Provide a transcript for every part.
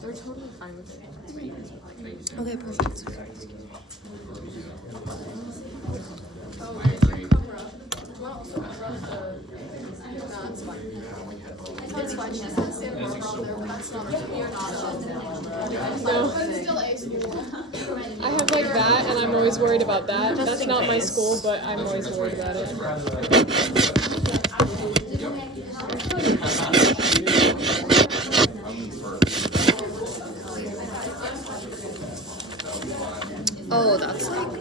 They're totally fine with it. Okay, perfect. It's fine. She doesn't stand for a problem there, but that's not you're not. No. But it's still A school. I have like that, and I'm always worried about that. That's not my school, but I'm always worried about it. Oh, that's like.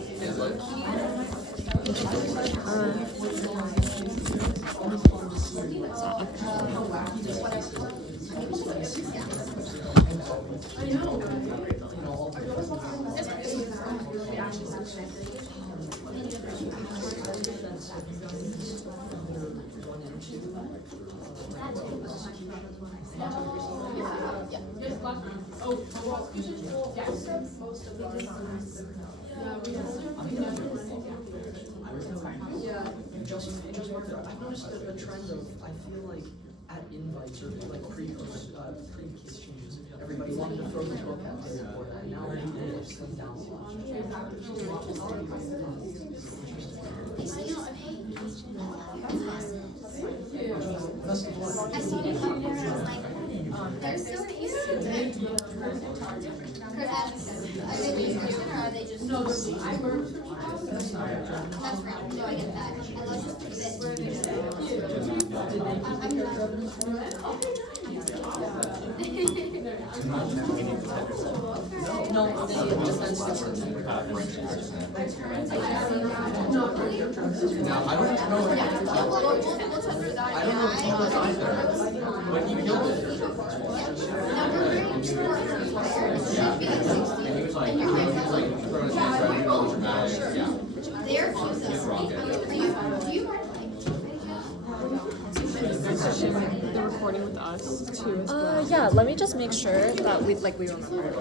I've noticed a trend of, I feel like at invites or like pre-case changes, everybody wanted to throw the book at the board, and now people have slimmed down a lot. I saw them up there and I was like, they're so cute. Are they being person or are they just? No, that's round, so I get that. I love just the bit where Now, I don't know. But he killed it. Yeah. And he was like, throwing his dramatic. Yeah. they're cute though. Do you work They're recording with us too as well. Yeah, let me just make sure that we remember.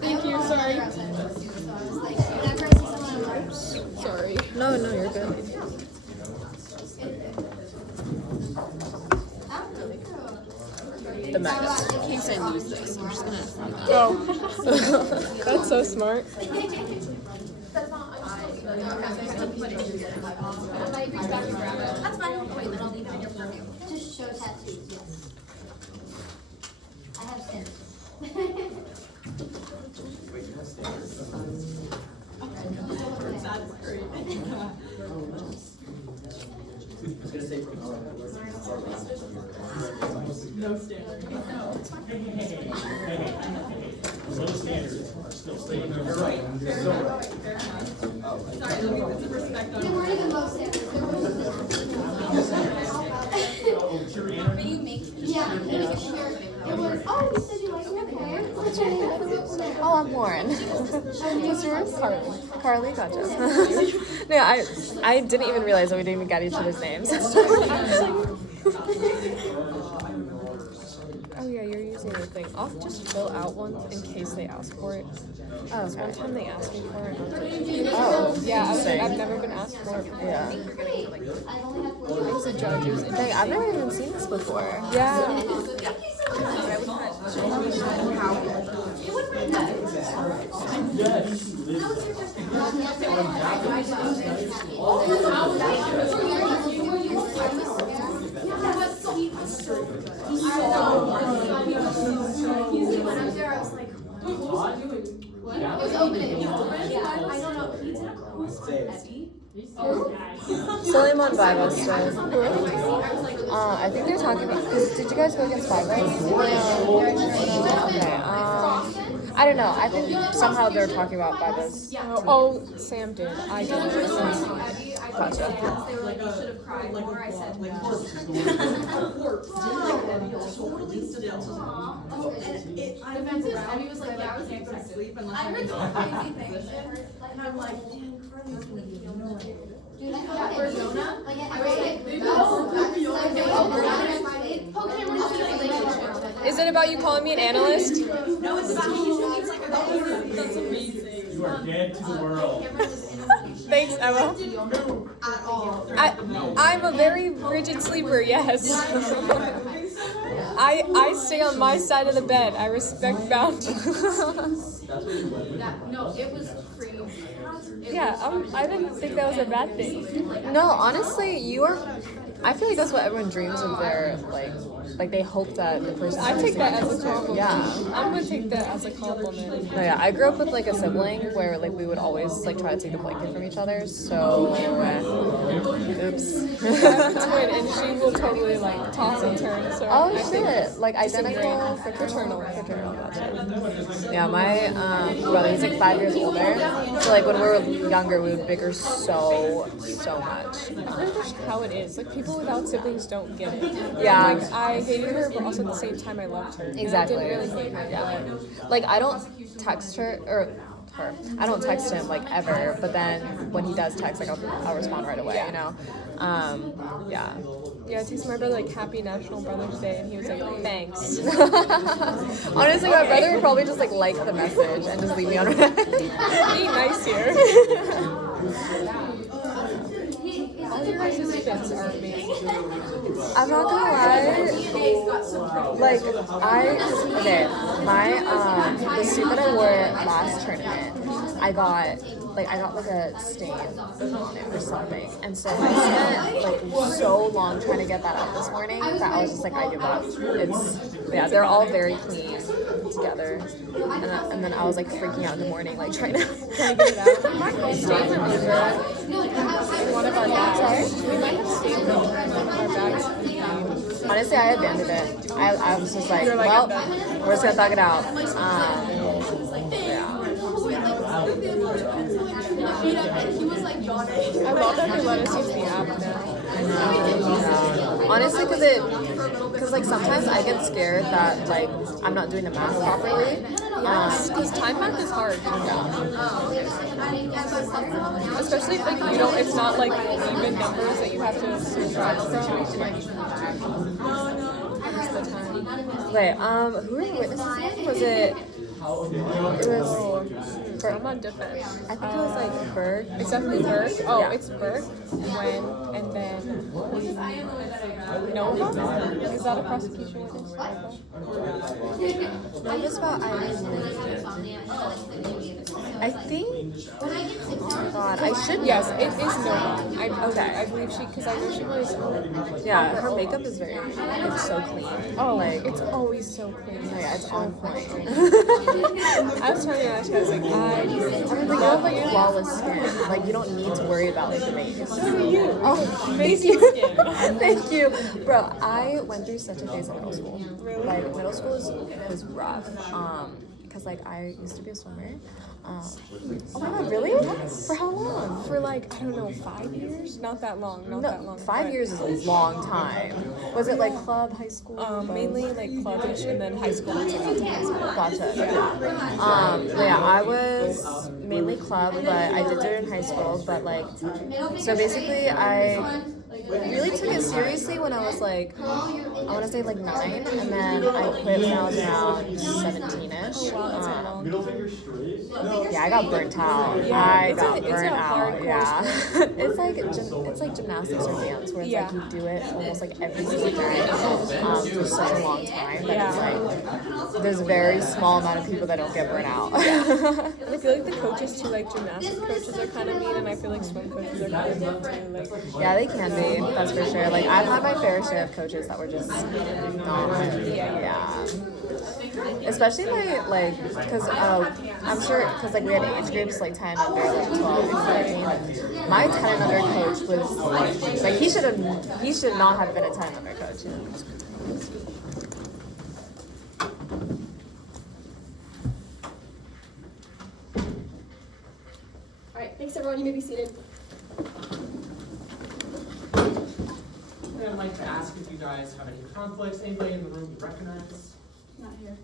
Thank you. Sorry. Sorry. No, you're good. The magnet. In case I lose this, I'm just gonna. Oh. That's so smart. That's fine. Wait, then I'll leave it in your purview. Just show tattoos, yes. I have standards. That's great. I was gonna say no standard. Those standards are still staying. You're right. They weren't even low standards. They were yeah, it was, oh, you said you like your hair? What's your name? Oh, I'm Lauren. What's yours? Carly. Carly, gotcha. No, I didn't even realize that we didn't even get each other's names. Oh yeah, you're using your thing. I'll just fill out one in case they ask for it. Oh, okay. One time they asked me for it. Oh, Yeah, I was like, I've never been asked for it. yeah. It was a judge's. Dang, I've never even seen this before. Yeah. Suleiman Vibes said. I think they're talking about. Cause did you guys go against Vibes? No. Okay. I don't know. I think somehow they're talking about Vibes. Oh, Sam did. I didn't. Gotcha. They were like, you should have cried more. I said, no. Totally still. Defensive round, he was like, yeah, I was gonna go to sleep unless I heard some crazy things. And I'm like, damn, Carly's gonna feel no way. Dude, I Yeah, thought for it Jonah, like, I was like, Is it about you calling me an analyst? no, it's about he's like, that's amazing. You are dead to the world. Thanks, Emma. At all. I'm a very rigid sleeper, yes. I stay on my side of the bed. I respect boundaries. No, it was crazy. Yeah, I didn't think that was a bad thing. No, honestly, you are. I feel like that's what everyone dreams of their like they hope that the person. I take that as a compliment. Yeah. I'm gonna take that as a compliment. No, yeah, I grew up with like a sibling where like we would always like try to take the blanket from each other. So, oops. Twin, and she will totally like toss and turn. So Oh I think shit! Like identical, fraternal. Gotcha. Yeah, my brother, he's like 5 years older. So like when we were younger, we would bicker so much. I don't understand how it is. Like people without siblings don't get it. Yeah. Like I hated her, but also at the same time I loved her. Exactly. I didn't really hate her. Yeah. Like I don't text her or her. I don't text him like ever. But then when he does text, like I'll respond right away. You know. Yeah. Yeah, I texted my brother like Happy National Brothers Day, and he was like, thanks. Honestly, my brother would probably just like the message and just leave me on red. Be nice here. All your guys' fits are amazing. I'm not gonna lie. Like okay, my the suit that I wore last tournament, I got like a stain on it or something, and so I spent like so long trying to get that out this morning that I was just like, I give up. They're all very clean together, and then I was like freaking out in the morning, like trying to Get it out. We might have stain remover in one of our bags. We might have stain remover in one of our bags. Honestly, I abandoned it. I was just like, You're like, well, I'm done. we're just gonna talk it out. He was like, Johnny. I love that they let us use the app now. Honestly, because like sometimes I get scared that like I'm not doing the math properly. Because time math is hard. Especially if like you don't, it's not like even numbers that you have to subtract from. Wait, who were the witnesses again? Was it? It was. I'm on defense. I think it was like Berg. It's definitely Burke. Oh, Yeah. it's Burke, Wen, and then Nova? Is that a prosecution witness? No, it was about Ireland. I think. Oh my god, I should. Yes, it is Nova. Okay. I believe she, because I know she was. Yeah, her makeup is it's so clean. Oh, like it's always so clean. yeah, it's on point. I was telling Ash, I was like, I mean, like, you have like flawless skin. Like you don't need to worry about like the base. so do you. Oh, thank Basic you. skin. Thank you. Bro, I went through such a phase in middle school. Really? Like, middle school was rough. Because, like, I used to be a swimmer. Oh my god, really? For how long? For like, I don't know, 5 years? Not that long, not that long. 5 years is a long time. Was it like club, high school? Mainly like clubbish and then high school. Once I got to high school. Gotcha. But yeah, I was mainly club, but I did do it in high school. But like, so basically, I really took it seriously when I was like, I want to say like 9, and then I quit when I was around 17ish. Yeah, I got burnt out. Yeah, I got it's a burnt out. hardcore Yeah, it's like gymnastics or dance, where it's like you do it almost like every single day for such a long time that it's like there's a very small amount of people that don't get burnt out. And I feel like the coaches too, like gymnastics coaches are kind of mean, and I feel like swim coaches are kind of mean too. Like, Yeah, they can be. That's for sure. Like I've had my fair share of coaches that were just not. Yeah. Especially like, because I'm sure, because like we had age groups like 10 under, like 12 and 13. My 10 and under coach was like he should not have been a 10 and under coach. All right, thanks everyone. You may be seated. I'd like to ask if you guys have any conflicts. Anybody in the room you recognize? Not here.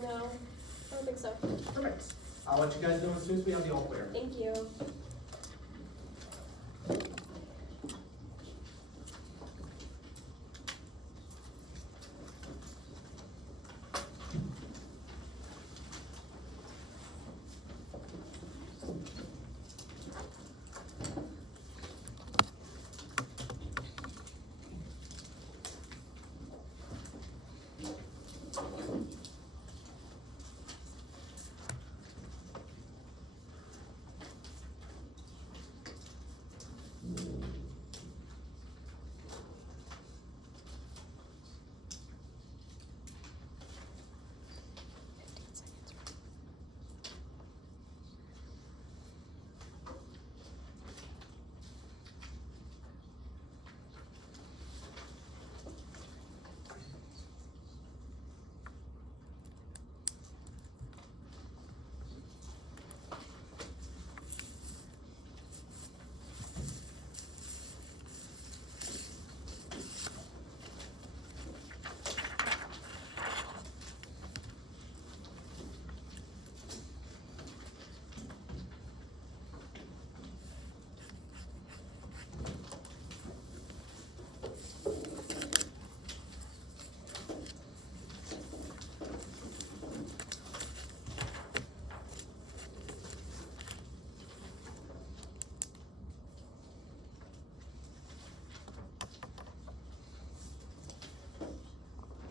No, I don't think so. Perfect. I'll let you guys know as soon as we have the all clear. Thank you.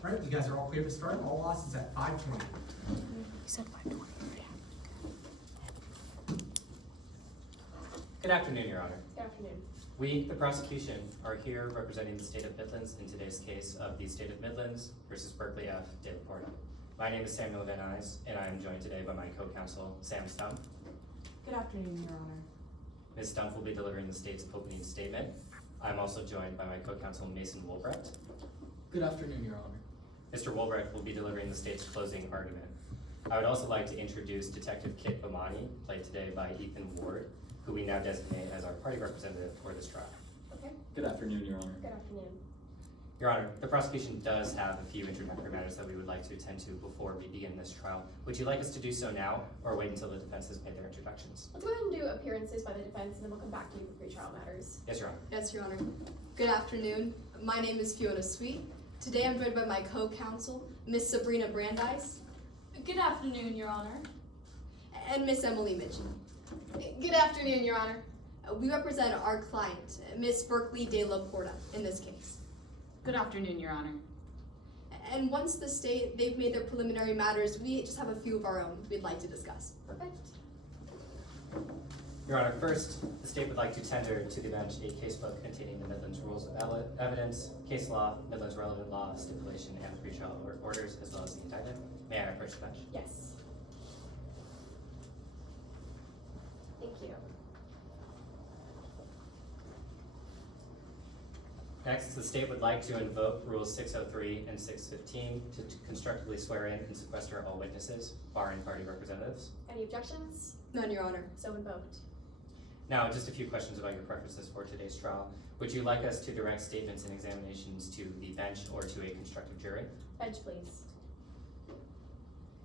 All right, you guys are all clear to start. All losses at 5:20. You said 5:20. Good afternoon, Your Honor. Good afternoon. We, the prosecution, are here representing the state of Midlands in today's case of the state of Midlands versus Berkeley F. De La Porta. My name is Samuel Van Nuys, and I am joined today by my co-counsel, Sam Stumpf. Good afternoon, Your Honor. Ms. Stumpf will be delivering the state's opening statement. I'm also joined by my co-counsel, Mason Woolbrecht. Good afternoon, Your Honor. Mr. Woolbrecht will be delivering the state's closing argument. I would also like to introduce Detective Kit Bomani, played today by Ethan Ward, who we now designate as our party representative for this trial. Okay. Good afternoon, Your Honor. Good afternoon. Your Honor, the prosecution does have a few introductory matters that we would like to attend to before we begin this trial. Would you like us to do so now, or wait until the defense has made their introductions? Let's go ahead and do appearances by the defense, and then we'll come back to you for pretrial matters. Yes, Your Honor. Yes, Your Honor. Good afternoon. My name is Fiona Sweet. Today I'm joined by my co-counsel, Miss Sabrina Brandeis. Good afternoon, Your Honor. And Miss Emily Mitchell. Good afternoon, Your Honor. We represent our client, Miss Berkeley De La Porta, in this case. Good afternoon, Your Honor. And once the state, they've made their preliminary matters, we just have a few of our own we'd like to discuss. Perfect. Your Honor, first, the state would like to tender to the bench a casebook containing the Midlands Rules of Evidence, case law, Midlands relevant law, stipulation, and pretrial orders, as well as the indictment. May I approach the bench? Yes. Thank you. Next, the state would like to invoke Rules 603 and 615 to constructively swear in and sequester all witnesses, barring party representatives. Any objections? None, Your Honor. So invoked. Now, just a few questions about your preferences for today's trial. Would you like us to direct statements and examinations to the bench or to a constructive jury? Bench, please.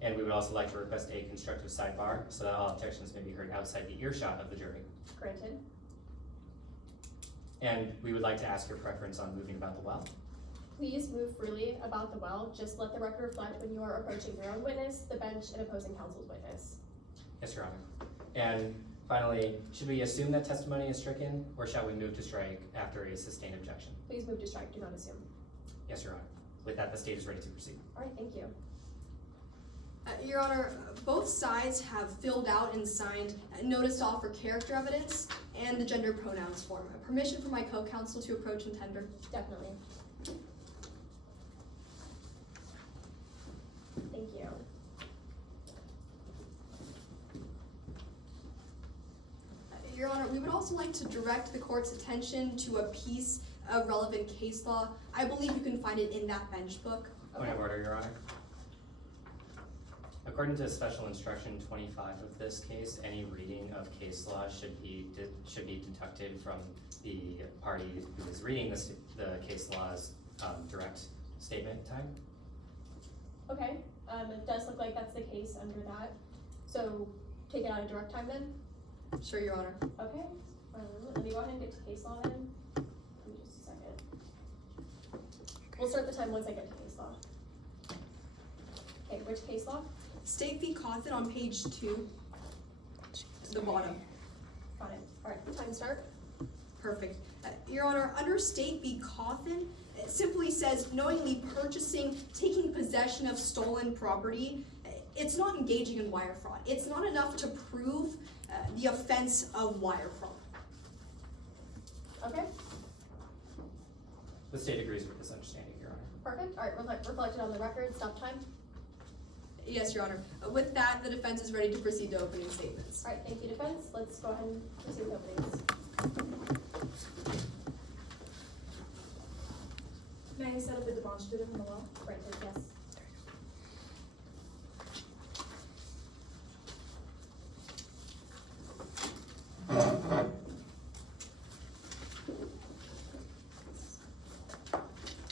And we would also like to request a constructive sidebar so that all objections may be heard outside the earshot of the jury. Granted. And we would like to ask your preference on moving about the well. Please move freely about the well. Just let the record reflect when you are approaching your own witness, the bench, and opposing counsel's witness. Yes, Your Honor. And finally, should we assume that testimony is stricken, or shall we move to strike after a sustained objection? Please move to strike. Do not assume. Yes, Your Honor. With that, the state is ready to proceed. All right, thank you. Your Honor, both sides have filled out and signed a notice to offer character evidence and the gender pronouns form. Permission for my co-counsel to approach and tender? Definitely. Thank you. Your Honor, we would also like to direct the court's attention to a piece of relevant case law. I believe you can find it in that bench book. Point of order, Your Honor. According to Special Instruction 25 of this case, any reading of case law should be deducted from the party who is reading the case law's direct statement time. Okay, it does look like that's the case under that. So take it out of direct time then? Sure, Your Honor. Okay, let me go ahead and get to case law then. Give me just a second. We'll start the time once I get to case law. Okay, which case law? State v. Cawthon on page 2, the bottom. Got it. All right, time start. Perfect. Your Honor, under State v. Cawthon, it simply says knowingly purchasing, taking possession of stolen property. It's not engaging in wire fraud. It's not enough to prove the offense of wire fraud. Okay, The state agrees with this understanding, Your Honor. perfect. All right, reflected on the record. Stop time. Yes, Your Honor. With that, the defense is ready to proceed to opening statements. All right, thank you, defense. Let's go ahead and proceed with openings. May I settle the demonstrative in the law? Granted, yes.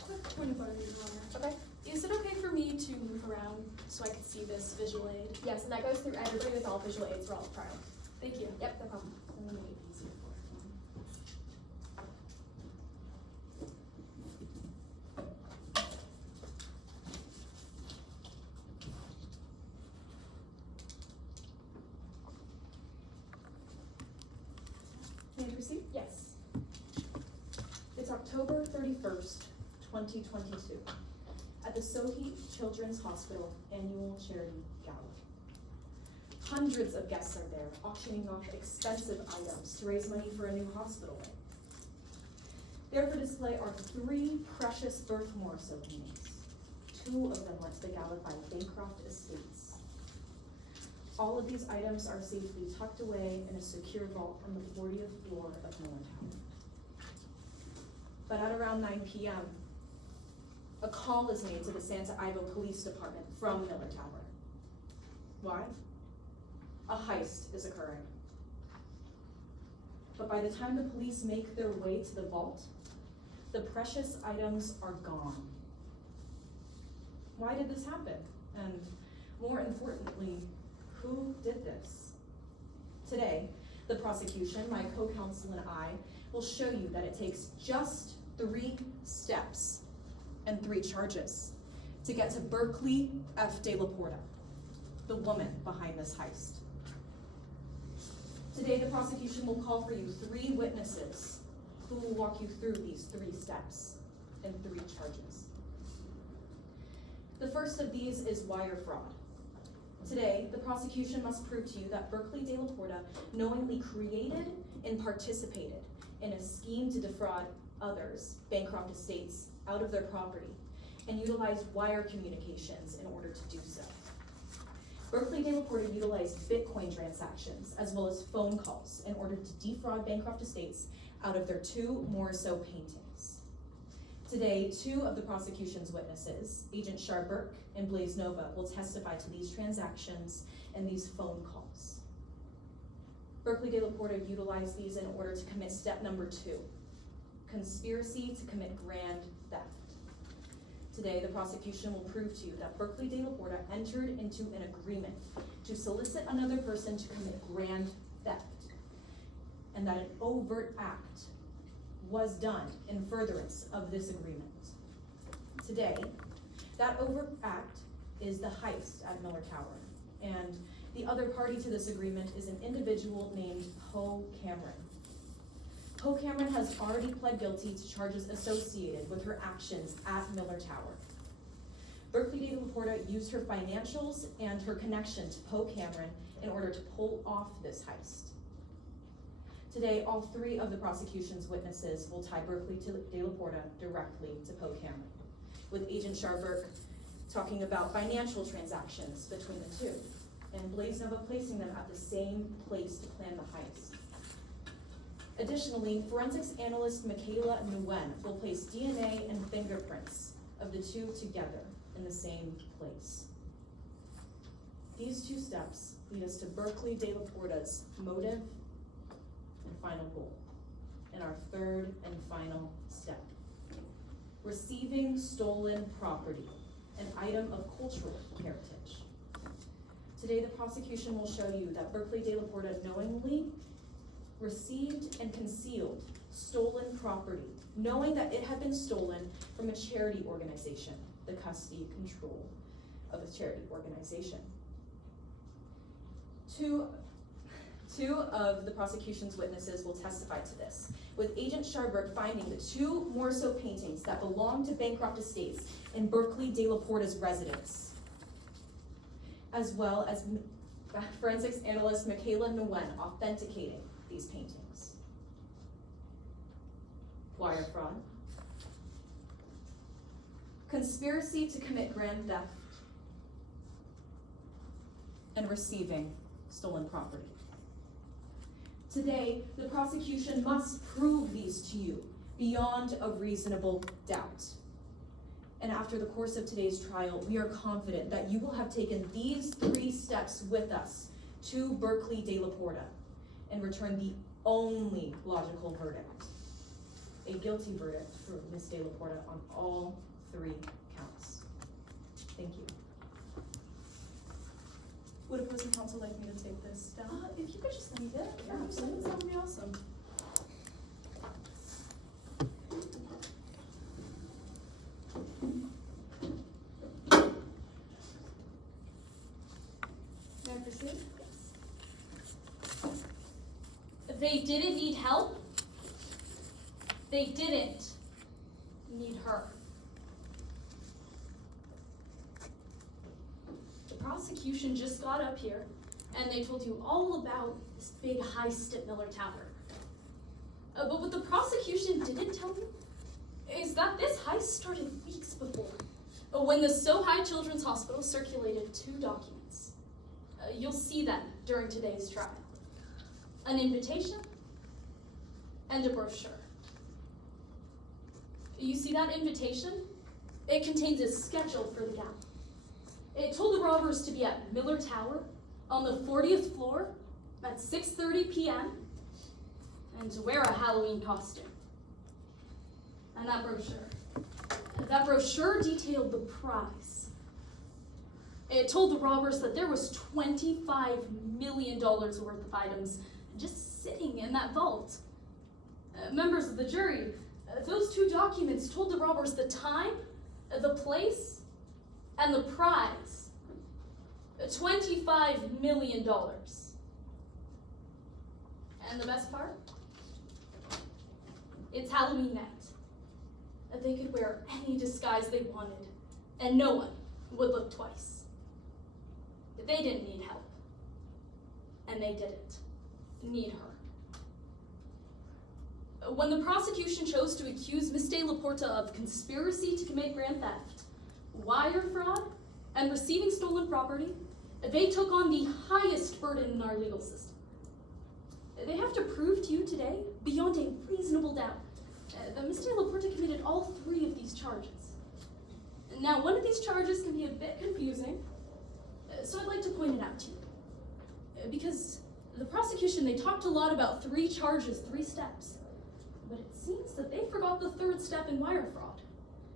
Quick point of order, Your Honor. Okay. Is it okay for me to move around so I can see this visual aid? Yes, and that goes through everybody with all visual aids for all trial. Thank you. Yep, no problem. I'm gonna make it easier for everyone. May I proceed? Yes. It's October 31st, 2022, at the Sohi Children's Hospital Annual Charity Gala. Hundreds of guests are there, auctioning off expensive items to raise money for a new hospital wing. There for display are 3 precious birth Morse openings. 2 of them went to the gala by Bancroft Estates. All of these items are safely tucked away in a secure vault on the 40th floor of Miller Tower. But at around 9 p.m., a call is made to the Santa Ivo Police Department from Miller Tower. Why? A heist is occurring. But by the time the police make their way to the vault, the precious items are gone. Why did this happen? And more importantly, who did this? Today, the prosecution, my co-counsel and I, will show you that it takes just 3 steps and 3 charges to get to Berkeley F. De La Porta, the woman behind this heist. Today, the prosecution will call for you 3 witnesses who will walk you through these 3 steps and 3 charges. The first of these is wire fraud. Today, the prosecution must prove to you that Berkeley De La Porta knowingly created and participated in a scheme to defraud others, Bancroft Estates, out of their property, and utilized wire communications in order to do so. Berkeley De La Porta utilized Bitcoin transactions as well as phone calls in order to defraud Bancroft Estates out of their 2 Morisot paintings. Today, 2 of the prosecution's witnesses, Agent Sharburk and Blaise Nova, will testify to these transactions and these phone calls. Berkeley De La Porta utilized these in order to commit step number 2, conspiracy to commit grand theft. Today, the prosecution will prove to you that Berkeley De La Porta entered into an agreement to solicit another person to commit grand theft, and that an overt act was done in furtherance of this agreement. Today, that overt act is the heist at Miller Tower, and the other party to this agreement is an individual named Poe Cameron. Poe Cameron has already pled guilty to charges associated with her actions at Miller Tower. Berkeley De La Porta used her financials and her connection to Poe Cameron in order to pull off this heist. Today, all 3 of the prosecution's witnesses will tie Berkeley De La Porta directly to Poe Cameron, with Agent Sharburk talking about financial transactions between the 2, and Blaise Nova placing them at the same place to plan the heist. Additionally, forensics analyst Michaela Nguyen will place DNA and fingerprints of the 2 together in the same place. These two steps lead us to Berkeley de la Porta's motive and final goal, and our third and final step. Receiving stolen property, an item of cultural heritage. Today, the prosecution will show you that Berkeley de la Porta knowingly received and concealed stolen property, knowing that it had been stolen from a charity organization, the custody and control of a charity organization. Two of the prosecution's witnesses will testify to this, with Agent Scharberg finding the two Morso paintings that belonged to bankrupt estates in Berkeley de la Porta's residence, as well as forensics analyst Michaela Nguyen authenticating these paintings. Wire fraud, conspiracy to commit grand theft, and receiving stolen property. Today, the prosecution must prove these to you beyond a reasonable doubt. And after the course of today's trial, we are confident that you will have taken these 3 steps with us to Berkeley de la Porta and return the only logical verdict, a guilty verdict for Ms. de la Porta on all 3 counts. Thank you. Would opposing counsel like me to take this down? If you could just leave it. Yeah, absolutely. That would be awesome. May I proceed? Yes. They didn't need help. They didn't need her. The prosecution just got up here and they told you all about this big heist at Miller Tower. But what the prosecution didn't tell you is that this heist started weeks before, when the Sohai Children's Hospital circulated 2 documents. You'll see them during today's trial. An invitation and a brochure. You see that invitation? It contains a schedule for the gala. It told the robbers to be at Miller Tower on the 40th floor at 6:30 p.m. and to wear a Halloween costume. And that brochure detailed the prize. It told the robbers that there was $25 million worth of items just sitting in that vault. Members of the jury, those 2 documents told the robbers the time, the place, and the prize. $25 million. And the best part? It's Halloween night. They could wear any disguise they wanted, and no one would look twice. They didn't need help, and they didn't need her. When the prosecution chose to accuse Ms. de la Porta of conspiracy to commit grand theft, wire fraud, and receiving stolen property, they took on the highest burden in our legal system. They have to prove to you today, beyond a reasonable doubt, that Ms. de la Porta committed all 3 of these charges. Now, one of these charges can be a bit confusing, so I'd like to point it out to you. Because the prosecution, they talked a lot about 3 charges, 3 steps. But it seems that they forgot the 3rd step in wire fraud.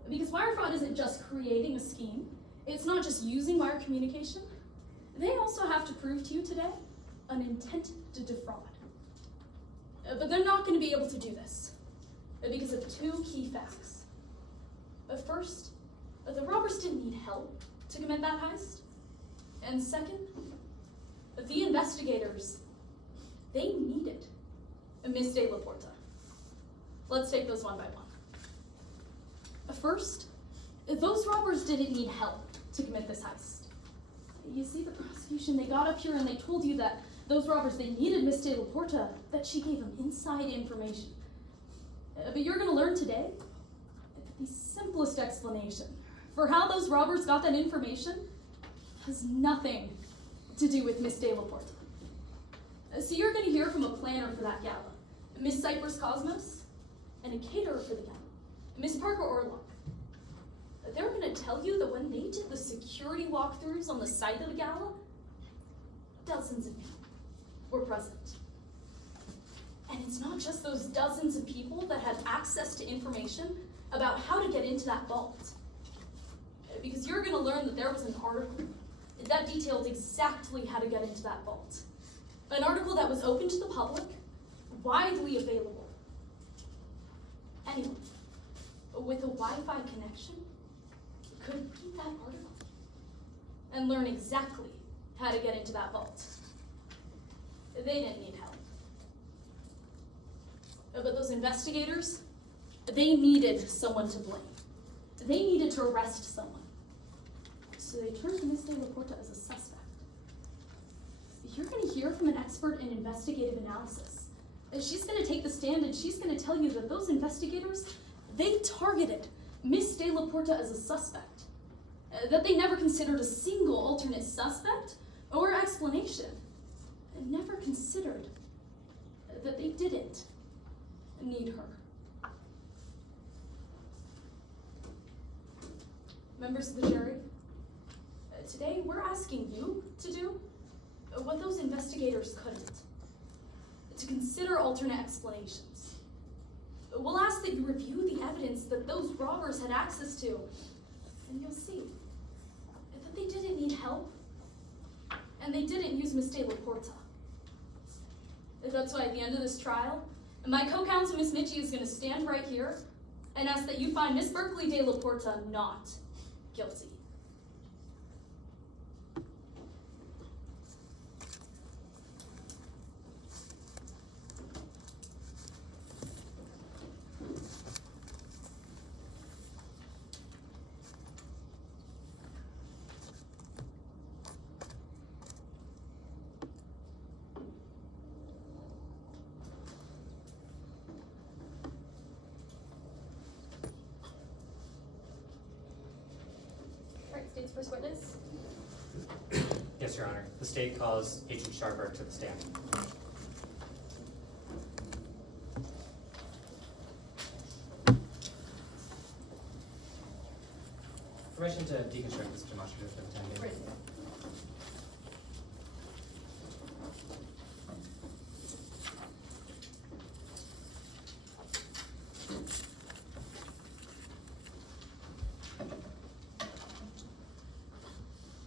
Because wire fraud isn't just creating a scheme. It's not just using wire communication. They also have to prove to you today an intent to defraud. But they're not going to be able to do this because of 2 key facts. First, the robbers didn't need help to commit that heist. And second, the investigators, they needed Ms. de la Porta. Let's take those one by one. First, those robbers didn't need help to commit this heist. You see, the prosecution, they got up here and they told you that those robbers, they needed Ms. de la Porta, that she gave them inside information. But you're going to learn today that the simplest explanation for how those robbers got that information has nothing to do with Ms. de la Porta. So you're going to hear from a planner for that gala, Miss Cypress Cosmos, and a caterer for the gala, Miss Parker Orlock. They're going to tell you that when they did the security walkthroughs on the site of the gala, dozens of people were present. And it's not just those dozens of people that had access to information about how to get into that vault. Because you're gonna learn that there was an article that detailed exactly how to get into that vault. An article that was open to the public, widely available. Anyone with a Wi-Fi connection could read that article and learn exactly how to get into that vault. They didn't need help. But those investigators, they needed someone to blame. They needed to arrest someone. So they turned to Ms. De La Porta as a suspect. You're gonna hear from an expert in investigative analysis. She's gonna take the stand and she's gonna tell you that those investigators, they targeted Ms. De La Porta as a suspect. That they never considered a single alternate suspect or explanation. And never considered that they didn't need her. Members of the jury, today we're asking you to do what those investigators couldn't. To consider alternate explanations. We'll ask that you review the evidence that those robbers had access to, and you'll see that they didn't need help, and they didn't use Ms. De La Porta. That's why at the end of this trial, my co-counsel, Ms. Mitchie, is going to stand right here and ask that you find Ms. Berkeley De La Porta not guilty. State's first witness. Yes, Your Honor. The state calls Agent Sharper to the stand. Permission to deconstruct this demonstrative for the time being.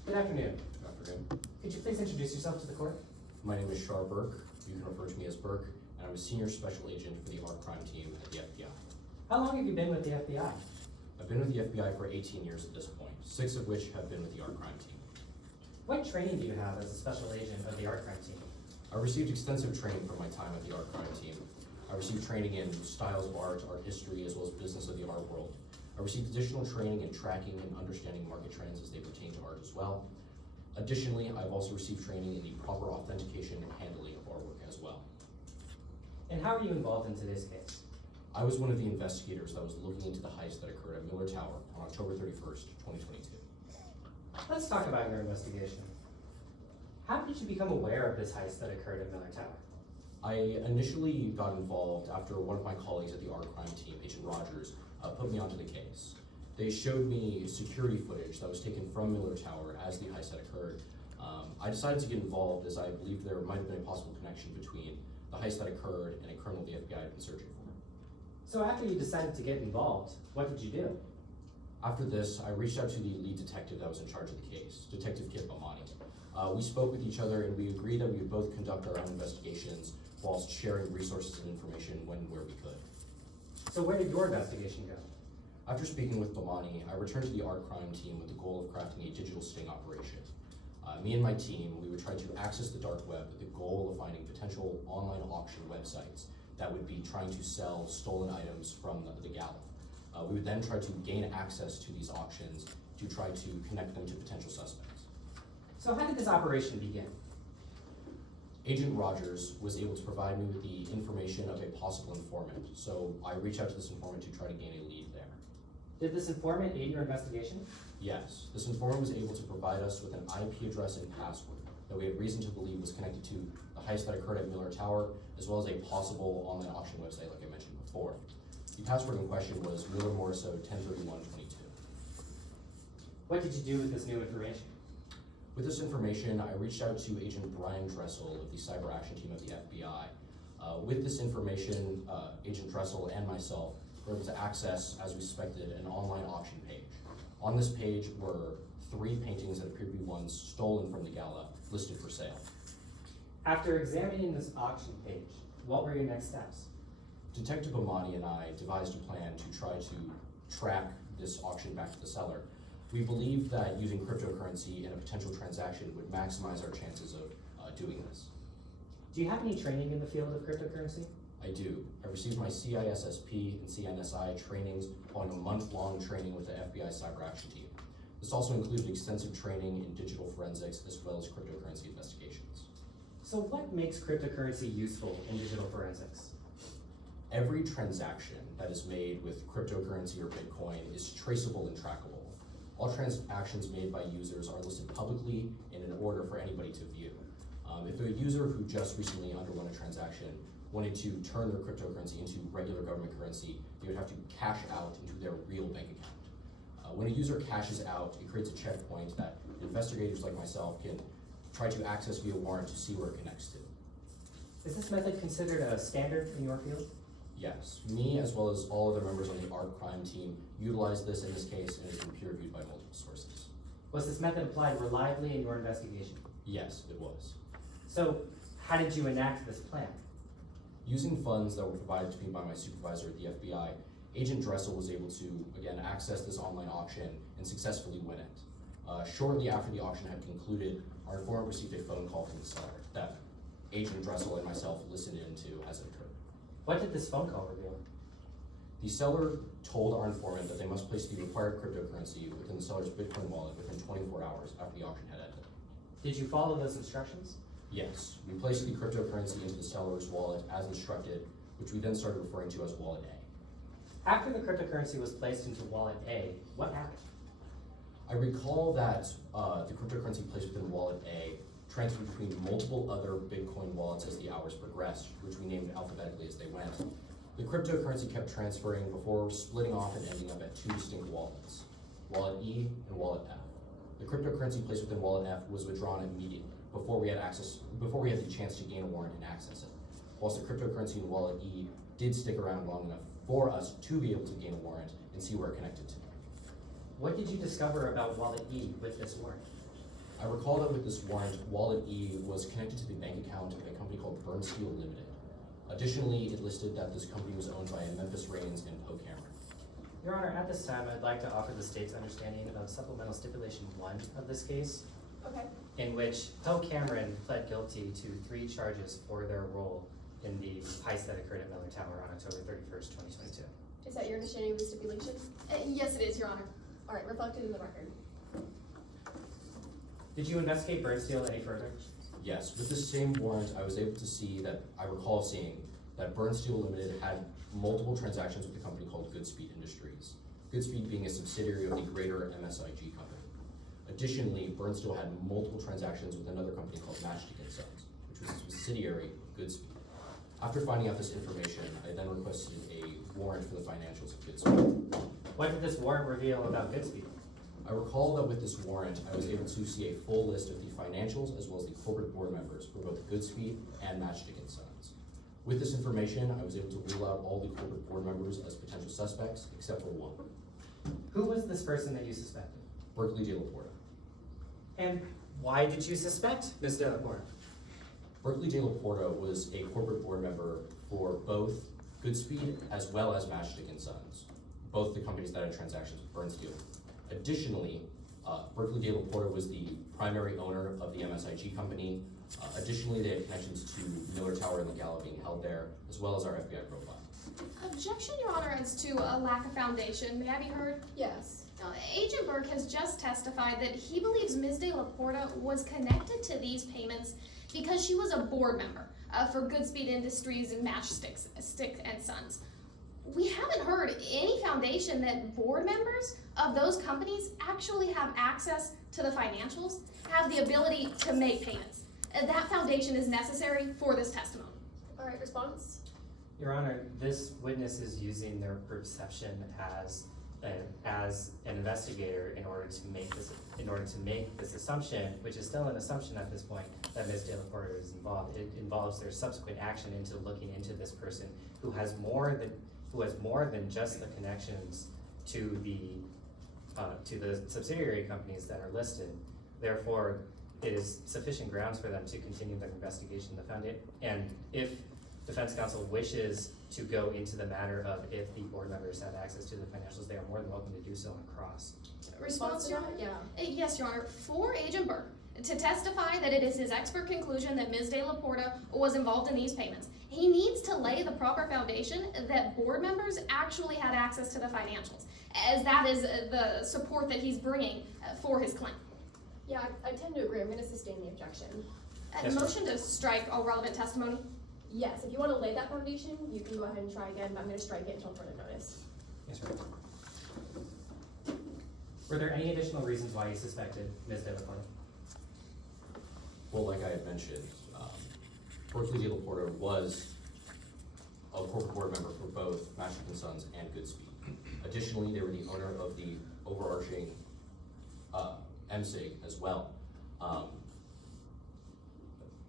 Good afternoon. Good afternoon. Could you please introduce yourself to the court? My name is Shar Burke. You can refer to me as Burke, and I'm a senior special agent for the art crime team at the FBI. How long have you been with the FBI? I've been with the FBI for 18 years at this point, 6 of which have been with the art crime team. What training do you have as a special agent of the art crime team? I received extensive training from my time at the art crime team. I received training in styles of art history, as well as business of the art world. I received additional training in tracking and understanding market trends as they pertain to art as well. Additionally, I've also received training in the proper authentication and handling of artwork as well. And how are you involved in today's case? I was one of the investigators that was looking into the heist that occurred at Miller Tower on October 31st, 2022. Let's talk about your investigation. How did you become aware of this heist that occurred at Miller Tower? I initially got involved after one of my colleagues at the art crime team, Agent Rogers, put me onto the case. They showed me security footage that was taken from Miller Tower as the heist had occurred. I decided to get involved as I believed there might have been a possible connection between the heist that occurred and a criminal the FBI had been searching for. So after you decided to get involved, what did you do? After this, I reached out to the lead detective that was in charge of the case, Detective Kip Amani. We spoke with each other and we agreed that we would both conduct our own investigations whilst sharing resources and information when and where we could. So where did your investigation go? After speaking with Bomani, I returned to the art crime team with the goal of crafting a digital sting operation. Me and my team, we would try to access the dark web with the goal of finding potential online auction websites that would be trying to sell stolen items from the gala. We would then try to gain access to these auctions to try to connect them to potential suspects. So how did this operation begin? Agent Rogers was able to provide me with the information of a possible informant, so I reached out to this informant to try to gain a lead there. Did this informant aid your investigation? Yes, this informant was able to provide us with an IP address and password that we had reason to believe was connected to the heist that occurred at Miller Tower, as well as a possible online auction website like I mentioned before. The password in question was Miller Morrisseau 103122. What did you do with this new information? With this information, I reached out to Agent Brian Dressel of the Cyber Action Team of the FBI. With this information, Agent Dressel and myself were able to access, as we suspected, an online auction page. On this page were 3 paintings that appear to be ones stolen from the gala, listed for sale. After examining this auction page, what were your next steps? Detective Amani and I devised a plan to try to track this auction back to the seller. We believed that using cryptocurrency in a potential transaction would maximize our chances of doing this. Do you have any training in the field of cryptocurrency? I do. I received my CISSP and CNSI trainings following a month-long training with the FBI Cyber Action Team. This also included extensive training in digital forensics as well as cryptocurrency investigations. So what makes cryptocurrency useful in digital forensics? Every transaction that is made with cryptocurrency or Bitcoin is traceable and trackable. All transactions made by users are listed publicly in an order for anybody to view. If a user who just recently underwent a transaction wanted to turn their cryptocurrency into regular government currency, they would have to cash out into their real bank account. When a user cashes out, it creates a checkpoint that investigators like myself can try to access via warrant to see where it connects to. Is this method considered a standard in your field? Yes, me as well as all other members on the art crime team utilized this in this case and has been peer reviewed by multiple sources. Was this method applied reliably in your investigation? Yes, it was. So how did you enact this plan? Using funds that were provided to me by my supervisor at the FBI, Agent Dressel was able to, again, access this online auction and successfully win it. Shortly after the auction had concluded, our informant received a phone call from the seller that Agent Dressel and myself listened into as it occurred. What did this phone call reveal? The seller told our informant that they must place the required cryptocurrency within the seller's Bitcoin wallet within 24 hours after the auction had ended. Did you follow those instructions? Yes, we placed the cryptocurrency into the seller's wallet as instructed, which we then started referring to as Wallet A. After the cryptocurrency was placed into Wallet A, what happened? I recall that the cryptocurrency placed within Wallet A transferred between multiple other Bitcoin wallets as the hours progressed, which we named alphabetically as they went. The cryptocurrency kept transferring before splitting off and ending up at 2 distinct wallets, Wallet E and Wallet F. The cryptocurrency placed within Wallet F was withdrawn immediately before we had the chance to gain a warrant and access it. Whilst the cryptocurrency in Wallet E did stick around long enough for us to be able to gain a warrant and see where it connected to. What did you discover about Wallet E with this warrant? I recall that with this warrant, Wallet E was connected to the bank account of a company called Burnsteel Limited. Additionally, it listed that this company was owned by Memphis Rains and Poe Cameron. Your Honor, at this time, I'd like to offer the state's understanding of Supplemental Stipulation 1 of this case, Okay. in which Poe Cameron pled guilty to 3 charges for their role in the heist that occurred at Miller Tower on October 31st, 2022. Is that your understanding of the stipulation? Yes, it is, Your Honor. All right, reflected in the record. Did you investigate Burnsteel any further? Yes, with this same warrant, I was able to see that, I recall seeing that Burnsteel Limited had multiple transactions with a company called Goodspeed Industries. Goodspeed being a subsidiary of the greater MSIG company. Additionally, Burnsteel had multiple transactions with another company called Matchstick & Sons, which was a subsidiary of Goodspeed. After finding out this information, I then requested a warrant for the financials of Goodspeed. What did this warrant reveal about Goodspeed? I recall that with this warrant, I was able to see a full list of the financials as well as the corporate board members for both Goodspeed and Matchstick & Sons. With this information, I was able to rule out all the corporate board members as potential suspects, except for one, Who was this person that you suspected? Berkeley De La Porta. And why did you suspect Ms. De La Porta? Berkeley De La Porta was a corporate board member for both Goodspeed as well as Matchstick & Sons, both the companies that had transactions with Burnsteel. Additionally, Berkeley De La Porta was the primary owner of the MSIG company. Additionally, they had connections to Miller Tower and the gala being held there, as well as our FBI profile. Objection, Your Honor, as to a lack of foundation. May I be heard? Yes. Agent Burke has just testified that he believes Ms. De La Porta was connected to these payments because she was a board member for Goodspeed Industries and Matchstick & Sons. We haven't heard any foundation that board members of those companies actually have access to the financials, have the ability to make payments. That foundation is necessary for this testimony. All right, response? Your Honor, this witness is using their perception as an an investigator in order to make this assumption, which is still an assumption at this point, that Ms. De La Porta is involved. It involves their subsequent action into looking into this person who has more than just the connections to the subsidiary companies that are listed. Therefore, it is sufficient grounds for them to continue their investigation. And if defense counsel wishes to go into the matter of if the board members have access to the financials, they are more than welcome to do so on cross. Response, Your Honor? Yeah. Yes, Your Honor. For Agent Burke to testify that it is his expert conclusion that Ms. De La Porta was involved in these payments, he needs to lay the proper foundation that board members actually had access to the financials, as that is the support that he's bringing for his claim. Yeah, I tend to agree. I'm gonna sustain the objection. Yes, Motion to strike all relevant testimony. Yes, if you wanna lay that foundation, you can go ahead and try again, but I'm gonna strike it until further notice. Yes, sir. Were there any additional reasons why you suspected Ms. De La Porta? Well, like I had mentioned, Berkeley De La Porta was a corporate board member for both Matchstick & Sons and Goodspeed. Additionally, they were the owner of the overarching MSIG as well.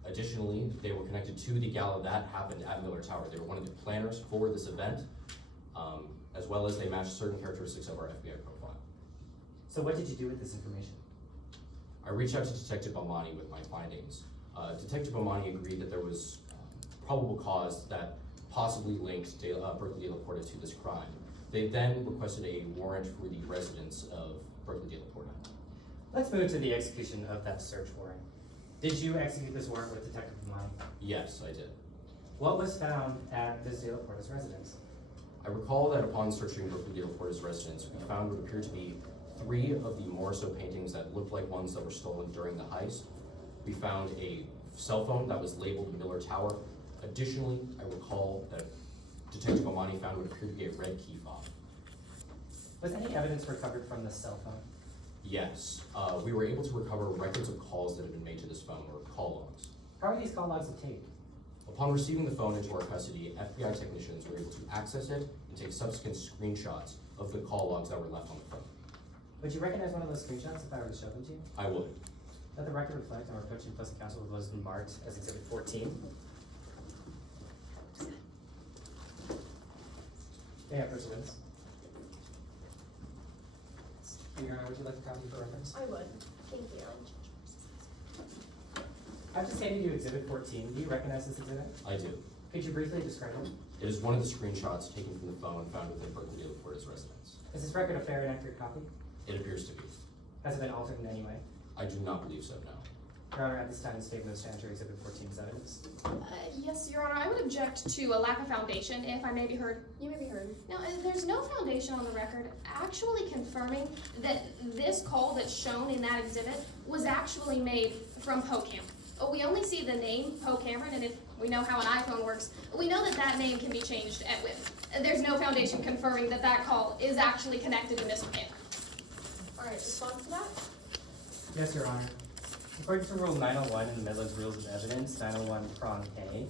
Additionally, they were connected to the gala that happened at Miller Tower. They were one of the planners for this event, as well as they matched certain characteristics of our FBI profile. So what did you do with this information? I reached out to Detective Bomani with my findings. Detective Bomani agreed that there was probable cause that possibly linked Berkeley De La Porta to this crime. They then requested a warrant for the residence of Berkeley De La Porta. Let's move to the execution of that search warrant. Did you execute this warrant with Detective Bomani? Yes, I did. What was found at Ms. De La Porta's residence? I recall that upon searching Berkeley De La Porta's residence, we found what appeared to be 3 of the Morrisseau paintings that looked like ones that were stolen during the heist. We found a cell phone that was labeled Miller Tower. Additionally, I recall that Detective Bomani found what appeared to be a red key fob. Was any evidence recovered from this cell phone? Yes, we were able to recover records of calls that had been made to this phone, or call logs. How are these call logs obtained? Upon receiving the phone into our custody, FBI technicians were able to access it and take subsequent screenshots of the call logs that were left on the phone. Would you recognize one of those screenshots if I were to show them to you? I would. Let the record reflect our approaching opposing counsel was marked as Exhibit 14. May I approach the witness? Your Honor, would you like a copy for reference? I would, thank you. I've just handed you Exhibit 14. Do you recognize this exhibit? I do. Could you briefly describe it? It is one of the screenshots taken from the phone found within Berkeley De La Porta's residence. Is this record a fair and accurate copy? It appears to be. Has it been altered in any way? I do not believe so, no. Your Honor, at this time, the statement of stand Exhibit 14 is evidence. Yes, Your Honor, I would object to a lack of foundation, if I may be heard. You may be heard. Now, there's no foundation on the record actually confirming that this call that's shown in that exhibit was actually made from Poe Cameron. We only see the name Poe Cameron, and if we know how an iPhone works, we know that that name can be changed at whim. There's no foundation confirming that that call is actually connected to Mr. Cameron. All right, response to that? Yes, Your Honor. According to Rule 901 in the Midlands Rules of Evidence, 901 prong A,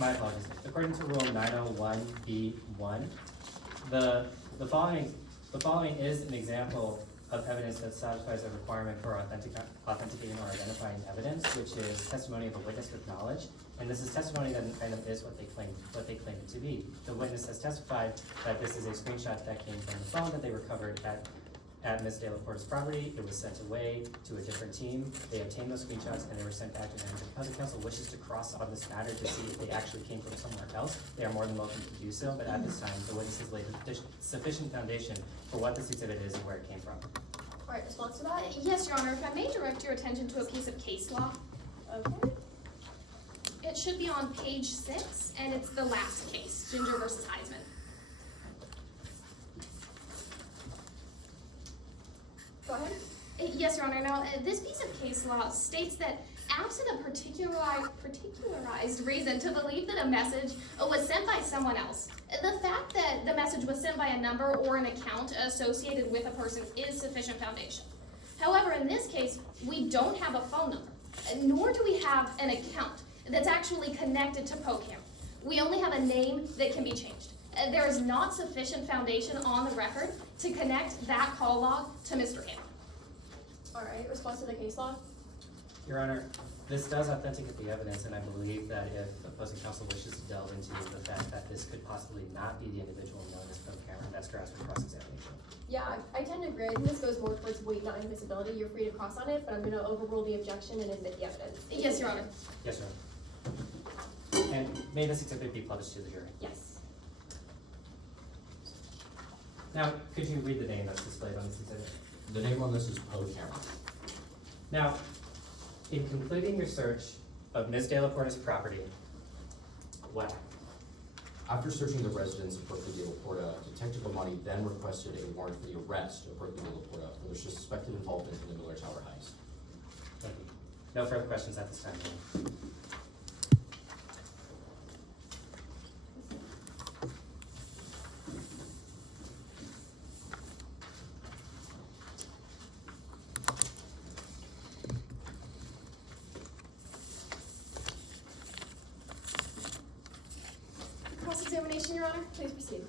my apologies. According to Rule 901B1, the following is an example of evidence that satisfies a requirement for authenticating or identifying evidence, which is testimony of a witness with knowledge. And this is testimony that an item is what they claim it to be. The witness has testified that this is a screenshot that came from the phone that they recovered at Ms. De La Porta's property. It was sent away to a different team. They obtained those screenshots and they were sent back to them. If the opposing counsel wishes to cross on this matter to see if they actually came from somewhere else, they are more than welcome to do so. But at this time, the witness has laid sufficient foundation for what this exhibit is and where it came from. All right, response to that? Yes, Your Honor, if I may direct your attention to a piece of case law. Okay. It should be on page 6, and it's the last case, Ginger versus Heisman. Go ahead. Yes, Your Honor. Now, this piece of case law states that absent a particularized reason to believe that a message was sent by someone else, the fact that the message was sent by a number or an account associated with a person is sufficient foundation. However, in this case, we don't have a phone number, nor do we have an account that's actually connected to Poe Cameron. We only have a name that can be changed. there is not sufficient foundation on the record to connect that call log to Mr. Cameron. Alright, response to the case law? Your Honor, this does authenticate the evidence, and I believe that if opposing counsel wishes to delve into the fact that this could possibly not be the individual known as Pro Cameron, that's grasped for cross-examination. Yeah, I tend to agree. I think this goes more towards weight, not admissibility. You're free to cross on it, but I'm gonna overrule the objection and admit the evidence. Yes, Your Honor. Yes, Your Honor. And may this exhibit be published to the jury? Yes. Now, could you read the name that's displayed on this exhibit? The name on this is Pro Cameron. Now, in completing your search of Ms. De La Porta's property, what happened? After searching the residence of Berkeley De La Porta, Detective Amani then requested a warrant for the arrest of Berkeley De La Porta for their suspected involvement in the Miller Tower heist. Thank you. No further questions at this time, Your Honor. Cross-examination, Your Honor. Please proceed.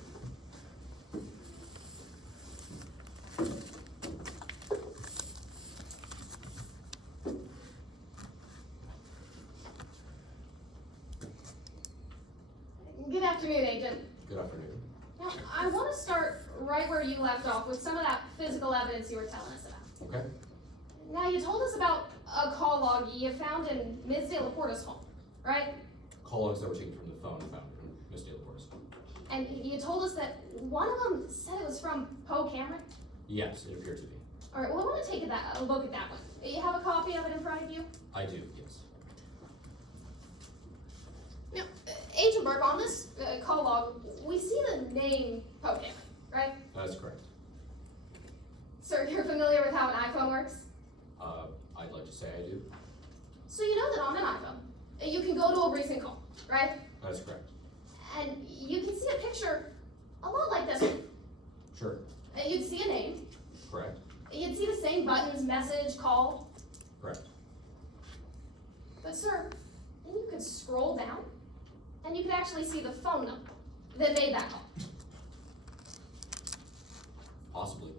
Good afternoon, Agent. Good afternoon. Now, I want to start right where you left off with some of that physical evidence you were telling us about. Okay. Now, you told us about a call log you found in Ms. De La Porta's home, right? Call logs that were taken from the phone found in Ms. De La Porta's home. And you told us that one of them said it was from Poe Cameron? Yes, it appeared to be. All right, well, I want to take a look at that one. You have a copy of it in front of you? I do, yes. Now, Agent Burke, on this call log, we see the name Poe Cameron, right? That's correct. Sir, you're familiar with how an iPhone works? I'd like to say I do. So you know that on an iPhone, you can go to a recent call, right? That's correct. And you can see a picture a lot like this one. Sure. You'd see a name. Correct. You'd see the same buttons, message, call. Correct. But sir, then you could scroll down and you could actually see the phone number that made that call. Possibly.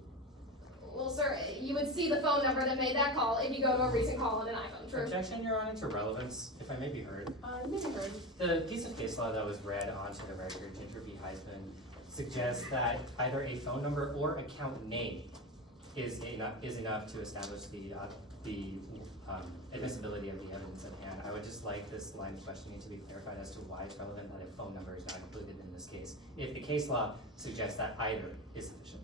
Well, sir, you would see the phone number that made that call if you go to a recent call on an iPhone, true? Objection, Your Honor, to relevance, if I may be heard. Maybe heard. The piece of case law that was read onto the record, Ginger V. Heisman, suggests that either a phone number or account name is enough to establish the admissibility of the evidence at hand. I would just like this line of questioning to be clarified as to why it's relevant that a phone number is not included in this case, if the case law suggests that either is sufficient.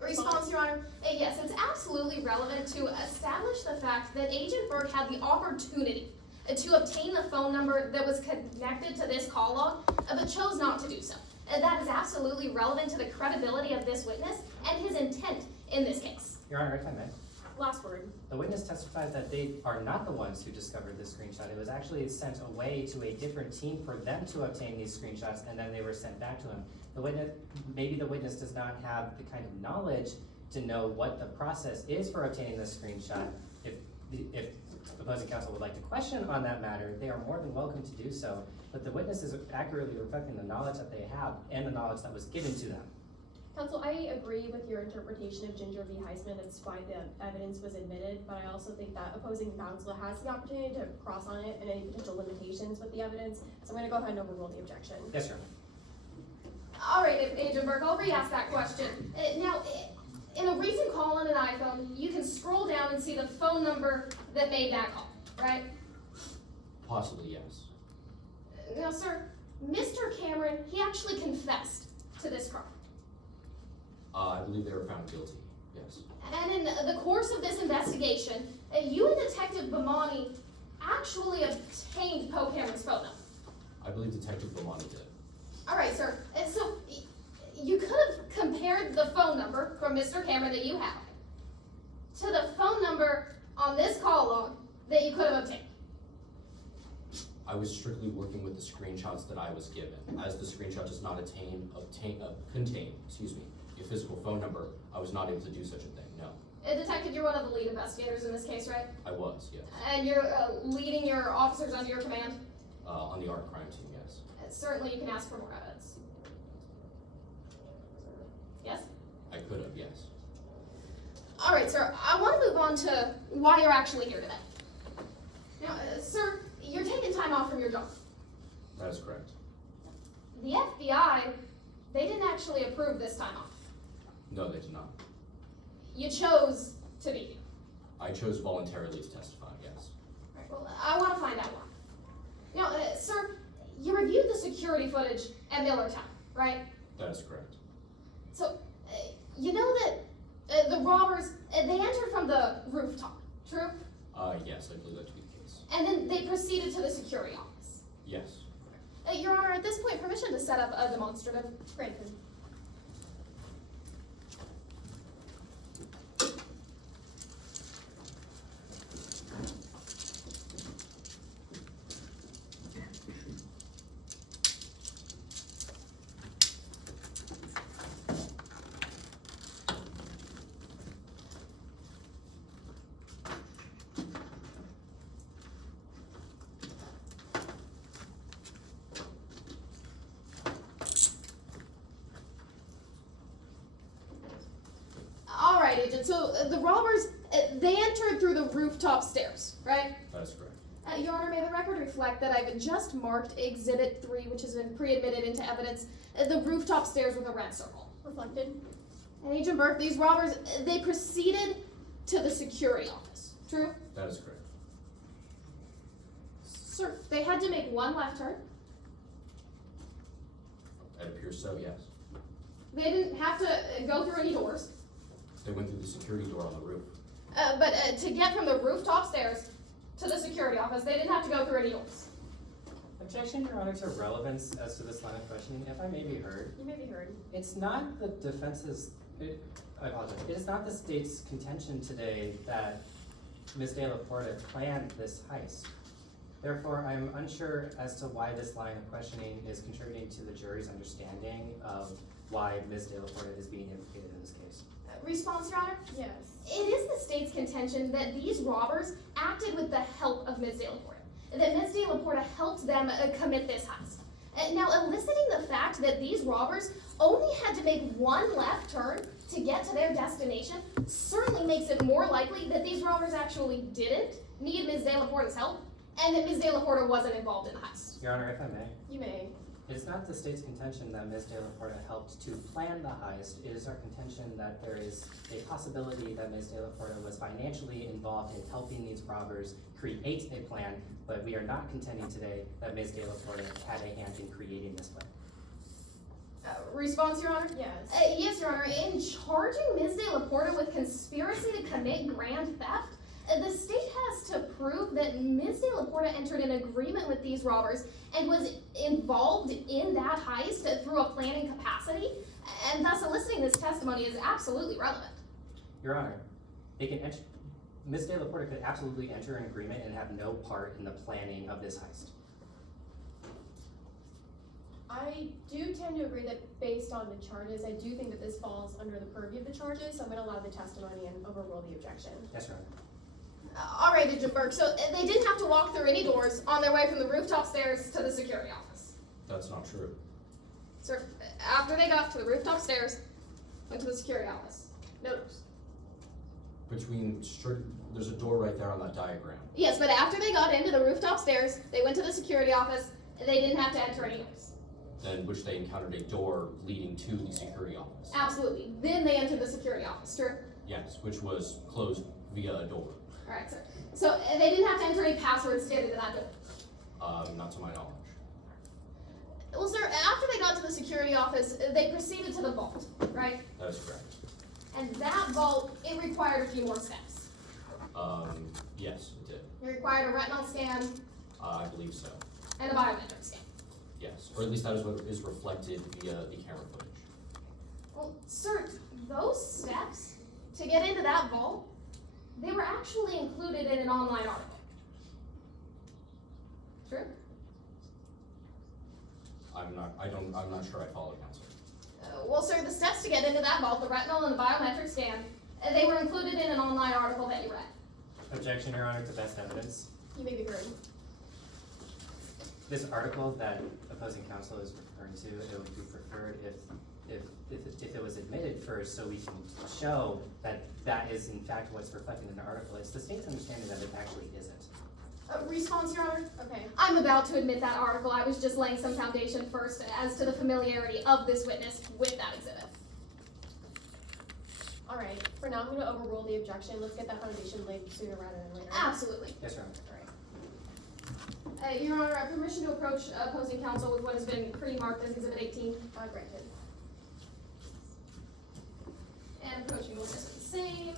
Response, Your Honor. Yes, it's absolutely relevant to establish the fact that Agent Burke had the opportunity to obtain the phone number that was connected to this call log, but chose not to do so. That is absolutely relevant to the credibility of this witness and his intent in this case. Your Honor, if I may. Last word. The witness testified that they are not the ones who discovered this screenshot. It was actually sent away to a different team for them to obtain these screenshots, and then they were sent back to him. Maybe the witness does not have the kind of knowledge to know what the process is for obtaining this screenshot. If opposing counsel would like to question on that matter, they are more than welcome to do so. But the witness is accurately reflecting the knowledge that they have and the knowledge that was given to them. Counsel, I agree with your interpretation of Ginger V. Heisman. That's why the evidence was admitted, but I also think that opposing counsel has the opportunity to cross on it and any potential limitations with the evidence. So I'm going to go ahead and overrule the objection. Yes, Your Honor. All right, Agent Burke, I'll re-ask that question. Now, in a recent call on an iPhone, you can scroll down and see the phone number that made that call, right? Possibly, yes. Now, sir, Mr. Cameron, he actually confessed to this crime. I believe they were found guilty, yes. And in the course of this investigation, you and Detective Bomani actually obtained Poe Cameron's phone number. I believe Detective Bomani did. All right, sir. So you could have compared the phone number from Mr. Cameron that you have to the phone number on this call log that you could have obtained. I was strictly working with the screenshots that I was given. As the screenshot does not contain a physical phone number, I was not able to do such a thing, no. Detective, you're one of the lead investigators in this case, right? I was, yes. And you're leading your officers under your command? On the art crime team, yes. Certainly you can ask for more evidence. All right, sir, I want to move on to why you're actually here today. Now, sir, you're taking time off from your job. That is correct. The FBI, they didn't actually approve this time off. No, they did not. You chose to be here. I chose voluntarily to testify, yes. All right, well, I want to find out why. Now, sir, you reviewed the security footage at Millertown, right? That is correct. So, you know that the robbers, they entered from the rooftop, true? Yes, I believe that to be the case. And then they proceeded to the security office. Yes. Your Honor, at this point, permission to set up a demonstrative. Granted. All right, Agent. So the robbers, they entered through the rooftop stairs, right? That is correct. Your Honor, may the record reflect that I've just marked Exhibit 3, which has been pre-admitted into evidence, the rooftop stairs with a red circle. Reflected. And Agent Burke, these robbers, they proceeded to the security office, true? That is correct. Sir, they had to make one left turn. It appears so, yes. They didn't have to go through any doors. They went through the security door on the roof. But to get from the rooftop stairs to the security office, they didn't have to go through any doors. Objection, Your Honor, to relevance as to this line of questioning, if I may be heard. You may be heard. It's not the defense's, I apologize, it is not the state's contention today that Ms. De La Porta planned this heist. Therefore, I'm unsure as to why this line of questioning is contributing to the jury's understanding of why Ms. De La Porta is being implicated in this case. Response, Your Honor? Yes. It is the state's contention that these robbers acted with the help of Ms. De La Porta, that Ms. De La Porta helped them commit this heist. Now, eliciting the fact that these robbers only had to make one left turn to get to their destination certainly makes it more likely that these robbers actually didn't need Ms. De La Porta's help, and that Ms. De La Porta wasn't involved in the heist. Your Honor, if I may. You may. It is not the state's contention that Ms. De La Porta helped to plan the heist. It is our contention that there is a possibility that Ms. De La Porta was financially involved in helping these robbers create a plan, but we are not contending today that Ms. De La Porta had a hand in creating this plan. Response, Your Honor? Yes. Yes, Your Honor. In charging Ms. De La Porta with conspiracy to commit grand theft, the state has to prove that Ms. De La Porta entered an agreement with these robbers and was involved in that heist through a planning capacity, and thus eliciting this testimony is absolutely relevant. Your Honor, Ms. De La Porta could absolutely enter an agreement and have no part in the planning of this heist. I do tend to agree that based on the charges, I do think that this falls under the purview of the charges, so I'm going to allow the testimony and overrule the objection. Yes, Your Honor. All right, Agent Burke. So they didn't have to walk through any doors on their way from the rooftop stairs to the security office. That's not true. Sir, after they got to the rooftop stairs, went to the security office. No doors. There's a door right there on that diagram. Yes, but after they got into the rooftop stairs, they went to the security office, and they didn't have to enter any doors. Then which they encountered a door leading to the security office. Absolutely. Then they entered the security office, true? Yes, which was closed via a door. All right, sir. So they didn't have to enter any passwords to get into that door? Not to my knowledge. Well, sir, after they got to the security office, they proceeded to the vault, right? That is correct. And that vault, it required a few more steps. Yes, it did. It required a retinal scan I believe so. and a biometric scan. Yes, or at least that is what is reflected via the camera footage. Well, sir, those steps to get into that vault, they were actually included in an online article. True? I'm not sure I follow, counsel. Well, sir, the steps to get into that vault, the retinal and the biometric scan, they were included in an online article that you read. Objection, Your Honor, to best evidence. You may be heard. This article that opposing counsel is referring to, it would be preferred if it was admitted first so we can show that that is in fact what's reflected in the article. It's the state's understanding that it actually isn't. Response, Your Honor? Okay. I'm about to admit that article. I was just laying some foundation first as to the familiarity of this witness with that exhibit. All right, for now, I'm gonna overrule the objection. Let's get that foundation laid sooner rather than later. Absolutely. Yes, Your Honor. Your Honor, permission to approach opposing counsel with what has been pretty marked as Exhibit 18. Granted. And approaching witness with the same.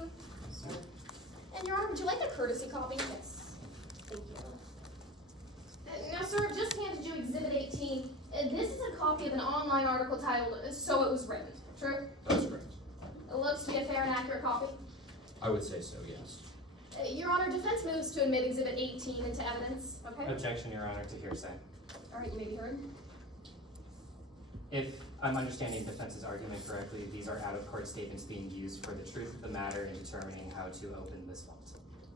And Your Honor, would you like a courtesy copy? Yes. Thank you. Now, sir, I've just handed you Exhibit 18. This is a copy of an online article titled, So It Was Written. True? That's correct. It looks to be a fair and accurate copy. I would say so, yes. Your Honor, defense moves to admit Exhibit 18 into evidence. Okay. Objection, Your Honor, to hearsay. All right, you may be heard. If I'm understanding defense's argument correctly, these are out-of-court statements being used for the truth of the matter in determining how to open this vault.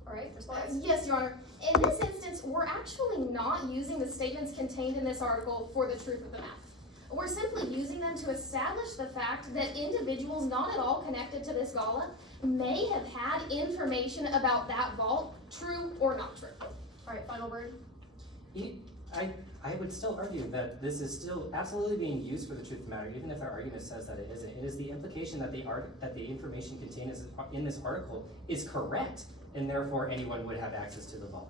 All right, response? Yes, Your Honor. In this instance, we're actually not using the statements contained in this article for the truth of the matter. We're simply using them to establish the fact that individuals not at all connected to this gala may have had information about that vault, true or not true. All right, final word. I would still argue that this is still absolutely being used for the truth of the matter, even if their argument says that it isn't. It is the implication that the information contained in this article is correct, and therefore anyone would have access to the vault.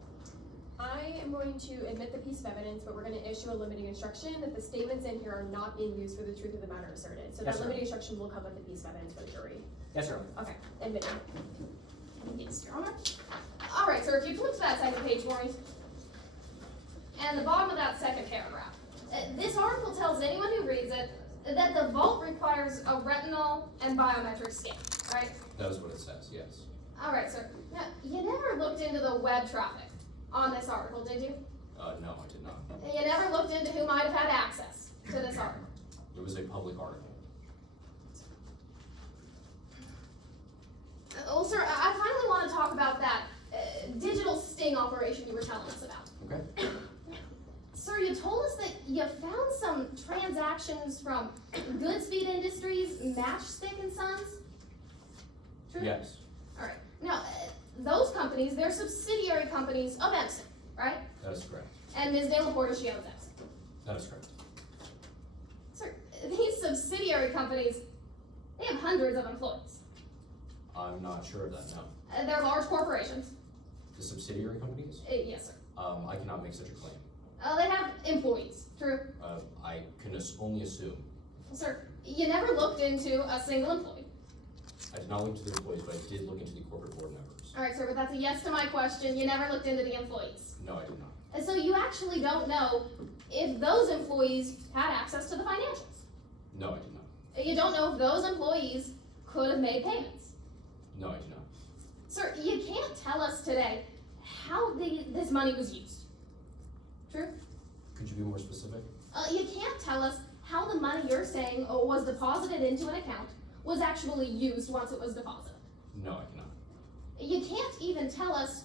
I am going to admit the piece of evidence, but we're going to issue a limiting instruction that the statements in here are not being used for the truth of the matter asserted. So Yes, that sir. limiting instruction will come with the piece of evidence for the jury. Yes, Your Honor. Okay, admitted. Yes, Your Honor. All right, sir, if you flip to that second page, Maurice, and the bottom of that second paragraph. This article tells anyone who reads it that the vault requires a retinal and biometric scan, right? That is what it says, yes. All right, sir. Now, you never looked into the web traffic on this article, did you? No, I did not. You never looked into who might have had access to this article. It was a public article. Well, sir, I finally want to talk about that digital sting operation you were telling us about. Okay. Sir, you told us that you found some transactions from Goodspeed Industries, Matchstick and Sons? True? Yes, All right. Now, those companies, they're subsidiary companies of Epson, right? that is correct. And Ms. De La Porta, she owns Epson. That is correct. Sir, these subsidiary companies, they have hundreds of employees. I'm not sure of that, no. They're large corporations. The subsidiary companies? Yes, sir. I cannot make such a claim. They have employees, true? I can only assume. Sir, you never looked into a single employee. I did not look into the employees, but I did look into the corporate board members. All right, sir, but that's a yes to my question. You never looked into the employees. No, I did not. And so you actually don't know if those employees had access to the financials. No, I did not. You don't know if those employees could have made payments. No, I did not. Sir, you can't tell us today how this money was used. True? Could you be more specific? You can't tell us how the money you're saying was deposited into an account was actually used once it was deposited. No, I cannot. You can't even tell us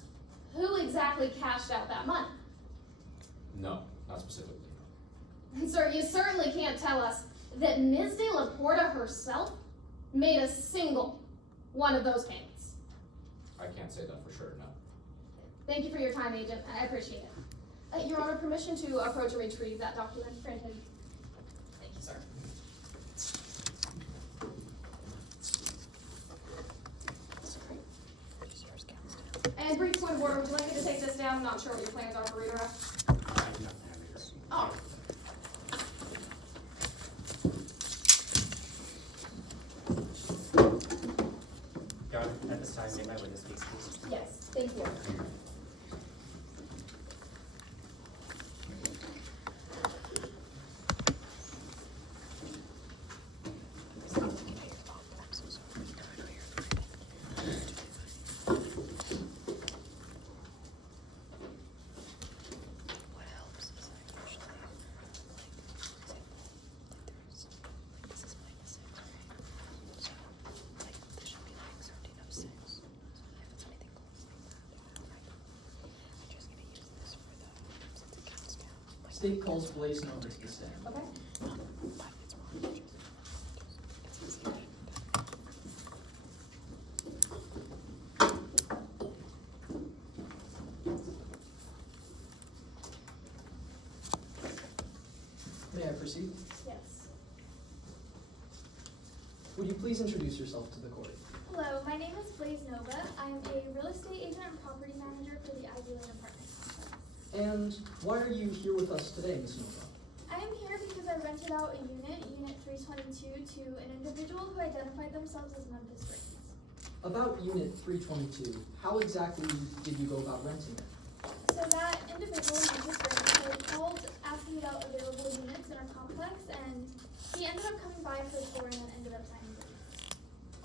who exactly cashed out that money. No, not specifically. And sir, you certainly can't tell us that Ms. De La Porta herself made a single one of those payments. I can't say that for sure, no. Thank you for your time, Agent. I appreciate it. Your Honor, permission to approach and retrieve that document. Granted. Thank you, sir. And brief point of order, would you like me to take this down? I'm not sure what your plans are for redirect. Oh. Your Honor, at this time, may my witness speak, please? Yes, thank you. State calls Blaze Notice the same. Okay. proceed? Yes. Would you please introduce yourself to the court? Hello, my name is Blaze Nova. I'm a real estate agent and property manager for the Ivy Lane apartment complex. And why are you here with us today, Ms. Nova? I am here because I rented out a unit, Unit 322, to an individual who identified themselves as Memphis Rains. About Unit 322, how exactly did you go about renting it? So that individual, Memphis Rains, had called asking about available units in our complex, and he ended up coming by for a tour and then ended up signing the lease.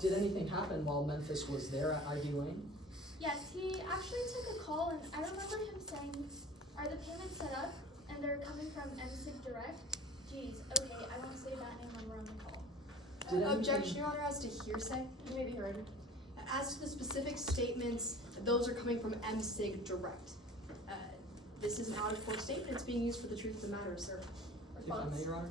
Did anything happen while Memphis was there at Ivy Lane? Yes, he actually took a call, and I remember him saying, "Are the payments set up? And they're coming from MSIG Direct?" Geez, okay, I won't say that name when we're on the call. Did Objection, Your Honor, as to hearsay. You may be heard. As to the specific statements, those are coming from MSIG Direct. This is an out-of-court statement. It's being used for the truth of the matter, sir. If I may, Your Honor.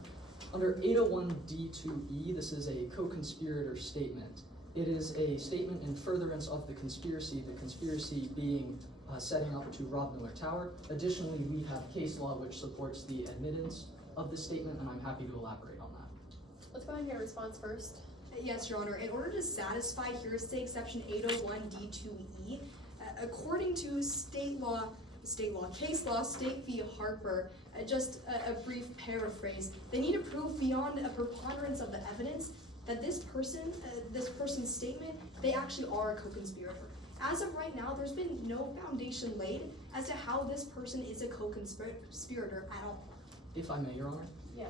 Under 801D2E, this is a co-conspirator statement. It is a statement in furtherance of the conspiracy being setting up to rob Miller Tower. Additionally, we have case law which supports the admittance of this statement, and I'm happy to elaborate on that. Let's go ahead and get a response first. Yes, Your Honor. In order to satisfy hearsay exception 801D2E, according to case law, State v. Harper, just a brief paraphrase, they need to prove beyond a preponderance of the evidence that this person's statement, they actually are a co-conspirator. As of right now, there's been no foundation laid as to how this person is a co-conspirator at all. If I may, Your Honor. Yes.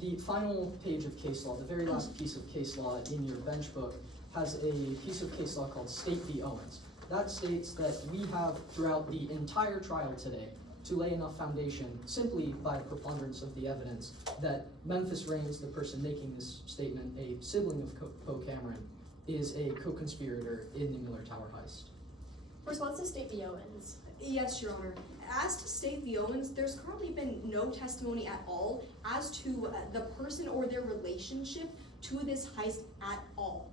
The final page of case law, the very last piece of case law in your bench book, has a piece of case law called State v. Owens. That states that we have, throughout the entire trial today, to lay enough foundation, simply by preponderance of the evidence, that Memphis Rains, the person making this statement, a sibling of Poe Cameron, is a co-conspirator in the Miller Tower heist. Response to State v. Owens. Yes, Your Honor. As to State v. Owens, there's currently been no testimony at all as to the person or their relationship to this heist at all.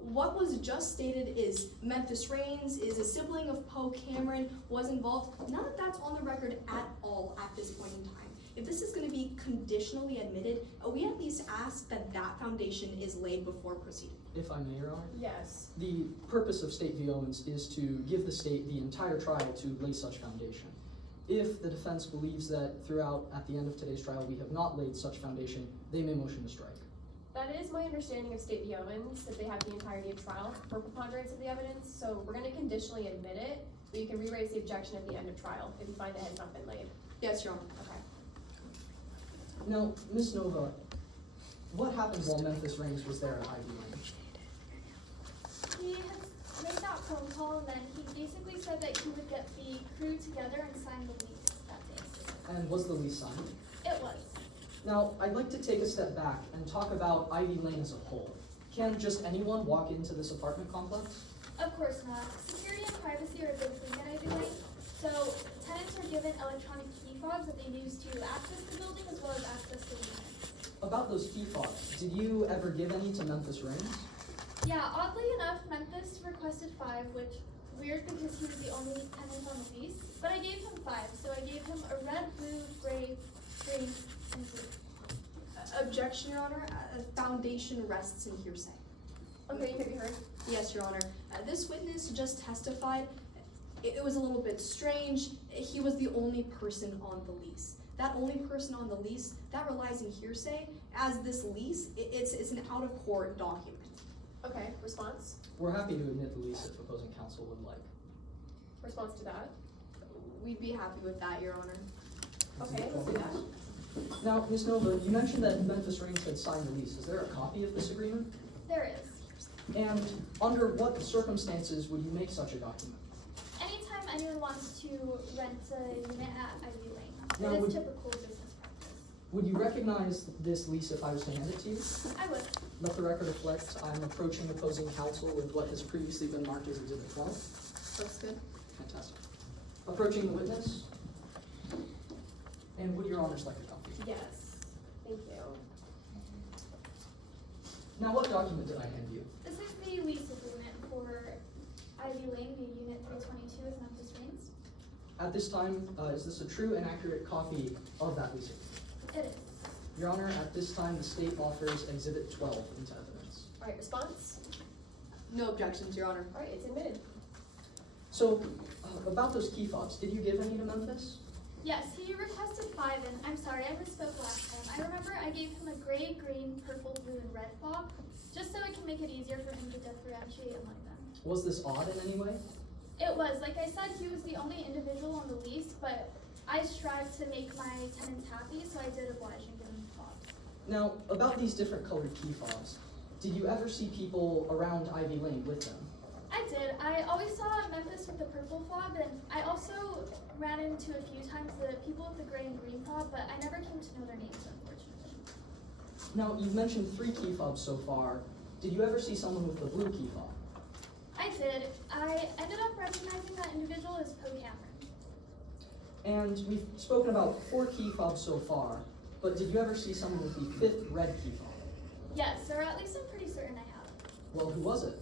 What was just stated is Memphis Rains is a sibling of Poe Cameron, was involved. None of that's on the record at all at this point in time. If this is going to be conditionally admitted, we at least ask that that foundation is laid before proceeding. If I may, Your Honor? Yes. The purpose of State v. Owens is to give the state the entire trial to lay such foundation. If the defense believes that throughout, at the end of today's trial, we have not laid such foundation, they may motion to strike. That is my understanding of State v. Owens, that they have the entirety of trial for preponderance of the evidence, so we're gonna conditionally admit it, but you can re-raise the objection at the end of trial if you find it has not been laid. Yes, Your Honor. Okay. Now, Ms. Nova, what happened while Memphis Rains was there at Ivy Lane? He had made that phone call, and then he basically said that he would get the crew together and sign the lease that day. And was the lease signed? It was. Now, I'd like to take a step back and talk about Ivy Lane as a whole. Can just anyone walk into this apartment complex? Of course not. Security and privacy are a big thing at Ivy Lane, so tenants are given electronic key fobs that they use to access the building as well as access the units. About those key fobs, did you ever give any to Memphis Rains? Yeah, oddly enough, Memphis requested 5, which weird because he was the only tenant on the lease, but I gave him 5, so I gave him a red, blue, gray, green, and blue. Objection, Your Honor. Foundation rests in hearsay. Okay, you may be heard. Yes, Your Honor. This witness just testified. It was a little bit strange. He was the only person on the lease. That only person on the lease, that relies in hearsay, as this lease, it's an out-of-court document. Okay, response? We're happy to admit the lease if opposing counsel would like. Response to that? We'd be happy with that, Your Honor. Okay, let's do that. Now, Ms. Nova, you mentioned that Memphis Rains had signed the lease. Is there a copy of this agreement? There is. And under what circumstances would you make such a document? Anytime anyone wants to rent a unit at Ivy Lane, Now, it is typical business practice. Would you recognize this lease if I was to hand it to you? I would. Let the record reflect I'm approaching opposing counsel with what has previously been marked as Exhibit 12. Looks good. Fantastic. Approaching the witness. And would your honors like a copy? Yes, thank you. Now, what document did I hand you? This is the lease agreement for Ivy Lane, the Unit 322 with Memphis Rains. At this time, is this a true and accurate copy of that lease agreement? It is. Your Honor, at this time, the state offers Exhibit 12 into evidence. Alright, response? No objections, Your Honor. Alright, it's admitted. So, about those key fobs, did you give any to Memphis? Yes, he requested 5, and I'm sorry, I misspoke last time. I remember I gave him a gray, green, purple, blue, and red fob, just so it can make it easier for him to differentiate among them. Was this odd in any way? It was, like I said, he was the only individual on the lease, but I strive to make my tenants happy, so I did oblige and give him fobs. Now, about these different colored key fobs, did you ever see people around Ivy Lane with them? I did. I always saw Memphis with the purple fob, and I also ran into a few times the people with the gray and green fob, but I never came to know their names, unfortunately. Now, you've mentioned 3 key fobs so far. Did you ever see someone with the blue key fob? I did. I ended up recognizing that individual as Poe Cameron. And we've spoken about 4 key fobs so far, but did you ever see someone with the 5th red key fob? Yes, or at least I'm pretty certain I have. Well, who was it?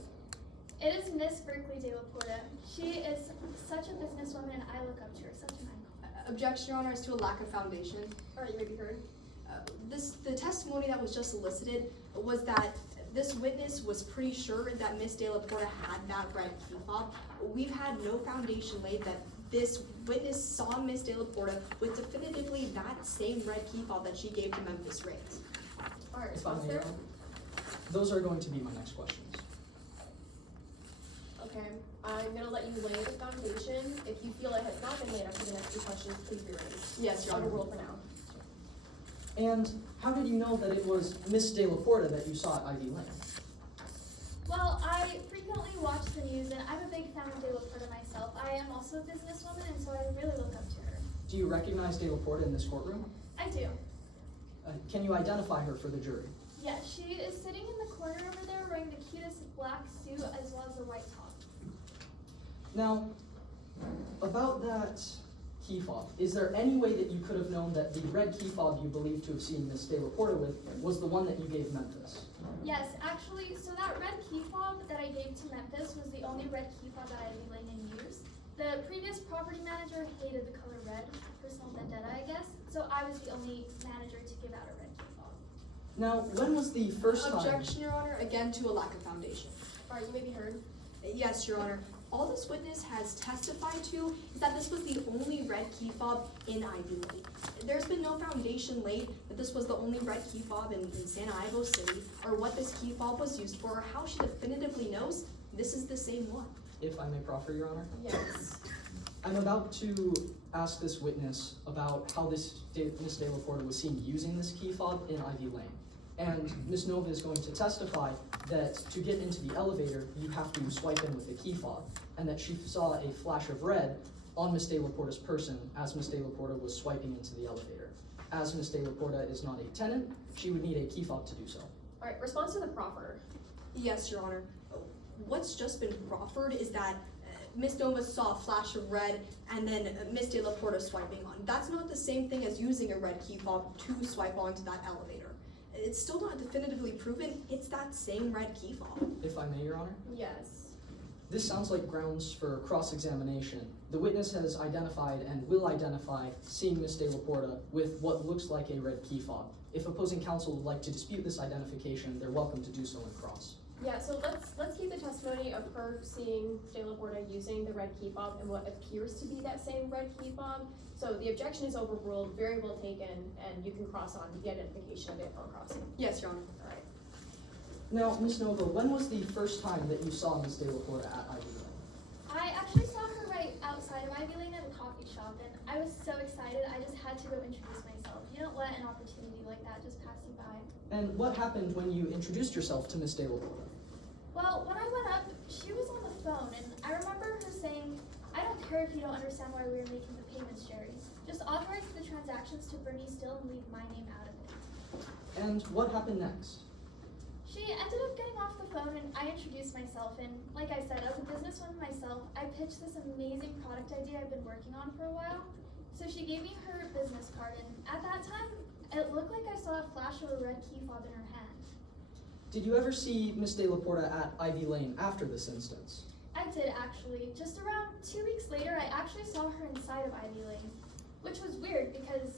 It is Miss Berkeley de la Porta. She is such a businesswoman, and I look up to her, such an icon. Objection, Your Honor, is to a lack of foundation. Alright, you may be heard. The testimony that was just elicited was that this witness was pretty sure that Miss de la Porta had that red key fob. We've had no foundation laid that this witness saw Miss de la Porta with definitively that same red key fob that she gave to Memphis Rains. Alright, If I response may, there? Your Honor? Those are going to be my next questions. Okay, I'm gonna let you lay the foundation. If you feel it has not been laid after the next 2 questions, please be ready. Yes, Your Honor. Overruled for now. And how did you know that it was Miss de la Porta that you saw at Ivy Lane? Well, I frequently watch the news, and I'm a big fan of de la Porta myself. I am also a businesswoman, and so I really look up to her. Do you recognize de la Porta in this courtroom? I do. Can you identify her for the jury? Yes, she is sitting in the corner over there wearing the cutest black suit as well as a white top. Now, about that key fob, is there any way that you could have known that the red key fob you believe to have seen Miss de la Porta with was the one that you gave Memphis? Yes, actually, so that red key fob that I gave to Memphis was the only red key fob that Ivy Lane used. The previous property manager hated the color red, personal vendetta, I guess, so I was the only manager to give out a red key fob. Now, when was the first time? Objection, Your Honor, again to a lack of foundation. Alright, you may be heard. Yes, Your Honor. All this witness has testified to is that this was the only red key fob in Ivy Lane. There's been no foundation laid that this was the only red key fob in Santa Ivo City, or what this key fob was used for, or how she definitively knows this is the same one. If I may proffer, Your Honor? Yes. I'm about to ask this witness about how Miss de la Porta was seen using this key fob in Ivy Lane. And Ms. Nova is going to testify that to get into the elevator, you have to swipe in with a key fob, and that she saw a flash of red on Ms. de la Porta's person as Ms. de la Porta was swiping into the elevator. As Ms. de la Porta is not a tenant, she would need a key fob to do so. Alright, response to the proffer. Yes, Your Honor. What's just been proffered is that Ms. Nova saw a flash of red and then Ms. de la Porta swiping on. That's not the same thing as using a red key fob to swipe onto that elevator. It's still not definitively proven it's that same red key fob. If I may, Your Honor? Yes. This sounds like grounds for cross-examination. The witness has identified and will identify seeing Ms. de la Porta with what looks like a red key fob. If opposing counsel would like to dispute this identification, they're welcome to do so in cross. Yeah, so let's keep the testimony of her seeing de la Porta using the red key fob and what appears to be that same red key fob. So the objection is overruled, very well taken, and you can cross on the identification of it for crossing. Yes, Your Honor. Alright. Now, Ms. Nova, when was the first time that you saw Ms. de la Porta at Ivy Lane? I actually saw her right outside of Ivy Lane at a coffee shop, and I was so excited I just had to go introduce myself. You don't let an opportunity like that just pass you by. And what happened when you introduced yourself to Ms. de la Porta? Well, when I went up, she was on the phone, and I remember her saying, "I don't care if you don't understand why we were making the payments, Jerry. Just authorize the transactions to Bernie Still and leave my name out of it." And what happened next? She ended up getting off the phone, and I introduced myself, and like I said, as a businesswoman myself, I pitched this amazing product idea I've been working on for a while. So she gave me her business card, and at that time, it looked like I saw a flash of a red key fob in her hand. Did you ever see Ms. de la Porta at Ivy Lane after this instance? I did, actually. Just around 2 weeks later, I actually saw her inside of Ivy Lane, which was weird because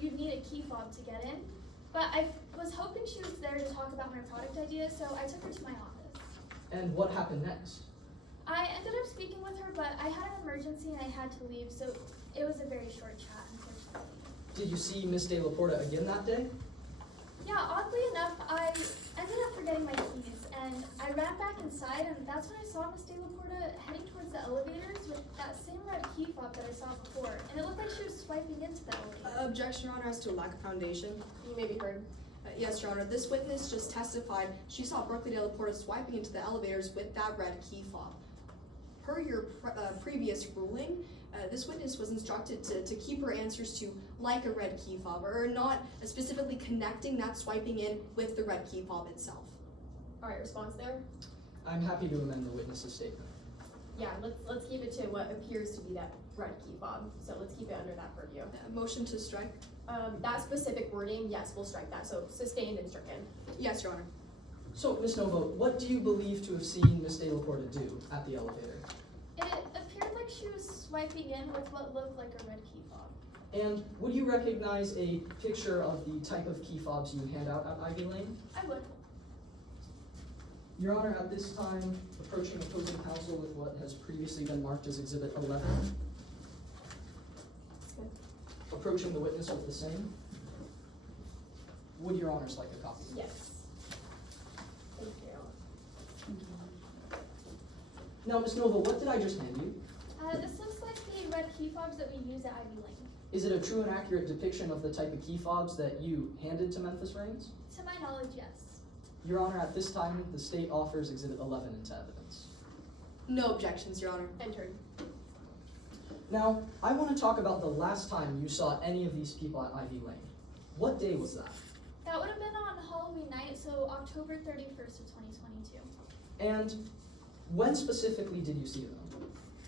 you'd need a key fob to get in. But I was hoping she was there to talk about my product idea, so I took her to my office. And what happened next? I ended up speaking with her, but I had an emergency and I had to leave, so it was a very short chat, unfortunately. Did you see Miss De La Porta again that day? Yeah, oddly enough, I ended up forgetting my keys, and I ran back inside, and that's when I saw Miss De La Porta heading towards the elevators with that same red key fob that I saw before, and it looked like she was swiping into the elevator. Objection, Your Honor, as to a lack of foundation. You may be heard. Yes, Your Honor, this witness just testified she saw Berkeley De La Porta swiping into the elevators with that red key fob. Per your previous ruling, this witness was instructed to keep her answers to like a red key fob, or not specifically connecting that swiping in with the red key fob itself. All right, response there? I'm happy to amend the witness's statement. Yeah, let's keep it to what appears to be that red key fob. So let's keep it under that purview. Motion to strike? That specific wording, yes, we'll strike that. So sustained and stricken. Yes, Your Honor. So, Miss Novo, what do you believe to have seen Miss De La Porta do at the elevator? It appeared like she was swiping in with what looked like a red key fob. And would you recognize a picture of the type of key fobs you hand out at Ivy Lane? I would. Your Honor, at this time, approaching opposing counsel with what has previously been marked as Exhibit 11. Approaching the witness with the same. Would Your Honors like a copy? Yes. Thank you. Now, Miss Nova, what did I just hand you? This looks like the red key fobs that we use at Ivy Lane. Is it a true and accurate depiction of the type of key fobs that you handed to Memphis Reigns? To my knowledge, yes. Your Honor, at this time, the state offers Exhibit 11 into evidence. No objections, Your Honor. Entered. Now, I want to talk about the last time you saw any of these people at Ivy Lane. What day was that? That would have been on Halloween night, so October 31st of 2022. And when specifically did you see them?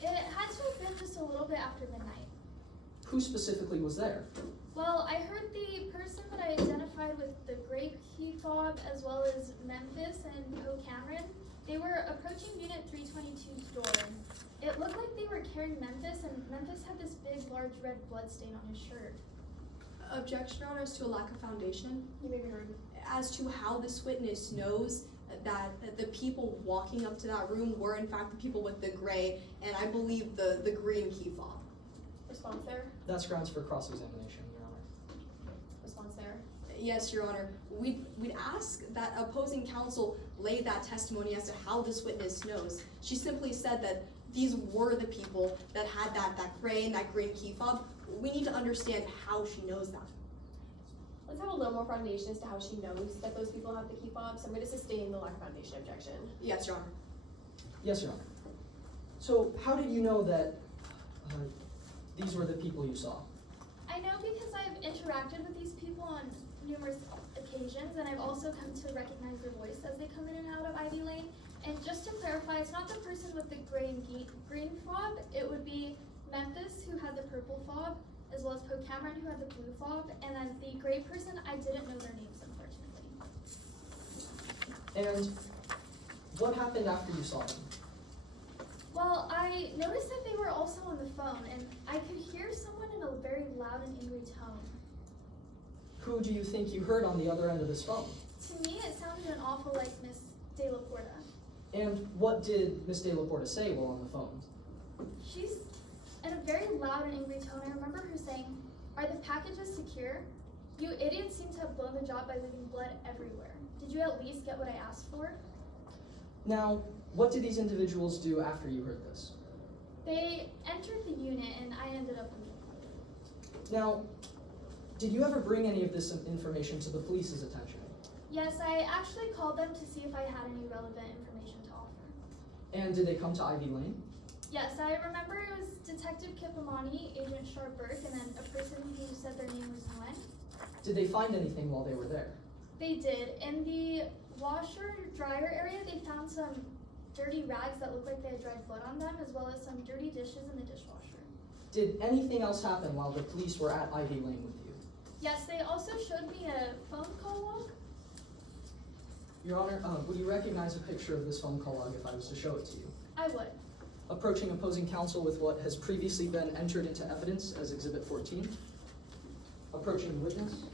It had to have been just a little bit after midnight. Who specifically was there? Well, I heard the person that I identified with the gray key fob, as well as Memphis and Poe Cameron, they were approaching Unit 322's door. It looked like they were carrying Memphis, and Memphis had this big, large red blood stain on his shirt. Objection, Your Honor, as to a lack of foundation. You may be heard. As to how this witness knows that the people walking up to that room were in fact the people with the gray, and I believe the green key fob. Response there? That's grounds for cross-examination, Your Honor. Response there? Yes, Your Honor. We'd ask that opposing counsel lay that testimony as to how this witness knows. She simply said that these were the people that had that gray and that green key fob. We need to understand how she knows that. Let's have a little more foundation as to how she knows that those people have the key fob. So I'm going to sustain the lack of foundation objection. Yes, Your Honor. Yes, Your Honor. So, how did you know that these were the people you saw? I know because I've interacted with these people on numerous occasions, and I've also come to recognize their voice as they come in and out of Ivy Lane. And just to clarify, it's not the person with the gray and green fob. It would be Memphis, who had the purple fob, as well as Poe Cameron, who had the blue fob, and then the gray person, I didn't know their names, unfortunately. And what happened after you saw them? Well, I noticed that they were also on the phone, and I could hear someone in a very loud and angry tone. Who do you think you heard on the other end of this phone? To me, it sounded an awful like Miss De La Porta. And what did Miss De La Porta say while on the phone? She's in a very loud and angry tone. I remember her saying, "Are the packages secure? You idiots seem to have blown the job by leaving blood everywhere. Did you at least get what I asked for?" Now, what did these individuals do after you heard this? They entered the unit, and I ended up leaving. Now, did you ever bring any of this information to the police's attention? Yes, I actually called them to see if I had any relevant information to offer. And did they come to Ivy Lane? Yes, I remember it was Detective Kipamani, Agent Sharp Burke, and then a person who said their name was Gwen. Did they find anything while they were there? They did. In the washer dryer area, they found some dirty rags that looked like they had dried blood on them, as well as some dirty dishes in the dishwasher. Did anything else happen while the police were at Ivy Lane with you? Yes, they also showed me a phone call log. Your Honor, would you recognize a picture of this phone call log if I was to show it to you? I would. Approaching opposing counsel with what has previously been entered into evidence as Exhibit 14. Approaching the witness.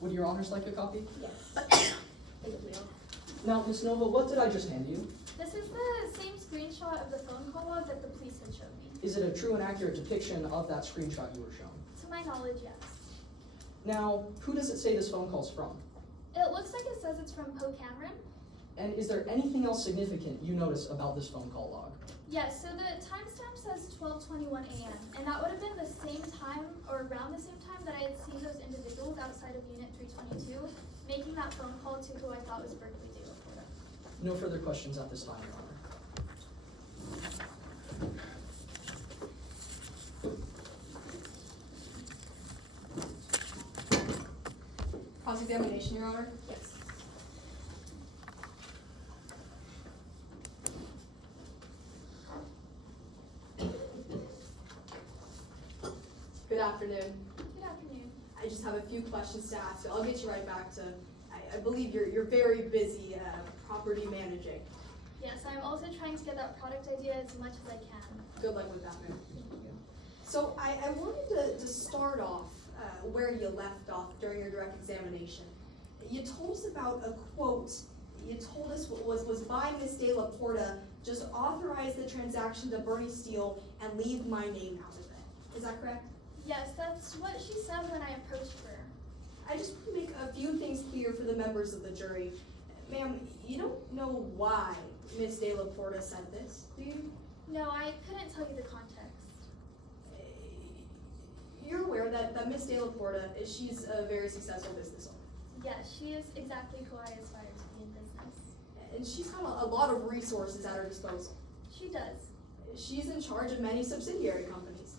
Would your honors like a copy? Yes. Thank you. Now, Ms. Nova, what did I just hand you? This is the same screenshot of the phone call log that the police had showed me. Is it a true and accurate depiction of that screenshot you were shown? To my knowledge, yes. Now, who does it say this phone call's from? It looks like it says it's from Poe Cameron. And is there anything else significant you notice about this phone call log? Yes, so the timestamp says 12:21 a.m. and that would have been the same time or around the same time that I had seen those individuals outside of Unit 322 making that phone call to who I thought was Berkeley de la Porta. No further questions at this time, Your Honor. Cross-examination, Your Honor? Yes. Good afternoon. Good afternoon. I just have a few questions to ask you. I'll get you right back to, I believe you're very busy property managing. Yes, I'm also trying to get that product idea as much as I can. Good luck with that, ma'am. So I wanted to start off where you left off during your direct examination. You told us about a quote. You told us what was by Miss De La Porta, just authorize the transaction to Bernie Steele and leave my name out of it. Is that correct? Yes, that's what she said when I approached her. I just want to make a few things clear for the members of the jury. Ma'am, you don't know why Miss De La Porta said this, do you? No, I couldn't tell you the context. You're aware that Miss De La Porta, she's a very successful business owner. Yes, she is exactly who I aspire to be in business. And she's got a lot of resources at her disposal. She does. She's in charge of many subsidiary companies.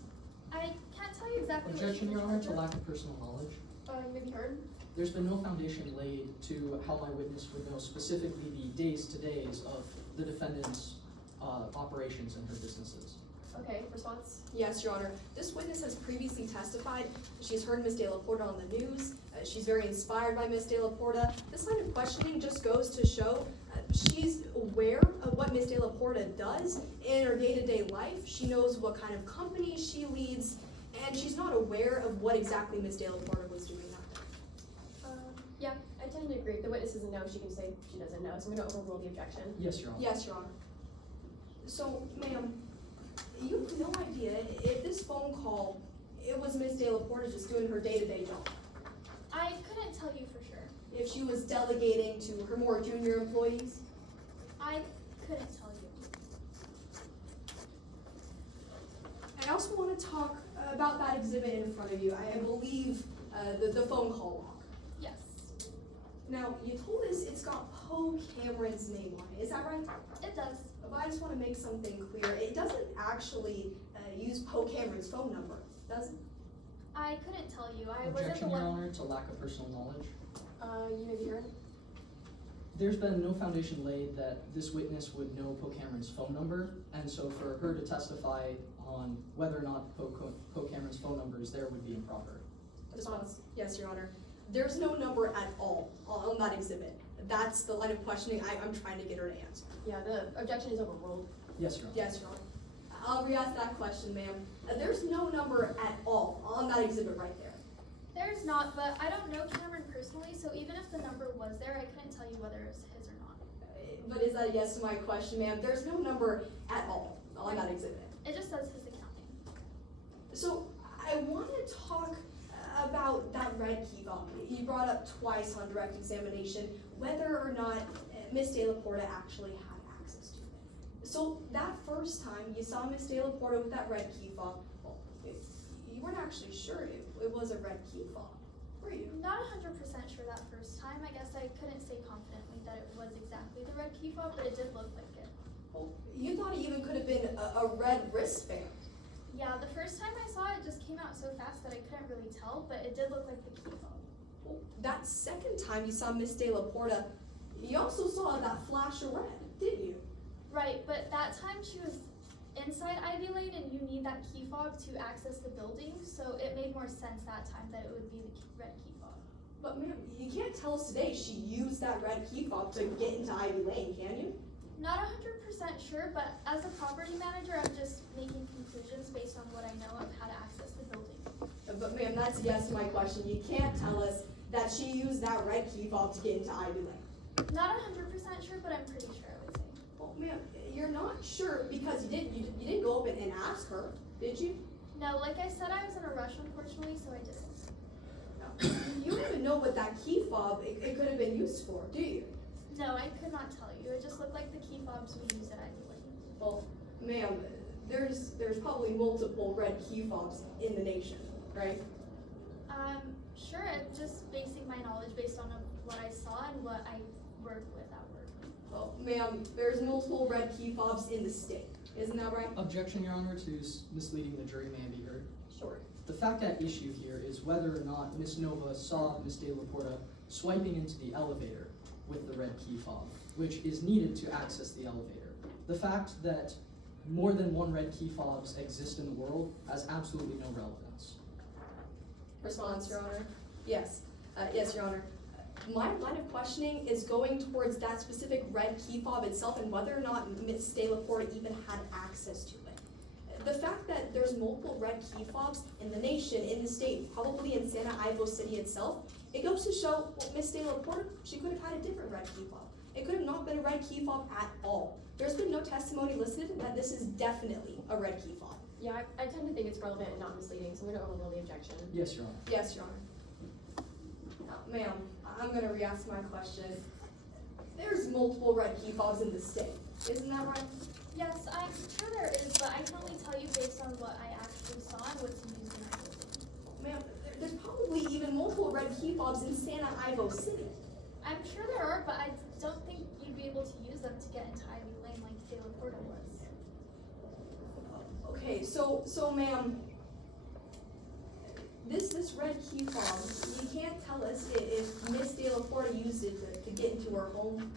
I can't tell you exactly Objection, what Your she's Honor, in to charge of. lack of personal knowledge. You may be heard. There's been no foundation laid to how my witness would know specifically the days-to-days of the defendant's operations and her businesses. Okay, response? Yes, Your Honor. This witness has previously testified. She's heard Miss De La Porta on the news. She's very inspired by Miss De La Porta. This line of questioning just goes to show she's aware of what Miss De La Porta does in her day-to-day life. She knows what kind of company she leads, and she's not aware of what exactly Miss De La Porta was doing that day. Yeah, I tend to agree. If the witness doesn't know, she can say she doesn't know, so I'm gonna overrule the objection. Yes, Your Honor. Yes, Your Honor. So, ma'am, you have no idea if this phone call, it was Miss De La Porta just doing her day-to-day job. I couldn't tell you for sure. If she was delegating to her more junior employees. I couldn't tell you. I also want to talk about that exhibit in front of you. I believe the phone call log. Yes. Now, you told us it's got Poe Cameron's name on it. Is that right? It does. But I just want to make something clear. It doesn't actually use Poe Cameron's phone number, does it? I couldn't tell you. I wasn't the Objection, Your one. Honor, to lack of personal knowledge. You may be heard. There's been no foundation laid that this witness would know Poe Cameron's phone number, and so for her to testify on whether or not Poe Cameron's phone number is there would be improper. Response. Yes, Your Honor. There's no number at all on that exhibit. That's the line of questioning I'm trying to get her to answer. Yeah, the objection is overruled. Yes, Your Honor. Yes, Your Honor. I'll re-ask that question, ma'am. There's no number at all on that exhibit right there. There's not, but I don't know Cameron personally, so even if the number was there, I couldn't tell you whether it was his or not. But is that a yes to my question, ma'am? There's no number at all on that exhibit. It just says his account name. So I want to talk about that red key fob. You brought up twice on direct examination whether or not Miss De La Porta actually had access to it. So that first time you saw Miss De La Porta with that red key fob, well, you weren't actually sure it was a red key fob, were you? Not 100% sure that first time. I guess I couldn't say confidently that it was exactly the red key fob, but it did look like it. Well, you thought it even could have been a red wristband. Yeah, the first time I saw it, it just came out so fast that I couldn't really tell, but it did look like the key fob. Well, that second time you saw Miss De La Porta, you also saw that flash of red, didn't you? Right, but that time she was inside Ivy Lane and you need that key fob to access the building, so it made more sense that time that it would be the red key fob. But ma'am, you can't tell us today she used that red key fob to get into Ivy Lane, can you? Not 100% sure, but as a property manager, I'm just making conclusions based on what I know of how to access the building. But ma'am, that's a yes to my question. You can't tell us that she used that red key fob to get into Ivy Lane? Not 100% sure, but I'm pretty sure I would say. Well, ma'am, you're not sure because you didn't go up and ask her, did you? No, like I said, I was in a rush, unfortunately, so I didn't. You don't even know what that key fob it could have been used for, do you? No, I could not tell you. It just looked like the key fobs we use at Ivy Lane. Well, ma'am, there's probably multiple red key fobs in the nation, right? Sure, I'm just basing my knowledge based on what I saw and what I work with at work. Well, ma'am, there's multiple red key fobs in the state, isn't that right? Objection, Your Honor, to misleading the jury may be heard. Sure. The fact at issue here is whether or not Ms. Nova saw Ms. De La Porta swiping into the elevator with the red key fob, which is needed to access the elevator. The fact that more than one red key fobs exist in the world has absolutely no relevance. Response, Your Honor? Yes. Yes, Your Honor. My line of questioning is going towards that specific red key fob itself and whether or not Ms. De La Porta even had access to it. The fact that there's multiple red key fobs in the nation, in the state, probably in Santa Ivo City itself, it goes to show, well, Ms. De La Porta, she could have had a different red key fob. It could have not been a red key fob at all. There's been no testimony listed that this is definitely a red key fob. Yeah, I tend to think it's relevant and not misleading, so I'm gonna overrule the objection. Yes, Your Honor. Yes, Your Honor. Ma'am, I'm gonna re-ask my question. There's multiple red key fobs in the state, isn't that right? Yes, I'm sure there is, but I can only tell you based on what I actually saw and what's used in Ivy Lane. Ma'am, there's probably even multiple red key fobs in Santa Ivo City. I'm sure there are, but I don't think you'd be able to use them to get into Ivy Lane like De La Porta was. Okay, so ma'am, this red key fob, you can't tell us if Miss De La Porta used it to get into her home?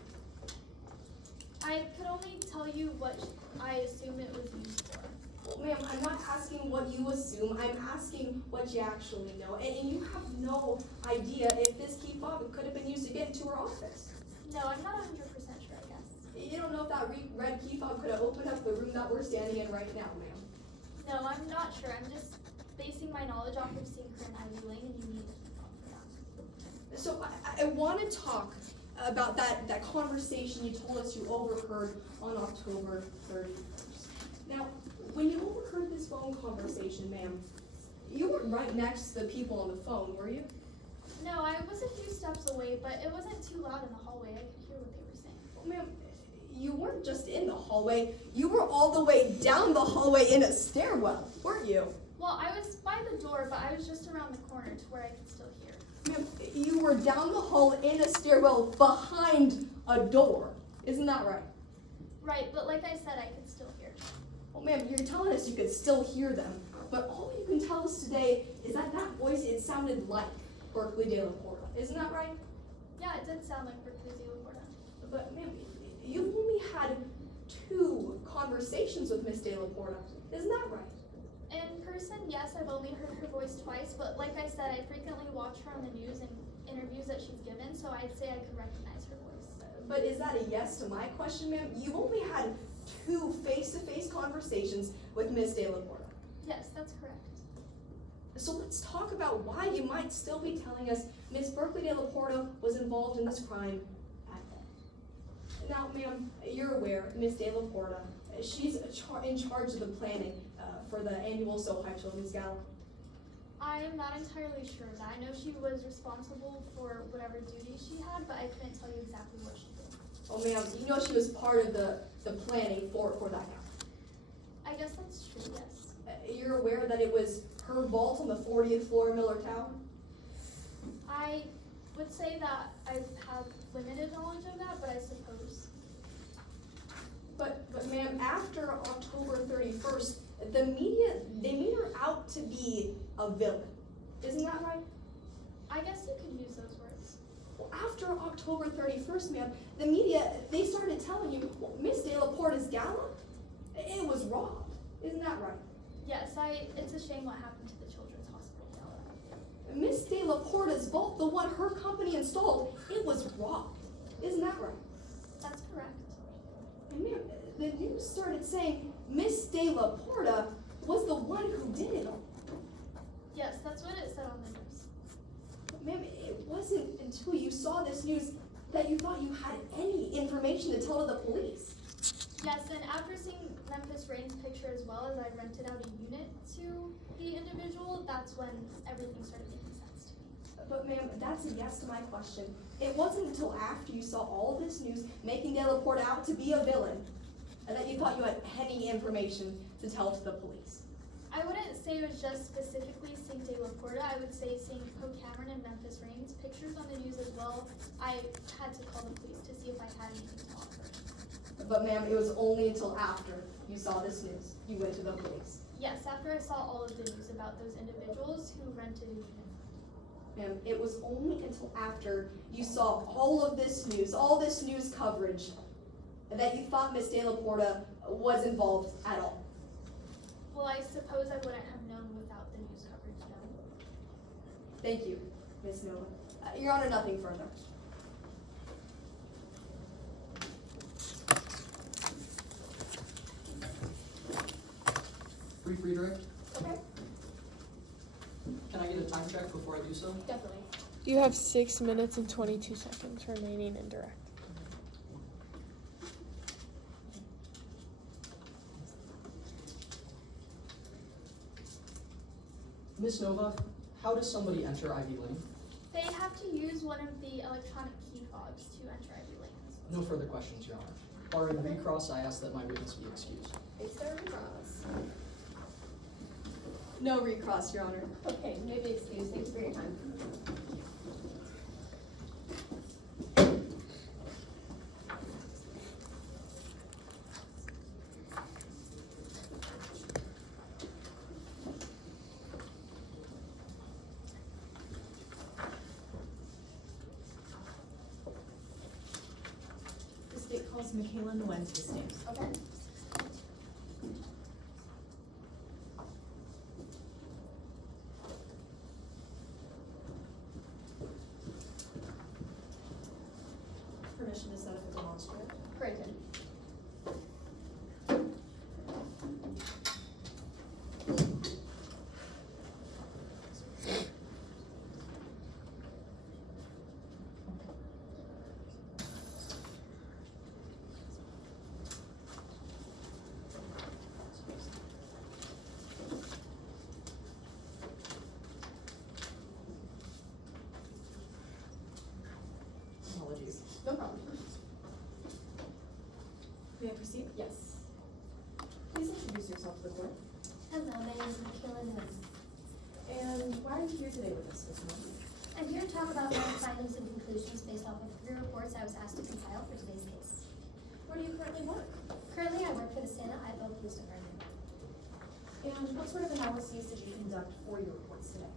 I could only tell you what I assume it was used for. Well, ma'am, I'm not asking what you assume, I'm asking what you actually know. And you have no idea if this key fob could have been used to get into her office. No, I'm not 100% sure, I guess. You don't know if that red key fob could have opened up the room that we're standing in right now, ma'am. No, I'm not sure. I'm just basing my knowledge off of seeing her in Ivy Lane, and you need a key fob for that. So I want to talk about that conversation you told us you overheard on October 31st. Now, when you overheard this phone conversation, ma'am, you weren't right next to the people on the phone, were you? No, I was a few steps away, but it wasn't too loud in the hallway. I could hear what they were saying. Well, ma'am, you weren't just in the hallway, you were all the way down the hallway in a stairwell, weren't you? Well, I was by the door, but I was just around the corner to where I could still hear. Ma'am, you were down the hall in a stairwell behind a door. Isn't that right? Right, but like I said, I could still hear. Well, ma'am, you're telling us you could still hear them, but all you can tell us today is that voice, it sounded like Berkeley De La Porta. Isn't that right? Yeah, it did sound like Berkeley De La Porta. But ma'am, you've only had 2 conversations with Miss De La Porta. Isn't that right? In person, yes, I've only heard her voice twice, but like I said, I frequently watch her on the news and interviews that she's given, so I'd say I could recognize her voice. But is that a yes to my question, ma'am? You've only had 2 face-to-face conversations with Miss De La Porta. Yes, that's correct. So let's talk about why you might still be telling us Miss Berkeley De La Porta was involved in this crime at all. Now, ma'am, you're aware, Miss De La Porta, she's in charge of the planning for the annual So High Children's Gala. I am not entirely sure of that. I know she was responsible for whatever duties she had, but I couldn't tell you exactly what she did. Oh, ma'am, you know she was part of the planning for that gala. I guess that's true, yes. You're aware that it was her vault on the 40th floor of Miller Tower? I would say that I have limited knowledge of that, but I suppose. But ma'am, after October 31st, the media, they made her out to be a villain. Isn't that right? I guess you could use those words. Well, after October 31st, ma'am, the media, they started telling you, well, Miss De La Porta's gala, it was robbed. Isn't that right? Yes, it's a shame what happened to the Children's Hospital gala. Miss De La Porta's vault, the one her company installed, it was robbed. Isn't that right? That's correct. And ma'am, the news started saying Miss De La Porta was the one who did it all. Yes, that's what it said on the news. Ma'am, it wasn't until you saw this news that you thought you had any information to tell to the police. Yes, and after seeing Memphis Rain's picture as well as I rented out a unit to the individual, that's when everything started making sense to me. But ma'am, that's a yes to my question. It wasn't until after you saw all this news making De La Porta out to be a villain that you thought you had any information to tell to the police. I wouldn't say it was just specifically seeing De La Porta. I would say seeing Poe Cameron and Memphis Rain's pictures on the news as well. I had to call the police to see if I had anything to offer. But ma'am, it was only until after you saw this news you went to the police. Yes, after I saw all of the news about those individuals who rented a unit. Ma'am, it was only until after you saw all of this news coverage, that you thought Miss De La Porta was involved at all. Well, I suppose I wouldn't have known without the news coverage done. Thank you, Miss Nova. Your Honor, nothing further. Brief redirect. Okay. Can I get a time check before I do so? Definitely. You have 6 minutes and 22 seconds remaining in direct. Miss Nova, how does somebody enter Ivy Lane? They have to use one of the electronic key fobs to enter Ivy Lanes. No further questions, Your Honor. Barring recross, I ask that my witness be excused. Is there a recross? No recross, Your Honor. Okay, you may be excused. Thanks for your time. The state calls Michaela Nguyen to the stand. Okay. Permission to set up a demonstrator. Granted. Apologies. No problem. May I proceed? Yes. Please introduce yourself to the court. Hello, my name is Michaela Nguyen. And why are you here today with us, Ms. Nguyen? I'm here to talk about my findings and conclusions based off of 3 reports I was asked to compile for today's case. Where do you currently work? Currently, I work for the Santa Ivo Police Department. And what sort of analyses did you conduct for your reports today?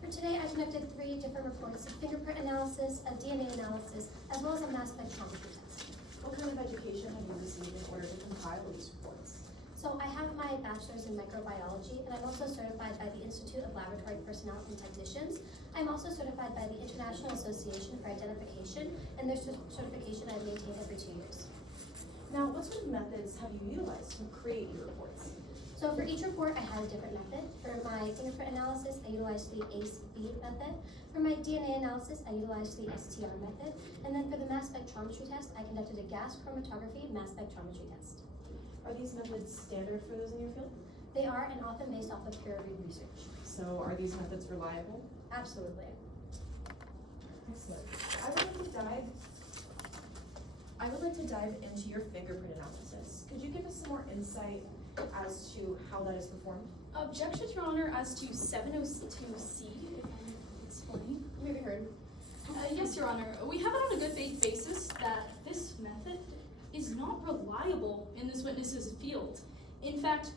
For today, I conducted 3 different reports, a fingerprint analysis, a DNA analysis, as well as a mass spectrometry test. What kind of education have you received in order to compile these reports? So I have my bachelor's in microbiology, and I'm also certified by the Institute of Laboratory Personnel and Technicians. I'm also certified by the International Association for Identification, and their certification I maintain every 2 years. Now, what sort of methods have you utilized to create your reports? So for each report, I had a different method. For my fingerprint analysis, I utilized the ACE-B method. For my DNA analysis, I utilized the STR method. And then for the mass spectrometry test, I conducted a gas chromatography mass spectrometry test. Are these methods standard for those in your field? They are, and often based off of peer-reviewed research. So are these methods reliable? Absolutely. Excellent. I would like to dive into your fingerprint analysis. Could you give us some more insight as to how that is performed? Objection, Your Honor, as to 702C, if I'm explaining. You may be heard. Yes, Your Honor. We have it on a good faith basis that this method is not reliable in this witness's field. In fact,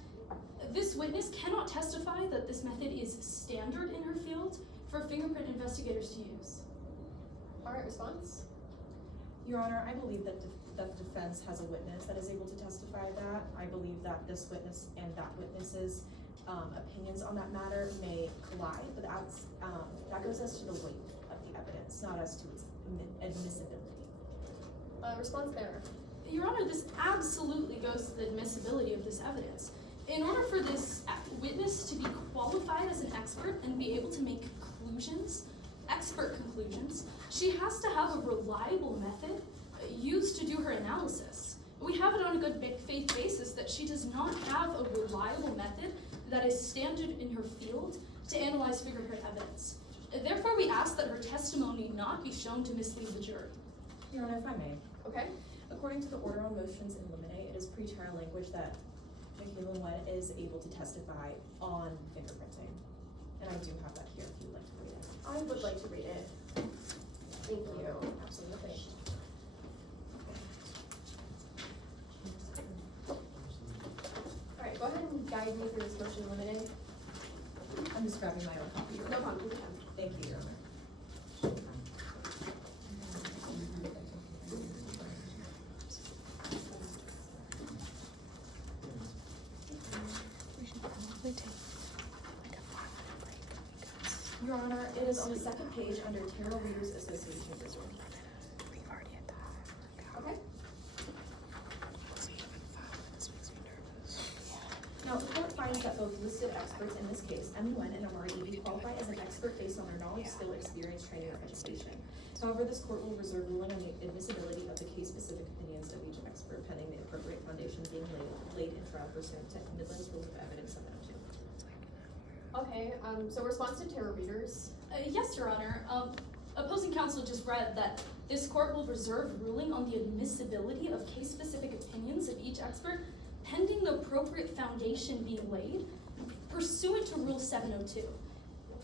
this witness cannot testify that this method is standard in her field for fingerprint investigators to use. All right, response? Your Honor, I believe that the defense has a witness that is able to testify that. I believe that this witness and that witness's opinions on that matter may collide, but that goes as to the weight of the evidence, not as to its admissibility. Response there. Your Honor, this absolutely goes to the admissibility of this evidence. In order for this witness to be qualified as an expert and be able to make conclusions expert conclusions, she has to have a reliable method used to do her analysis. We have it on a good faith basis that she does not have a reliable method that is standard in her field to analyze fingerprint evidence. Therefore, we ask that her testimony not be shown to mislead the jury. Your Honor, if I may. Okay? According to the order on motions in limine, it is pre-trial language that Michaela Nguyen is able to testify on fingerprinting. And I do have that here if you'd like to read it. I would like to read it. Thank you. Absolutely. Alright, go ahead and guide me through this motion limiting. I'm just grabbing my own copy. No problem, you can. Thank you, Your Honor. Your Honor, it is on the second page under Tarot Readers Association Resort. Okay. Now, the court finds that both listed experts in this case, Nguyen and Amari Eby, qualify as an expert based on their knowledge, skill, experience, training, or education. However, this court will reserve ruling on the admissibility of the case-specific opinions of each expert pending the appropriate foundation being laid in trial pursuant to Midland's Rules of Evidence 702. Okay, so response to tarot readers. Yes, Your Honor. Opposing counsel just read that this court will reserve ruling on the admissibility of case-specific opinions of each expert pending the appropriate foundation being laid pursuant to Rule 702.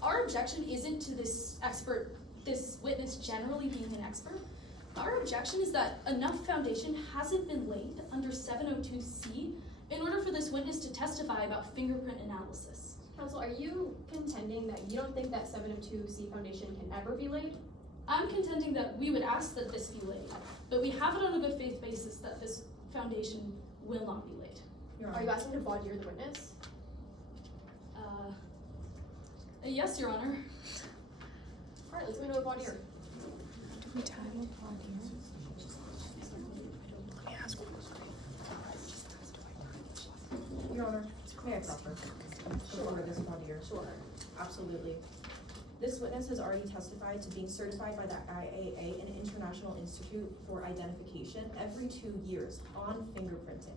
Our objection isn't to this witness generally being an expert. Our objection is that enough foundation hasn't been laid under 702C in order for this witness to testify about fingerprint analysis. Counsel, are you contending that you don't think that 702C foundation can ever be laid? I'm contending that we would ask that this be laid, but we have it on a good faith basis that this foundation will not be laid. Are you asking to voir dire the witness? Yes, Your Honor. Alright, let's go into a voir dire. Your Honor, may I proffer? Before this voir dire? Sure. Absolutely. This witness has already testified to being certified by the IAA, an International Institute for Identification, every 2 years on fingerprinting.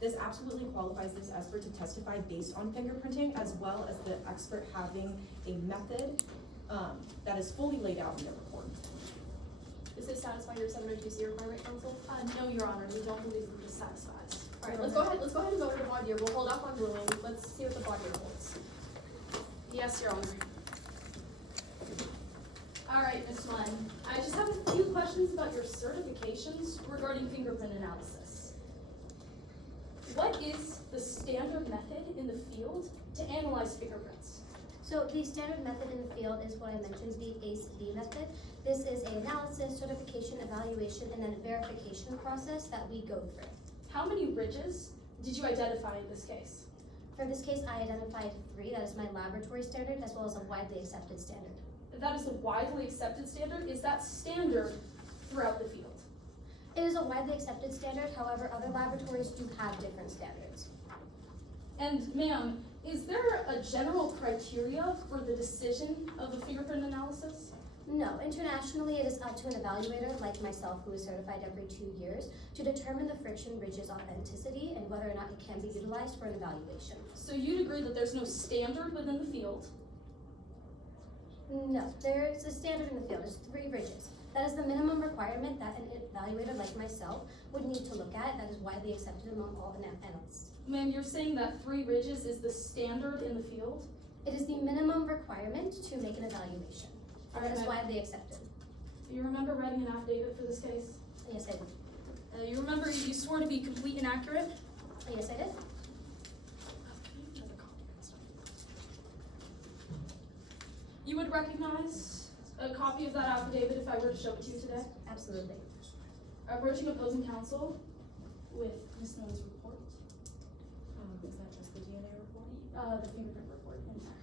This absolutely qualifies this expert to testify based on fingerprinting, as well as the expert having a method that is fully laid out in the report. Does this satisfy your 702C requirement, counsel? No, Your Honor, we don't believe that this satisfies. Alright, let's go ahead and go into voir dire. We'll hold off on ruling. Let's see what the voir dire holds. Yes, Your Honor. All right, Ms. Nguyen, I just have a few questions about your certifications regarding fingerprint analysis. What is the standard method in the field to analyze fingerprints? So the standard method in the field is what I mentioned, the ACE-B method. This is an analysis, certification, evaluation, and then verification process that we go through. How many ridges did you identify in this case? For this case, I identified 3. That is my laboratory standard, as well as a widely accepted standard. That is the widely accepted standard. Is that standard throughout the field? It is a widely accepted standard, however, other laboratories do have different standards. And ma'am, is there a general criteria for the decision of a fingerprint analysis? No, internationally it is up to an evaluator like myself, who is certified every 2 years, to determine the friction ridge's authenticity and whether or not it can be utilized for an evaluation. So you'd agree that there's no standard within the field? No, there is a standard in the field. There's 3 ridges. That is the minimum requirement that an evaluator like myself would need to look at. That is widely accepted among all analysts. Ma'am, you're saying that 3 ridges is the standard in the field? It is the minimum requirement to make an evaluation. And that is widely accepted. Do you remember writing an affidavit for this case? Yes, I did. You remember you swore to be complete and accurate? Yes, I did. You would recognize a copy of that affidavit if I were to show it to you today? Absolutely. Approaching opposing counsel with Ms. Nguyen's report. Is that just the DNA report? The fingerprint report in there.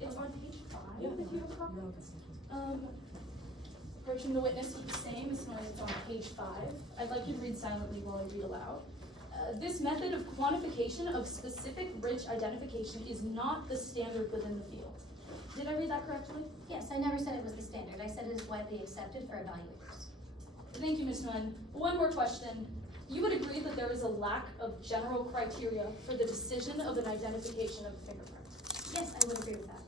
It's on page 5 if you have a copy. Approaching the witness with the same, Ms. Nguyen, it's on page 5. I'd like you to read silently while I read aloud. This method of quantification of specific ridge identification is not the standard within the field. Did I read that correctly? Yes, I never said it was the standard. I said it is widely accepted for evaluators. Thank you, Ms. Nguyen. One more question. You would agree that there is a lack of general criteria for the decision of an identification of a fingerprint? Yes, I would agree with that.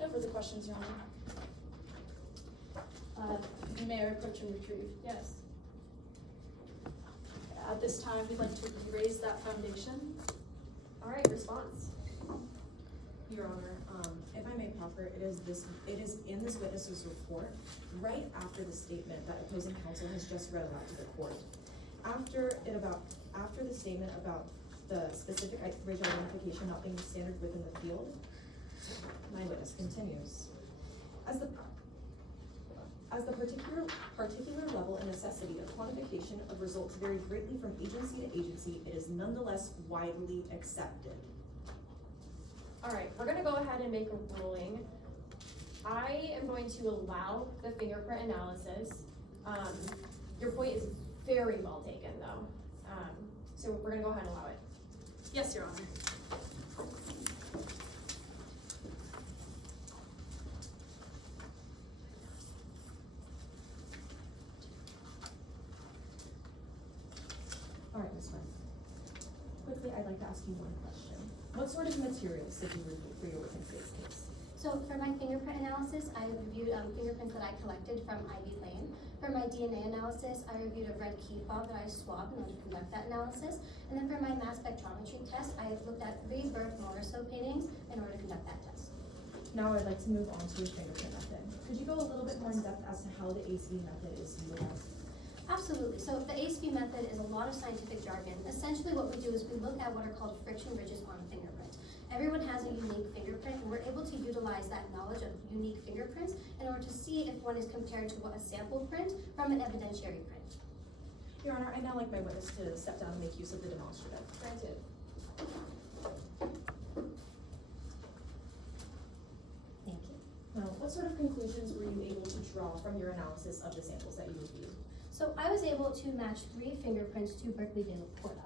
No further questions, Your Honor. Mayor Approach and Retrieve. Yes. At this time, we'd like to raise that foundation. All right, response. Your Honor, if I may proffer, it is in this witness's report, right after the statement that opposing counsel has just read aloud to the court. After the statement about the specific racial identification not being the standard within the field, my witness continues. As the particular level and necessity of quantification of results vary greatly from agency to agency, it is nonetheless widely accepted. All right, we're gonna go ahead and make a ruling. I am going to allow the fingerprint analysis. Your point is very well taken though. So we're gonna go ahead and allow it. Yes, Your Honor. All right, Ms. Wright. Quickly, I'd like to ask you one question. What sort of materials did you review for your witness case? So for my fingerprint analysis, I reviewed fingerprints that I collected from Ivy Lane. For my DNA analysis, I reviewed a red key fob that I swabbed in order to conduct that analysis. And then for my mass spectrometry test, I looked at 3 Berth Morrisseau paintings in order to conduct that test. Now I'd like to move on to your fingerprint method. Could you go a little bit more in depth as to how the ACV method is utilized? Absolutely. So the ACV method is a lot of scientific jargon. Essentially what we do is we look at what are called friction ridges on a fingerprint. Everyone has a unique fingerprint, and we're able to utilize that knowledge of unique fingerprints in order to see if one is compared to a sample print from an evidentiary print. Your Honor, I'd now like my witness to step down and make use of the demonstrative. Granted. Thank you. Now, what sort of conclusions were you able to draw from your analysis of the samples that you reviewed? So I was able to match 3 fingerprints to Berkeley de la Porta.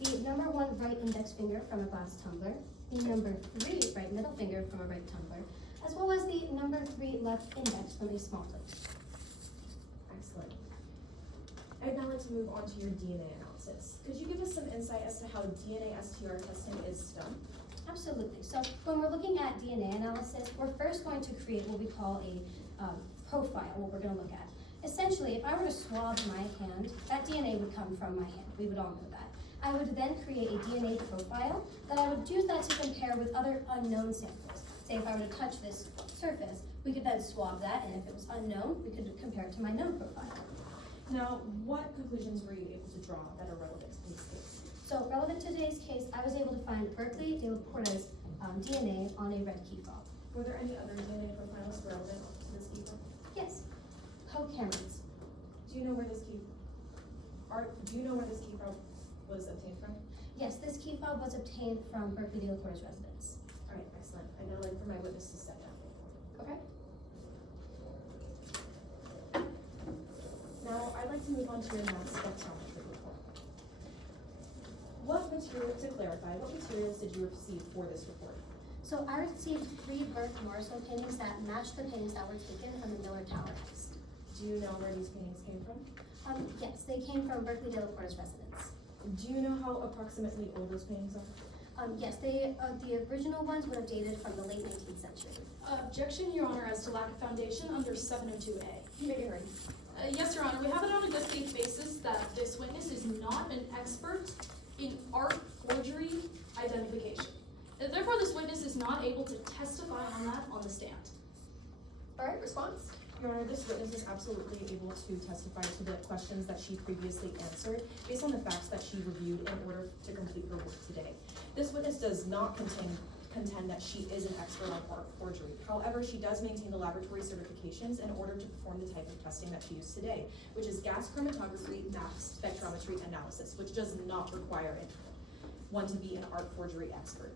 The number 1 right index finger from a glass tumbler, the number 3 right middle finger from a right tumbler, as well as the number 3 left index from a small plate. Excellent. I'd now like to move on to your DNA analysis. Could you give us some insight as to how DNA STR testing is done? Absolutely. So when we're looking at DNA analysis, we're first going to create what we call a profile, what we're going to look at. Essentially, if I were to swab my hand, that DNA would come from my hand. We would all know that. I would then create a DNA profile that I would use that to compare with other unknown samples. Say if I were to touch this surface, we could then swab that, and if it was unknown, we could compare it to my known profile. Now, what conclusions were you able to draw that are relevant to this case? So relevant to today's case, I was able to find Berkeley de la Porta's DNA on a red key fob. Were there any other DNA profiles relevant to this key fob? Yes. Poe Cameron's. Do you know where this key fob was obtained from? Yes, this key fob was obtained from Berkeley de la Porta's residence. All right, excellent. I'd now like for my witness to step down. Okay. Now, I'd like to move on to your mass spectrometry report. To clarify, what materials did you receive for this report? So I received 3 Berth Morrisseau paintings that matched the paintings that were taken from the Miller Tower heist. Do you know where these paintings came from? Yes, they came from Berkeley de la Porta's residence. Do you know how approximately old those paintings are? Yes, the original ones would have dated from the late 19th century. Objection, Your Honor, as to lack of foundation under 702A. You may be heard. Yes, Your Honor, we have it on a good faith basis that this witness is not an expert in art forgery identification. Therefore, this witness is not able to testify on that on the stand. All right, response? Your Honor, this witness is absolutely able to testify to the questions that she previously answered based on the facts that she reviewed in order to complete her work today. This witness does not contend that she is an expert on art forgery. However, she does maintain the laboratory certifications in order to perform the type of testing that she used today, which is gas chromatography, mass spectrometry analysis, which does not require one to be an art forgery expert.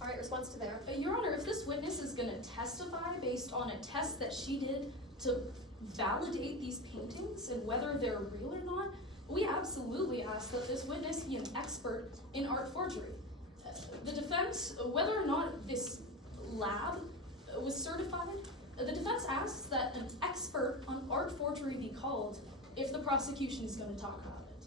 All right, response to there. Your Honor, if this witness is going to testify based on a test that she did to validate these paintings and whether they're real or not, we absolutely ask that this witness be an expert in art forgery. The defense, whether or not this lab was certified, the defense asks that an expert on art forgery be called if the prosecution is going to talk about it.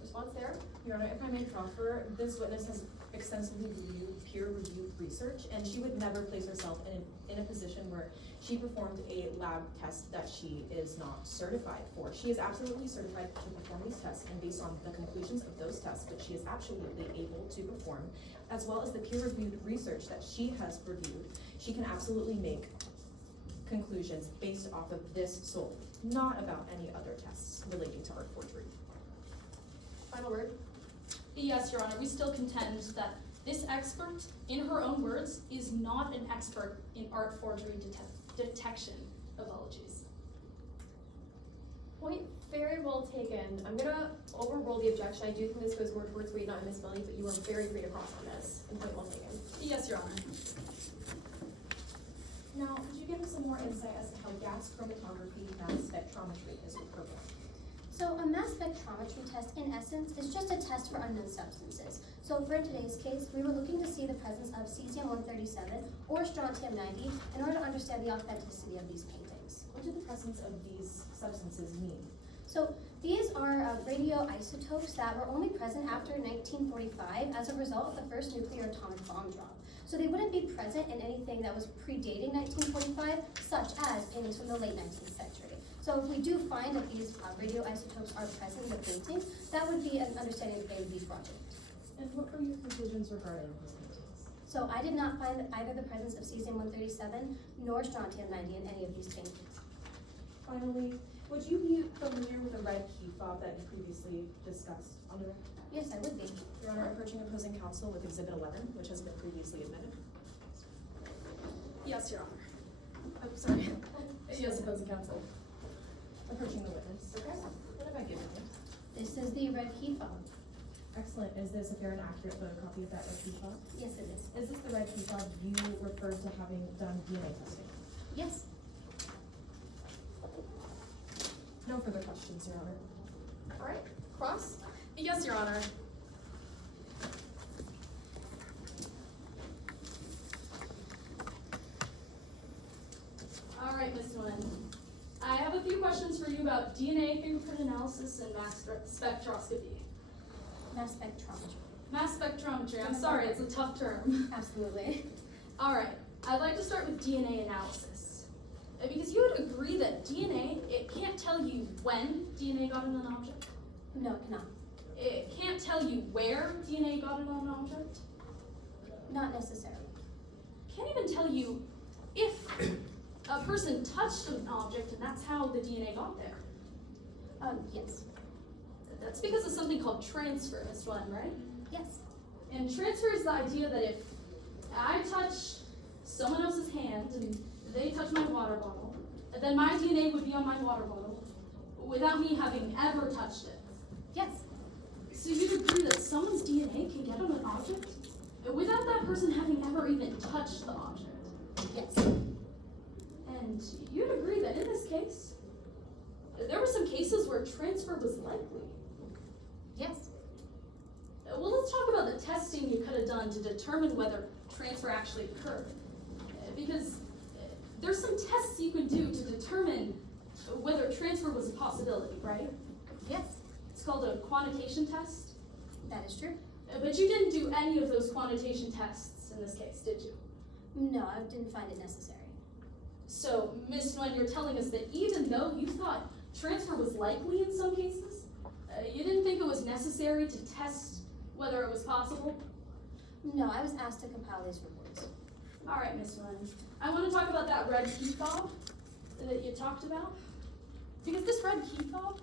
Response there? Your Honor, if I may proffer, this witness has extensively reviewed peer-reviewed research, and she would never place herself in a position where she performed a lab test that she is not certified for. She is absolutely certified to perform these tests, and based on the conclusions of those tests, which she is absolutely able to perform, as well as the peer-reviewed research that she has reviewed, she can absolutely make conclusions based off of this solely, not about any other tests relating to art forgery. Final word? Yes, Your Honor, we still contend that this expert, in her own words, is not an expert in art forgery detection. Apologies. Point very well taken. I'm gonna overrule the objection. I do think this goes more towards Reed, not Miss Billy, but you are very free to cross on this, and point well taken. Yes, Your Honor. Now, could you give us some more insight as to how gas chromatography mass spectrometry is performed? So a mass spectrometry test, in essence, is just a test for unknown substances. So for today's case, we were looking to see the presence of cesium-137 or strontium-90 in order to understand the authenticity of these paintings. What do the presence of these substances mean? So these are radioisotopes that were only present after 1945 as a result of the first nuclear atomic bomb drop. So they wouldn't be present in anything that was predating 1945, such as paintings from the late 19th century. So if we do find that these radioisotopes are present in the painting, that would be an understanding that they would be fraudulent. And what were your conclusions regarding these paintings? So I did not find either the presence of cesium-137 nor strontium-90 in any of these paintings. Finally, would you be familiar with the red key fob that you previously discussed on the record? Yes, I would be. Your Honor, approaching opposing counsel with Exhibit 11, which has been previously admitted. Yes, Your Honor. I'm sorry. Yes, opposing counsel. Approaching the witness. Okay. What have I given you? This is the red key fob. Excellent. Is this a fair and accurate photocopy of that red key fob? Yes, it is. Is this the red key fob you referred to having done DNA testing? Yes. No further questions, Your Honor. All right. Cross? Yes, Your Honor. All right, Ms. Nguyen. I have a few questions for you about DNA fingerprint analysis and mass spectroscopy. Mass spectrometry. Mass spectrometry, I'm sorry, it's a tough term. Absolutely. All right, I'd like to start with DNA analysis. Because you would agree that DNA, it can't tell you when DNA got in an object. No, it cannot. It can't tell you where DNA got in an object. Not necessarily. Can't even tell you if a person touched an object and that's how the DNA got there. Yes. That's because of something called transfer, Ms. Nguyen, right? Yes. And transfer is the idea that if I touch someone else's hand and they touch my water bottle, then my DNA would be on my water bottle without me having ever touched it. Yes. So you'd agree that someone's DNA can get on an object without that person having ever even touched the object? Yes. And you'd agree that in this case, there were some cases where transfer was likely. Yes. Well, let's talk about the testing you could have done to determine whether transfer actually occurred. Because there's some tests you can do to determine whether transfer was a possibility, right? Yes. It's called a quantitation test. That is true. But you didn't do any of those quantitation tests in this case, did you? No, I didn't find it necessary. So, Ms. Nguyen, you're telling us that even though you thought transfer was likely in some cases, you didn't think it was necessary to test whether it was possible? No, I was asked to compile these reports. All right, Ms. Nguyen. I want to talk about that red key fob that you talked about. Because this red key fob,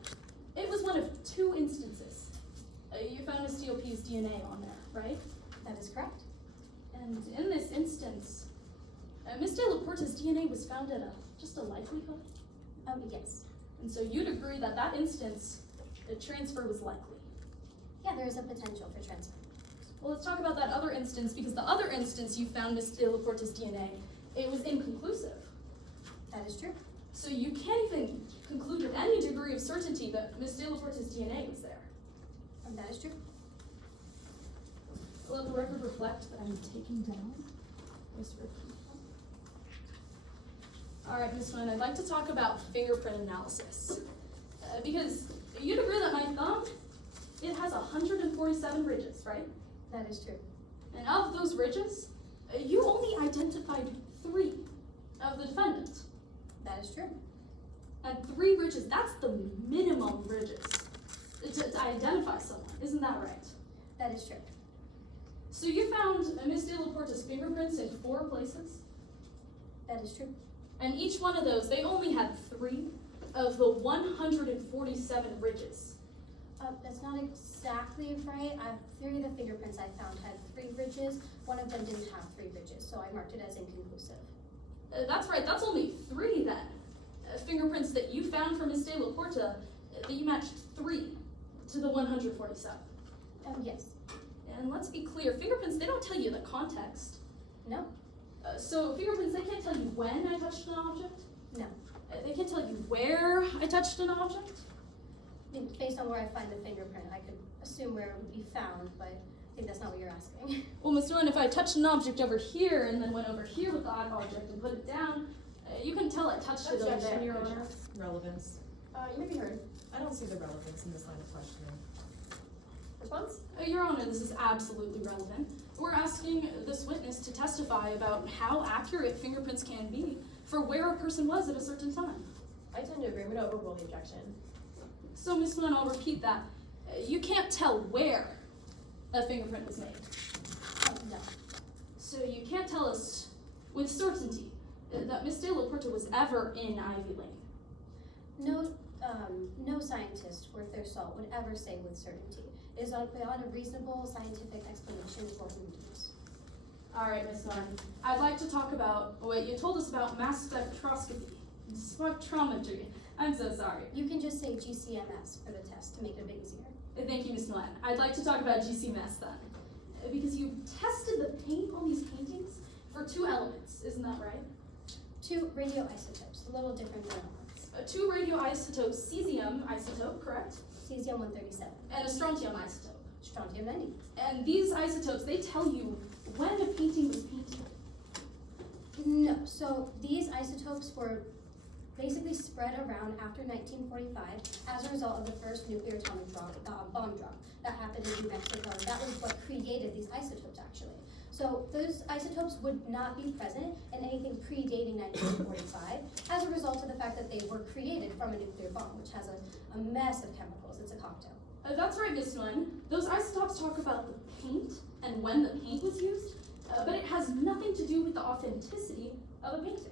it was one of two instances. You found Ms. DOP's DNA on there, right? That is correct. And in this instance, Ms. De La Porta's DNA was found at just a likelihood? Yes. And so you'd agree that that instance, the transfer was likely? Yeah, there is a potential for transfer. Well, let's talk about that other instance, because the other instance you found Ms. De La Porta's DNA, it was inconclusive. That is true. So you can't even conclude with any degree of certainty that Ms. De La Porta's DNA was there. That is true. Let the record reflect that I'm taking down this red key fob. All right, Ms. Nguyen, I'd like to talk about fingerprint analysis. Because you'd agree that my thumb, it has 147 ridges, right? That is true. And of those ridges, you only identified 3 of the defendants. That is true. And 3 ridges, that's the minimum ridges to identify someone, isn't that right? That is true. So you found Ms. De La Porta's fingerprints in 4 places? That is true. And each one of those, they only had 3 of the 147 ridges. That's not exactly right. 3 of the fingerprints I found had 3 ridges. One of them didn't have 3 ridges, so I marked it as inconclusive. That's right, that's only 3 then. Fingerprints that you found from Ms. De La Porta, that you matched 3 to the 147. Yes. And let's be clear, fingerprints, they don't tell you the context. No. So fingerprints, they can't tell you when I touched an object? No. They can't tell you where I touched an object? I think based on where I find the fingerprint, I could assume where it would be found, but I think that's not what you're asking. Well, Ms. Nguyen, if I touched an object over here and then went over here with the object and put it down, you can tell I touched it over there. Objection, Your Honor. Relevance. You may be heard. I don't see the relevance in this line of questioning. Response? Your Honor, this is absolutely relevant. We're asking this witness to testify about how accurate fingerprints can be for where a person was at a certain time. I tend to agree. We don't overrule the objection. So, Ms. Nguyen, I'll repeat that. You can't tell where a fingerprint was made. No. So you can't tell us with certainty that Ms. De La Porta was ever in Ivy Lane. No scientist worth their salt would ever say with certainty. It is beyond a reasonable scientific explanation for movements. All right, Ms. Nguyen. I'd like to talk about what you told us about mass spectrometry. I'm so sorry. You can just say GCMS for the test to make it a bit easier. Thank you, Ms. Nguyen. I'd like to talk about GCMS then. Because you tested the paint on these paintings for 2 elements, isn't that right? 2 radioisotopes, a little different than elements. 2 radioisotopes, cesium isotope, correct? Cesium-137. And a strontium isotope. Strontium-90. And these isotopes, they tell you when a painting was painted. No, so these isotopes were basically spread around after 1945 as a result of the first nuclear atomic bomb drop that happened in New Mexico. That was what created these isotopes, actually. So those isotopes would not be present in anything predating 1945 as a result of the fact that they were created from a nuclear bomb, which has a mess of chemicals. It's a cocktail. That's right, Ms. Nguyen. Those isotopes talk about the paint and when the paint was used, but it has nothing to do with the authenticity of a painting.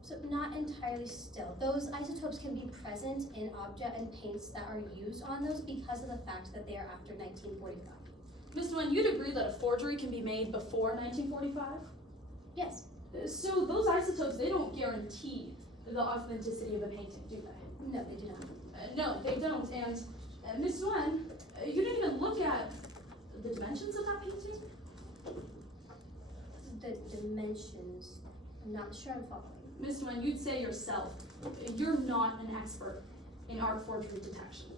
So not entirely still. Those isotopes can be present in object and paints that are used on those because of the fact that they are after 1945. Ms. Nguyen, you'd agree that a forgery can be made before 1945? Yes. So those isotopes, they don't guarantee the authenticity of a painting, do they? No, they do not. No, they don't. And Ms. Nguyen, you didn't even look at the dimensions of that painting? The dimensions, I'm not sure I'm following. Ms. Nguyen, you'd say yourself, you're not an expert in art forgery detection.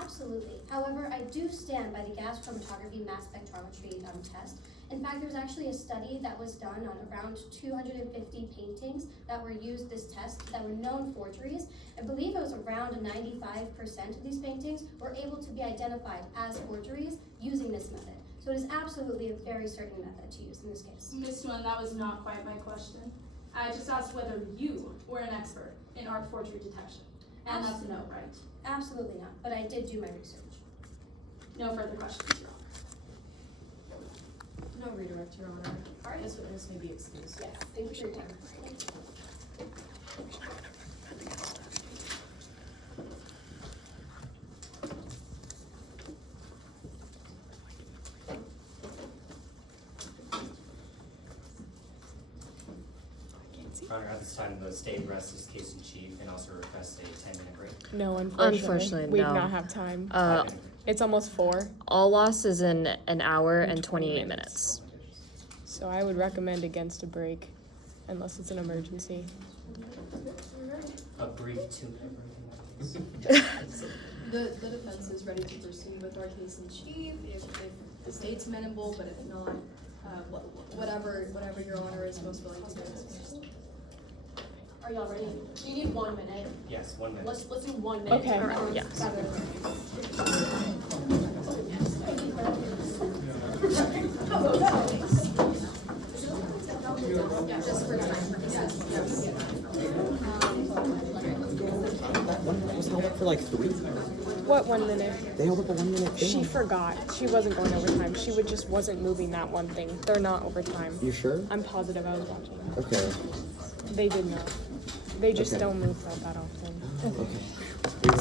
Absolutely. However, I do stand by the gas chromatography mass spectrometry test. In fact, there's actually a study that was done on around 250 paintings that were used this test that were known forgeries. I believe it was around 95% of these paintings were able to be identified as forgeries using this method. So it is absolutely a very certain method to use in this case. Ms. Nguyen, that was not quite my question. I just asked whether you were an expert in art forgery detection. And that's a no, right? Absolutely not, but I did do my research. No further questions, Your Honor. No redirect, Your Honor. All right. This witness may be excused. Yes, thank you for your time. Your Honor, at this time, the state rests its case in chief and also requests a 10-minute break. No, unfortunately, we no. do not have time. Okay. It's almost 4, All loss is in an hour and 28 minutes. so I would recommend against a break, unless it's an emergency. A brief 2-minute break. The defense is ready to proceed with our case in chief if the state's amenable, but if not, whatever Your Honor is most willing to discuss. Are y'all ready? Do you need 1 minute? Yes, 1 minute. Let's do 1 minute. Okay, Or yes. rather- Just for time. That was held up for like 3. What 1 minute? They held up a 1 minute thing. She forgot. She wasn't going overtime. She just wasn't moving that one thing. They're not overtime. You sure? I'm positive I was watching. Okay. They did not. They just Okay. don't move that often. Okay.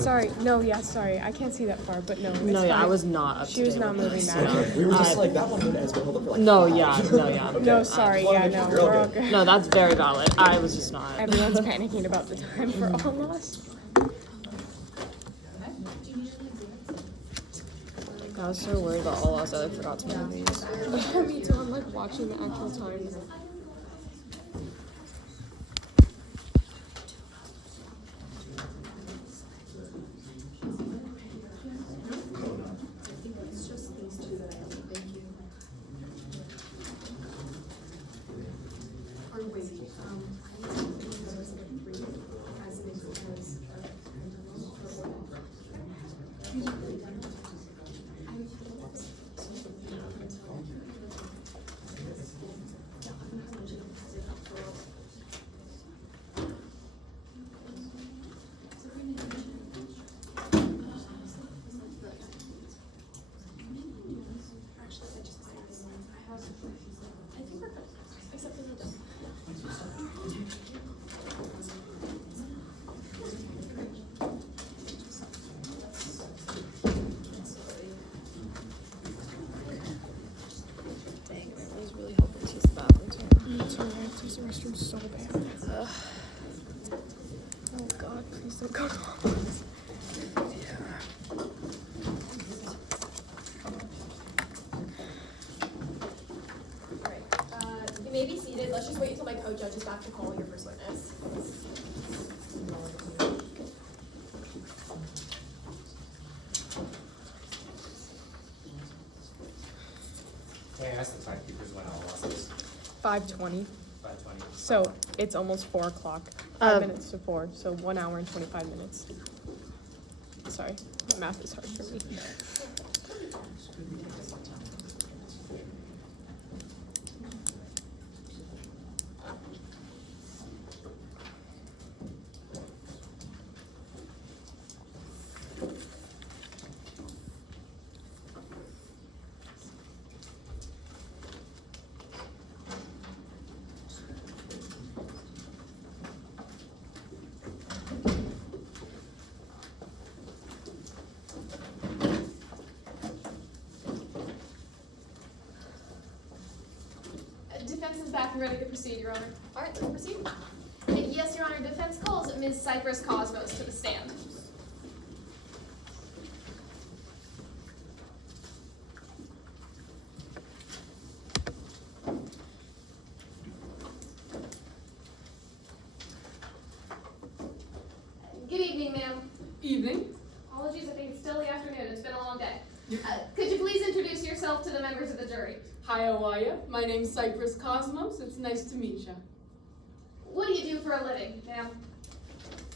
Sorry. No, yeah, sorry. I can't see that far, but no. It's No, yeah, I fine. was not up She to was date not with moving this. that. We were just like, that 1 minute has been held up for like No, 5. yeah, no, yeah. Okay. No, sorry. wanna Yeah, make no. sure you're We're all okay. good. No, that's very valid. I was just not. Everyone's panicking about the time for all loss. I was so worried about all loss that I forgot to move these. Me too. I'm like watching the actual time. I think it's just these two that I need, thank you. Or wait, I need to do those 3 as it is because I was really hoping to use the bathroom too. Me too. I have to use the restroom so bad. Oh God, please don't go wrong. Alright, you may be seated. Let's just wait until my co-judge is back to call your first witness. May I ask the timekeepers when all losses? 5:20. 5:20. So it's almost 4 o'clock. 5 minutes to 4. So 1 hour and 25 minutes. Sorry, math is hard for me. Defense is back and ready to proceed, Your Honor. Alright, let's proceed. Yes, Your Honor, defense calls Ms. Cypress Cosmos to the stand. Good evening, ma'am. Evening. Apologies, I think it's still the afternoon. It's been a long day. Could you please introduce yourself to the members of the jury? Hi, Awaya. My name's Cypress Cosmos. It's nice to meet you. What do you do for a living, ma'am?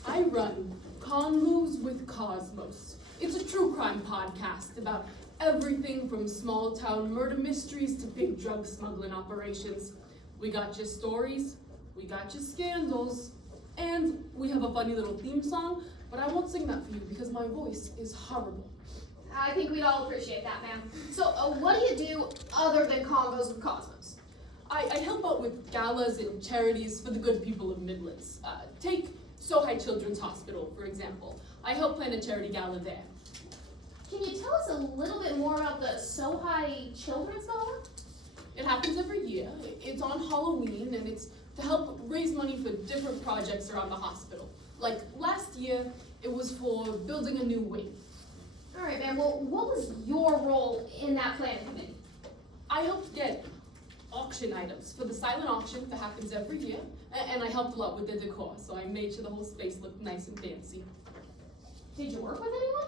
I run Convos with Cosmos. It's a true crime podcast about everything from small town murder mysteries to big drug smuggling operations. We got your stories, we got your scandals, and we have a funny little theme song, but I won't sing that for you because my voice is horrible. I think we'd all appreciate that, ma'am. So, what do you do other than Convos with Cosmos? I help out with galas and charities for the good people of Midlands. Take Sohai Children's Hospital, for example. I help plan a charity gala there. Can you tell us a little bit more about the Sohai Children's Gala? It happens every year. It's on Halloween, and it's to help raise money for different projects around the hospital. Like last year, it was for building a new wing. All right, ma'am. Well, what was your role in that planning committee? I helped get auction items for the silent auction that happens every year, and I helped a lot with the decor, so I made sure the whole space looked nice and fancy. Did you work with anyone?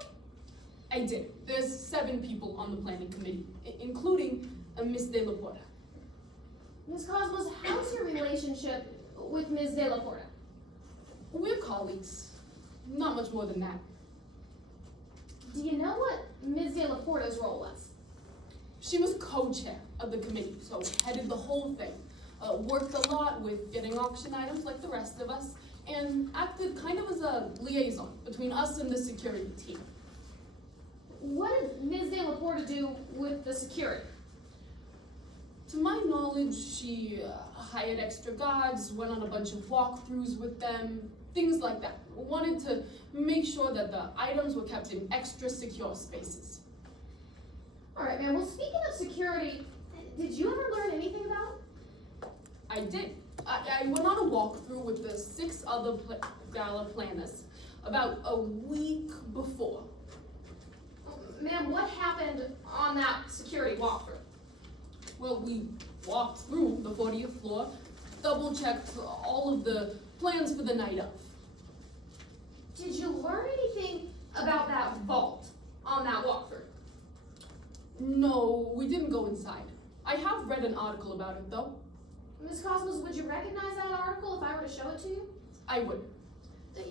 I did. There's 7 people on the planning committee, including Miss De La Porta. Ms. Cosmos, how's your relationship with Ms. De La Porta? We're colleagues. Not much more than that. Do you know what Ms. De La Porta's role was? She was co-chair of the committee, so headed the whole thing. Worked a lot with getting auction items like the rest of us, and acted kind of as a liaison between us and the security team. What did Ms. De La Porta do with the security? To my knowledge, she hired extra guards, went on a bunch of walkthroughs with them, things like that. Wanted to make sure that the items were kept in extra secure spaces. All right, man. Well, speaking of security, did you ever learn anything about it? I did. I went on a walkthrough with the 6 other gala planners about a week before. Ma'am, what happened on that security walkthrough? Well, we walked through the 40th floor, double-checked all of the plans for the night of. Did you learn anything about that vault on that walkthrough? No, we didn't go inside. I have read an article about it, though. Ms. Cosmos, would you recognize that article if I were to show it to you? I would.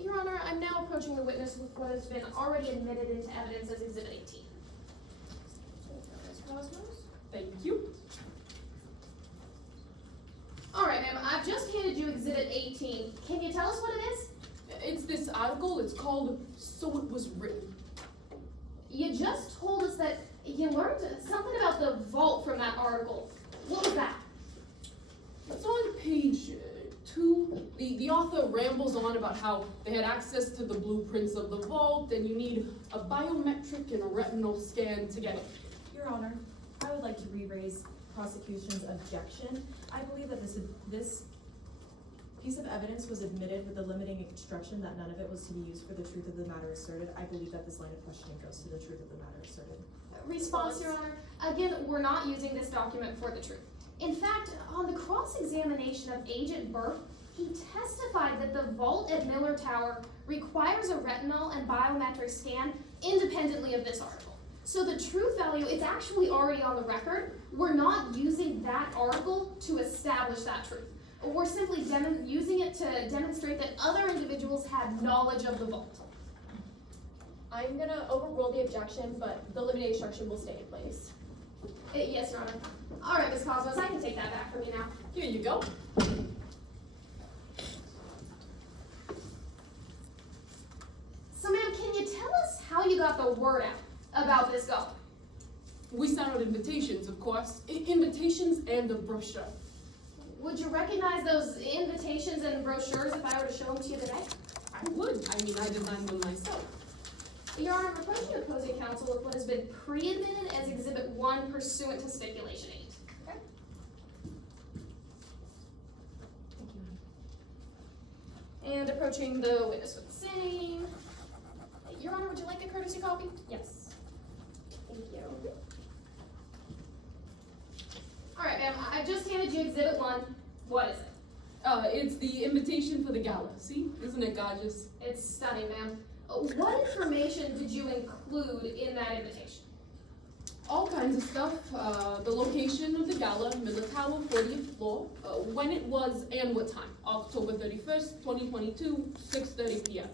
Your Honor, I'm now approaching the witness with what has been already admitted into evidence as Exhibit 18. Ms. Cosmos? Thank you. All right, ma'am, I've just handed you Exhibit 18. Can you tell us what it is? It's this article. It's called So It Was Written. You just told us that you learned something about the vault from that article. What was that? It's on page 2. The author rambles on about how they had access to the blueprints of the vault, and you need a biometric and a retinal scan to get it. Your Honor, I would like to re-raise prosecution's objection. I believe that this piece of evidence was admitted with the limiting instruction that none of it was to be used for the truth of the matter asserted. I believe that this line of questioning goes to the truth of the matter asserted. Response, Your Honor. Again, we're not using this document for the truth. In fact, on the cross-examination of Agent Burke, he testified that the vault at Miller Tower requires a retinal and biometric scan independently of this article. So the truth value, it's actually already on the record. We're not using that article to establish that truth. We're simply using it to demonstrate that other individuals had knowledge of the vault. I'm gonna overrule the objection, but the limiting instruction will stay in place. Yes, Your Honor. All right, Ms. Cosmos, I can take that back from you now. Here you go. So, ma'am, can you tell us how you got the word out about this gala? We sent out invitations, of course. Invitations and a brochure. Would you recognize those invitations and brochures if I were to show them to you today? I would. I mean, I designed them myself. Your Honor, I'm approaching opposing counsel with what has been pre-admitted as Exhibit 1 pursuant to Stipulation 8. Okay? And approaching the witness with the same. Your Honor, would you like a courtesy copy? Yes. Thank you. All right, ma'am, I just handed you Exhibit 1. What is it? It's the invitation for the gala. See? Isn't it gorgeous? It's stunning, ma'am. What information did you include in that invitation? All kinds of stuff. The location of the gala, Miller Tower, 40th floor, when it was and what time. October 31st, 2022, 6:30 p.m.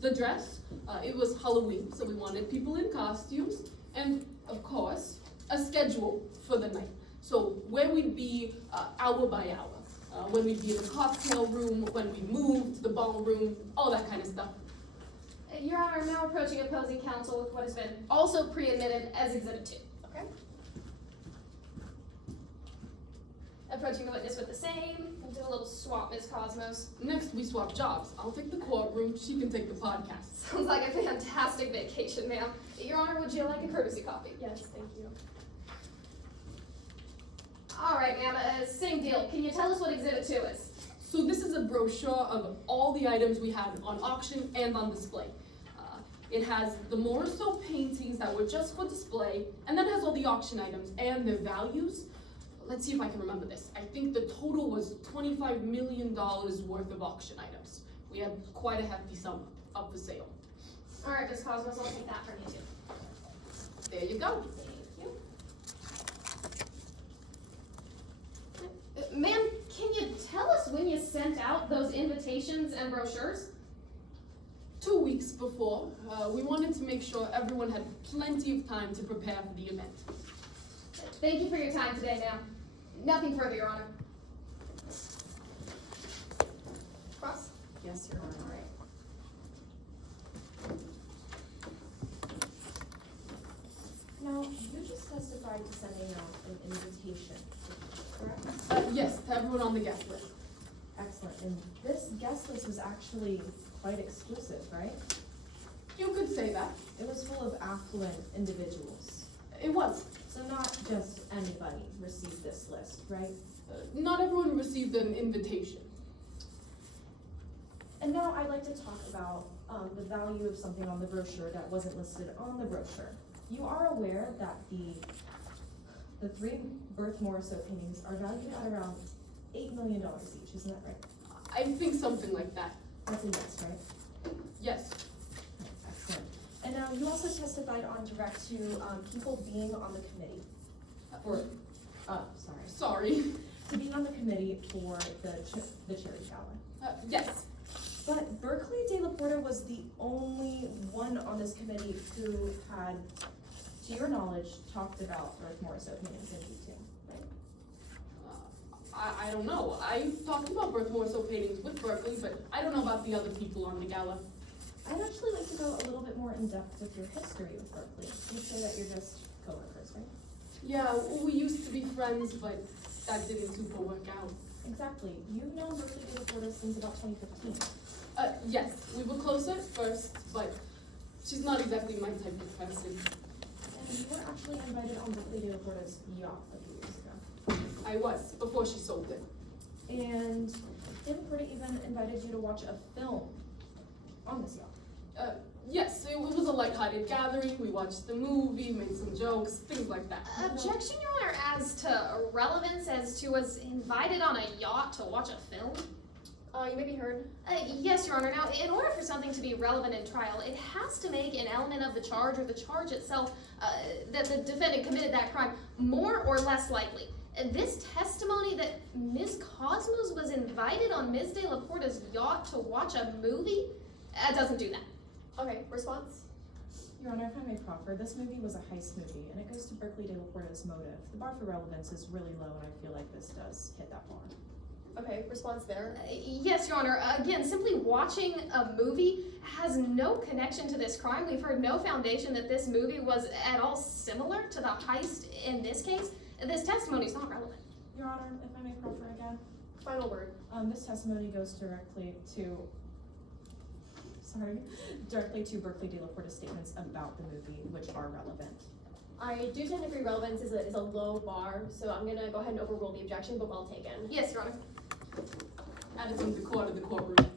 The dress, it was Halloween, so we wanted people in costumes. And, of course, a schedule for the night. So where we'd be hour by hour. When we'd be in the cocktail room, when we moved, the ballroom, all that kind of stuff. Your Honor, I'm now approaching opposing counsel with what has been also pre-admitted as Exhibit 2. Okay? Approaching the witness with the same. We'll do a little swap, Ms. Cosmos. Next, we swap jobs. I'll take the courtroom, she can take the podcast. Sounds like a fantastic vacation, ma'am. Your Honor, would you like a courtesy copy? Yes, thank you. All right, ma'am, same deal. Can you tell us what Exhibit 2 is? So this is a brochure of all the items we had on auction and on display. It has the Morisot paintings that were just for display, and then has all the auction items and their values. Let's see if I can remember this. I think the total was $25 million worth of auction items. We had quite a hefty sum up for sale. All right, Ms. Cosmos, I'll take that from you too. There you go. Ma'am, can you tell us when you sent out those invitations invitations and brochures? 2 weeks before, we wanted to make sure everyone had plenty of time to prepare for the event. Thank you for your time today, ma'am. Nothing further, Your Honor. Cross? Yes, Your Honor. Now, you just testified to sending out an invitation, correct? Yes, to everyone on the guest list. Excellent, and this guest list was actually quite exclusive, right? You could say that. It was full of affluent individuals. It was. So not just anybody received this list, right? Not everyone received an invitation. And now I'd like to talk about the value of something on the brochure that wasn't listed on the brochure. You are aware that the 3 Berth Morisot paintings are valued at around $8 million each, isn't that right? I think something like that. That's a yes, right? Yes. Excellent. And now you also testified on direct to people being on the committee Sorry. to being on the committee for the charity gala. Yes. But Berkeley De La Porta was the only one on this committee who had, to your knowledge, talked about Berth Morisot paintings in detail, right? I don't know. I talked about Berth Morisot paintings with Berkeley, but I don't know about the other people on the gala. I'd actually like to go a little bit more in depth with your history with Berkeley. You say that you're just coworkers, right? Yeah, we used to be friends, but that didn't super work out. Exactly. You've known Berkeley De La Porta since about 2015. Yes, we were close at first, but she's not exactly my type of person. And you were actually invited on Berkeley De La Porta's yacht a few years ago. I was, before she sold it. And De La Porta even invited you to watch a film on this yacht. Yes, it was a lighthearted gathering. We watched the movie, made some jokes, things like that. Objection, Your Honor, as to relevance, as to was invited on a yacht to watch a film? You may be heard. Yes, Your Honor. Now, in order for something to be relevant in trial, it has to make an element of the charge or the charge itself that the defendant committed that crime more or less likely. This testimony that Ms. Cosmos was invited on Ms. De La Porta's yacht to watch a movie doesn't do that. Okay, response? Your Honor, if I may proffer, this movie was a heist movie, and it goes to Berkeley De La Porta's motive. The bar for relevance is really low, and I feel like this does hit that bar. Okay, response there. Yes, Your Honor. Again, simply watching a movie has no connection to this crime. We've heard no foundation that this movie was at all similar to the heist in this case. This testimony is not relevant. Your Honor, if I may proffer again. Final word. This testimony goes directly to Berkeley De La Porta's statements about the movie, which are relevant. I do tend to agree relevance is a low bar, so I'm gonna go ahead and overrule the objection, but well taken. Yes, Your Honor. That is in the court of the courtroom.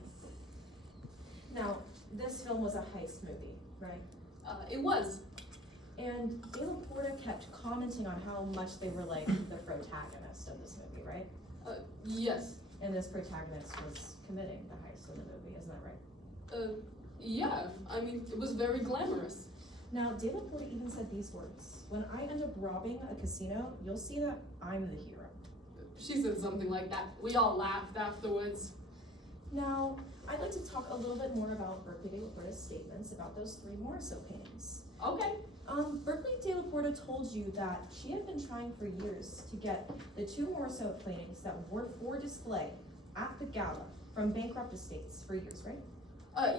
Now, this film was a heist movie, right? It was. And De La Porta kept commenting on how much they were like the protagonist of this movie, right? Yes. And this protagonist was committing the heist of the movie, isn't that right? Yeah. I mean, it was very glamorous. Now, De La Porta even said these words: "When I end up robbing a casino, you'll see that I'm the hero." She said something like that. We all laughed afterwards. Now, I'd like to talk a little bit more about Berkeley De La Porta's statements about those 3 Morisot paintings. Okay. Berkeley De La Porta told you that she had been trying for years to get the 2 Morisot paintings that were for display at the gala from bankrupt estates for years, right?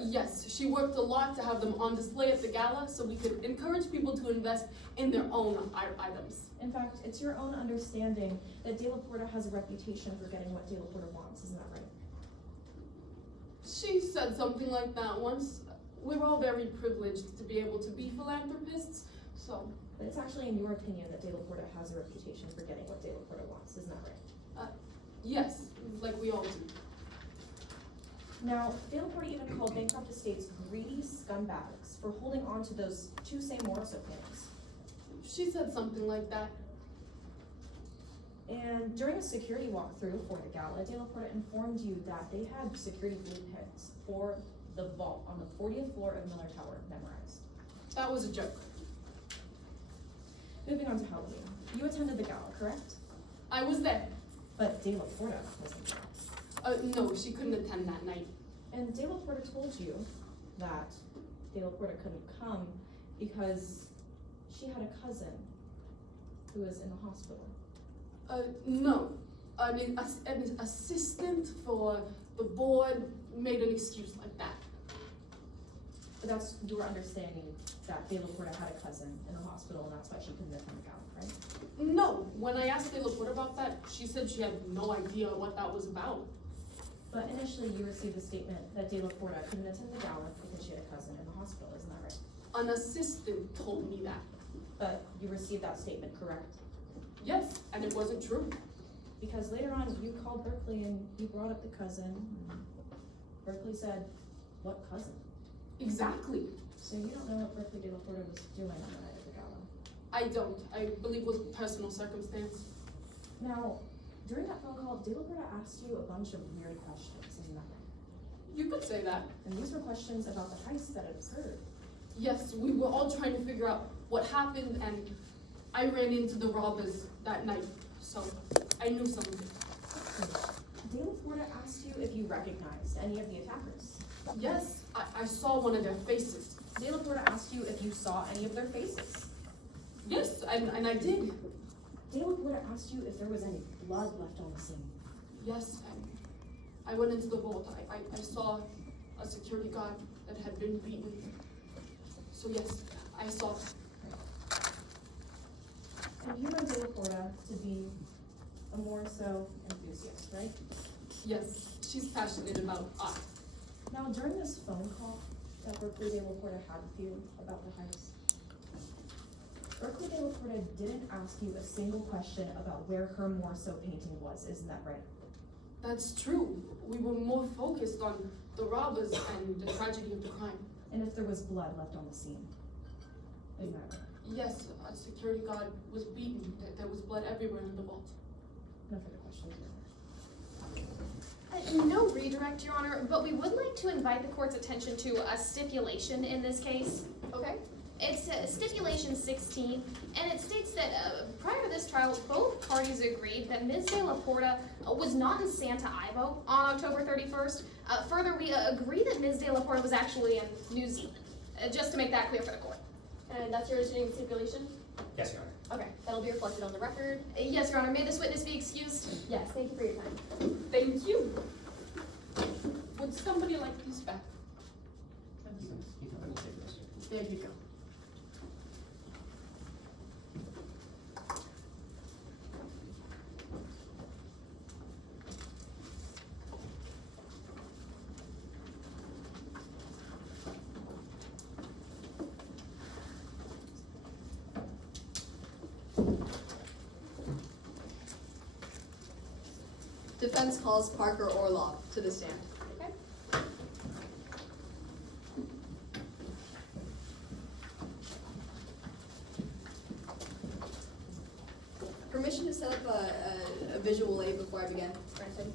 Yes, she worked a lot to have them on display at the gala so we could encourage people to invest in their own items. In fact, it's your own understanding that De La Porta has a reputation for getting what De La Porta wants, isn't that right? She said something like that once. We're all very privileged to be able to be philanthropists, so. But it's actually in your opinion that De La Porta has a reputation for getting what De La Porta wants, isn't that right? Yes, like we all do. Now, De La Porta even called bankrupt estates greedy scumbags for holding on to those 2 same Morisot paintings. She said something like that. And during a security walkthrough for the gala, De La Porta informed you that they had security blueprints for the vault on the 40th floor of Miller Tower memorized. That was a joke. Moving on to Halloween. You attended the gala, correct? I was there. But De La Porta wasn't there. No, she couldn't attend that night. And De La Porta told you that De La Porta couldn't come because she had a cousin who was in the hospital. No. An assistant for the board made an excuse like that. But that's your understanding that De La Porta had a cousin in the hospital and that's why she couldn't attend the gala, right? No. When I asked De La Porta about that, she said she had no idea what that was about. But initially you received a statement that De La Porta couldn't attend the gala because she had a cousin in the hospital, isn't that right? An assistant told me that. But you received that statement, correct? Yes, and it wasn't true. Because later on you called Berkeley and you brought up the cousin. Berkeley said, what cousin? Exactly. So you don't know what Berkeley De La Porta was doing on the night of the gala? I don't. I believe it was personal circumstance. Now, during that phone call, De La Porta asked you a bunch of weird questions, isn't that right? You could say that. And these were questions about the heist that had occurred. Yes, we were all trying to figure out what happened, and I ran into the robbers that night, so I knew some of it. De La Porta asked you if you recognized any of the attackers. Yes, I saw one of their faces. De La Porta asked you if you saw any of their faces. Yes, and I did. De La Porta asked you if there was any blood left on the scene. Yes, and I went into the vault. I saw a security guard that had been beaten. So yes, I saw that. And you know De La Porta to be a more so enthusiast, right? Yes, she's passionate about art. Now, during this phone call that Berkeley De La Porta had with you about the heist, Berkeley De La Porta didn't ask you a single question about where her more so painting was, isn't that right? That's true. We were more focused on the robbers and the tragedy of the crime. And if there was blood left on the scene, isn't that right? Yes, a security guard was beaten. There was blood everywhere in the vault. No further questions. No redirect, Your Honor, but we would like to invite the court's attention to a stipulation in this case. Okay. It's stipulation 16, and it states that prior to this trial, both parties agreed that Ms. De La Porta was not in Santa Ivo on October 31st. Further, we agree that Ms. De La Porta was actually in New Zealand, just to make that clear for the court. And that's your understanding stipulation? Yes, Your Honor. Okay, that'll be reflected on the record. Yes, Your Honor. May this witness be excused? Yes, thank you for your time. Thank you. Would somebody like these back? There you go. Defense calls Parker Orloff to the stand. Okay. Permission to set up a visual aid before I begin. Granted.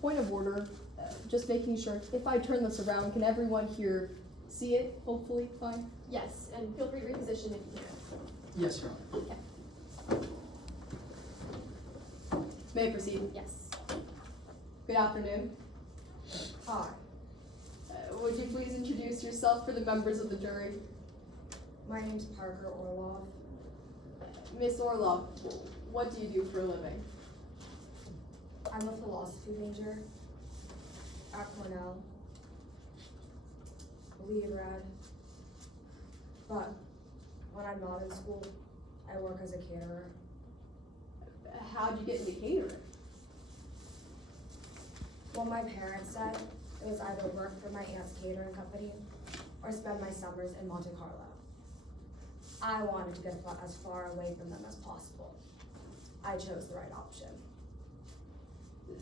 Point of order, just making sure, if I turn this around, can everyone here see it, hopefully, fine? Yes, and feel free to reposition if you can. Yes, Your Honor. May I proceed? Yes. Good afternoon. Hi. Would you please introduce yourself for the members of the jury? My name's Parker Orloff. Miss Orloff, what do you do for a living? I'm a philosophy major at Cornell. Lead grad. But when I'm not in school, I work as a caterer. How'd you get into catering? Well, my parents said it was either work for my aunt's catering company or spend my summers in Monte Carlo. I wanted to get as far away from them as possible. I chose the right option.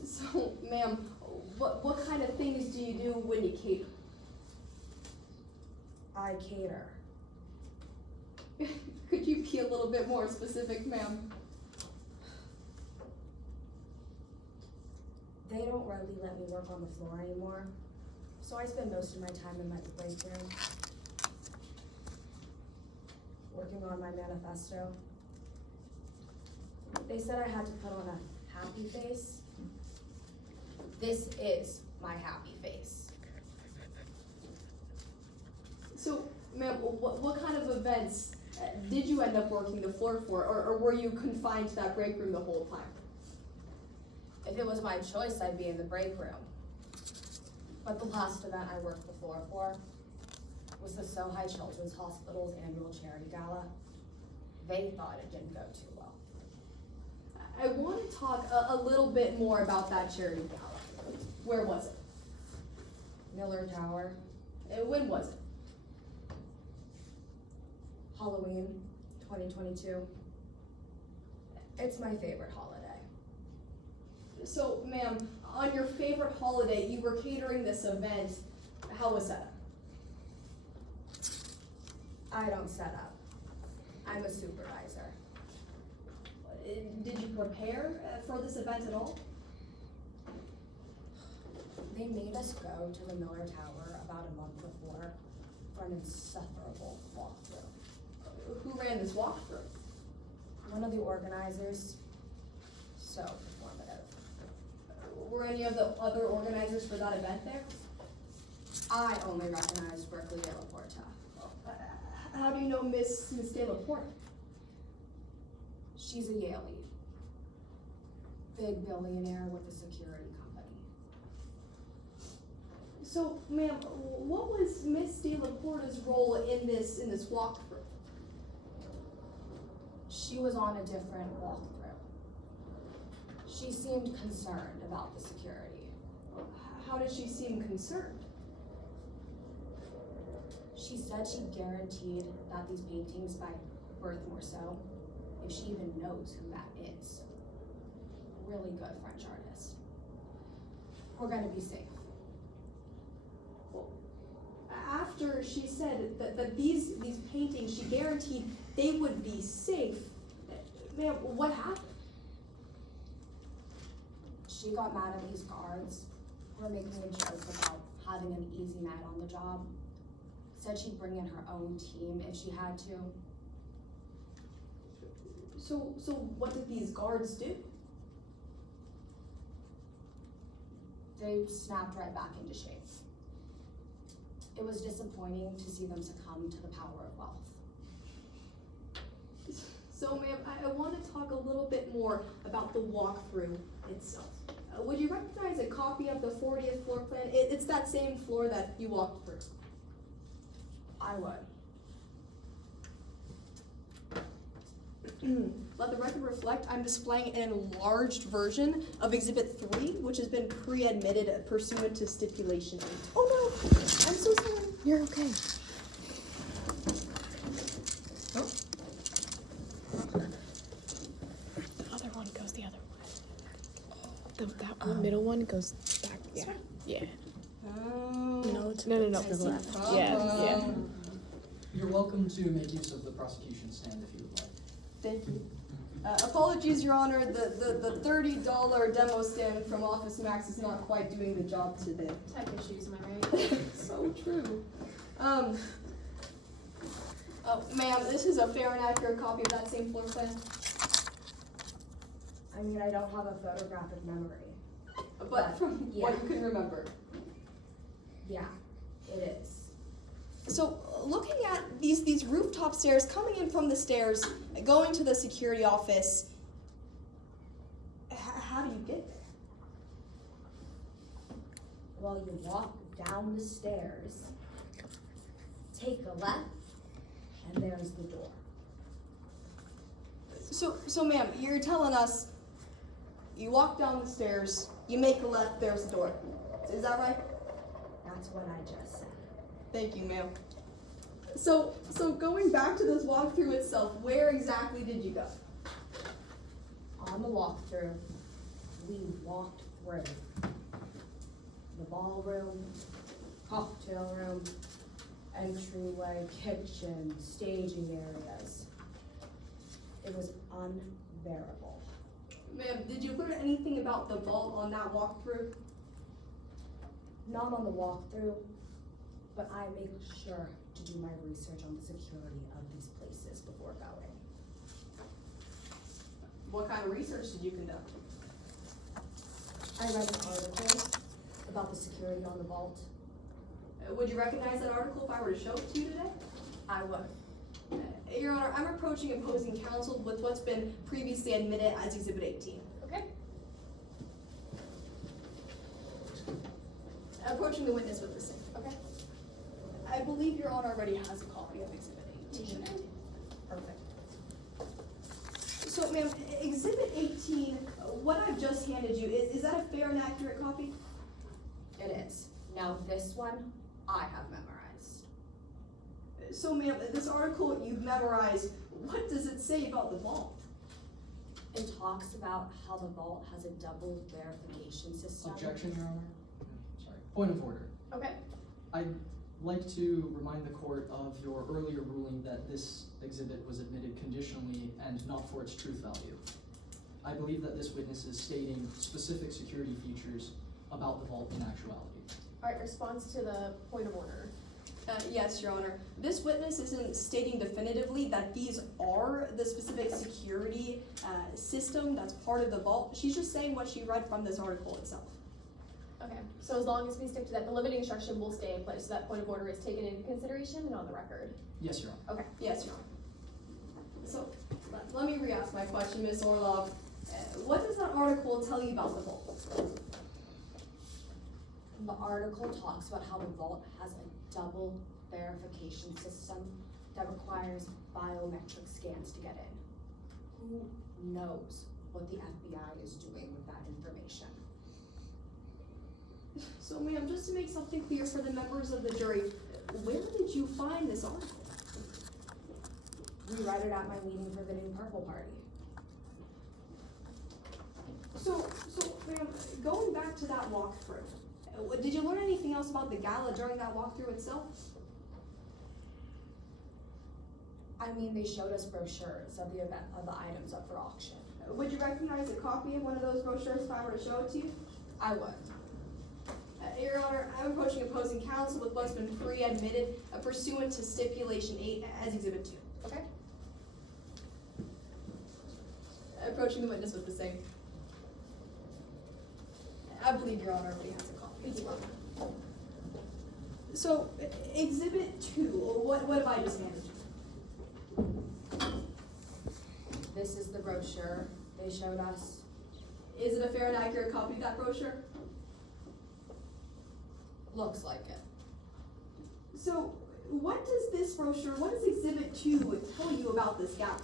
So, ma'am, what kind of things do you do when you cater? I cater. Could you be a little bit more specific, ma'am? They don't really let me work on the floor anymore, so I spend most of my time in my break room, working on my manifesto. They said I had to put on a happy face. This is my happy face. So, ma'am, what kind of events did you end up working the floor for, or were you confined to that break room the whole time? If it was my choice, I'd be in the break room. But the last event I worked the floor for was the Sohai Children's Hospital's annual charity gala. They thought it didn't go too well. I want to talk a little bit more about that charity gala. Where was it? Miller Tower. And when was it? Halloween, 2022. It's my favorite holiday. So, ma'am, on your favorite holiday, you were catering this event. How was that? I don't set up. I'm a supervisor. Did you prepare for this event at all? They made us go to the Miller Tower about a month before for an insufferable walkthrough. Who ran this walkthrough? One of the organizers. So performative. Were any of the other organizers for that event there? I only recognize Berkeley de la Porta. How do you know Miss de la Porta? She's a Yaley. Big billionaire with a security company. So, ma'am, what was Miss de la Porta's role in this walkthrough? She was on a different walkthrough. She seemed concerned about the security. How did she seem concerned? She said she guaranteed that these paintings by Berthe Morisot, if she even knows who that is, really good French artist, we're gonna be safe. Well, after she said that these paintings, she guaranteed they would be safe, ma'am, what happened? She got mad at these guards who were making a joke about having an easy night on the job. Said she'd bring in her own team if she had to. So what did these guards do? They snapped right back into shape. It was disappointing to see them succumb to the power of wealth. So, ma'am, I want to talk a little bit more about the walkthrough itself. Would you recognize a copy of the 40th floor plan? It's that same floor that you walked through. I would. Let the record reflect, I'm displaying an enlarged version of Exhibit 3, which has been pre-admitted pursuant to Stipulation 8. Oh no, I'm so sorry. You're okay. Oh. The other one goes the other way. That middle one goes back. Yeah. Yeah. Oh. No, to the left. Yeah. You're welcome to make use of the prosecution stand if you would like. Thank you. Apologies, Your Honor, the $30 demo stand from Office Max is not quite doing the job today. Tech issues, am I right? So true. Ma'am, this is a fair and accurate copy of that same floor plan. I mean, I don't have a photographic memory. But from what you can remember. Yeah, it is. So looking at these rooftop stairs, coming in from the stairs, going to the security office, how do you get there? Well, you walk down the stairs, take a left, and there's the door. So ma'am, you're telling us you walk down the stairs, you make a left, there's the door. Is that right? That's what I just said. Thank you, ma'am. So going back to this walkthrough itself, where exactly did you go? On the walkthrough, we walked through the ballroom, cocktail room, entryway, kitchen, staging areas. It was unbearable. Ma'am, did you learn anything about the vault on that walkthrough? Not on the walkthrough, but I make sure to do my research on the security of these places before going. What kind of research did you conduct? I read an article about the security on the vault. Would you recognize that article if I were to show it to you today? I would. Your Honor, I'm approaching opposing counsel with what's been previously admitted as Exhibit 18. Okay. Approaching the witness with the same. Okay. I believe Your Honor already has a copy of Exhibit 18. Perfect. So, ma'am, Exhibit 18, what I've just handed you, is that a fair and accurate copy? It is. Now this one, I have memorized. So, ma'am, this article you've memorized, what does it say about the vault? It talks about how the vault has a double verification system. Objection, Your Honor? Sorry. Point of order. Okay. I'd like to remind the court of your earlier ruling that this exhibit was admitted conditionally and not for its truth value. I believe that this witness is stating specific security features about the vault in actuality. All right, response to the point of order. Yes, Your Honor. This witness isn't stating definitively that these are the specific security system that's part of the vault. She's just saying what she read from this article itself. Okay, so as long as we stick to that, the limiting instruction will stay in place, so that point of order is taken into consideration and on the record. Yes, Your Honor. Okay. Yes, Your Honor. So, let me re-ask my question, Ms. Orlov. What does that article tell you about the vault? The article talks about how the vault has a double verification system that requires biometric scans to get in. Who knows what the FBI is doing with that information? So, ma'am, just to make something clear for the members of the jury, where did you find this article? We read it at my meeting for the new Purple Party. So, ma'am, going back to that walkthrough, did you learn anything else about the gala during that walkthrough itself? I mean, they showed us brochures of the event, of the items up for auction. Would you recognize a copy of one of those brochures if I were to show it to you? I would. Your Honor, I'm approaching opposing counsel with what's been pre-admitted pursuant to Stipulation 8 as Exhibit 2. Okay. Approaching the witness with the same. I believe Your Honor already has a copy as well. So, Exhibit 2, what have I just handed you? This is the brochure they showed us. Is it a fair and accurate copy of that brochure? Looks like it. So, what does this brochure, what does Exhibit 2 tell you about this gala?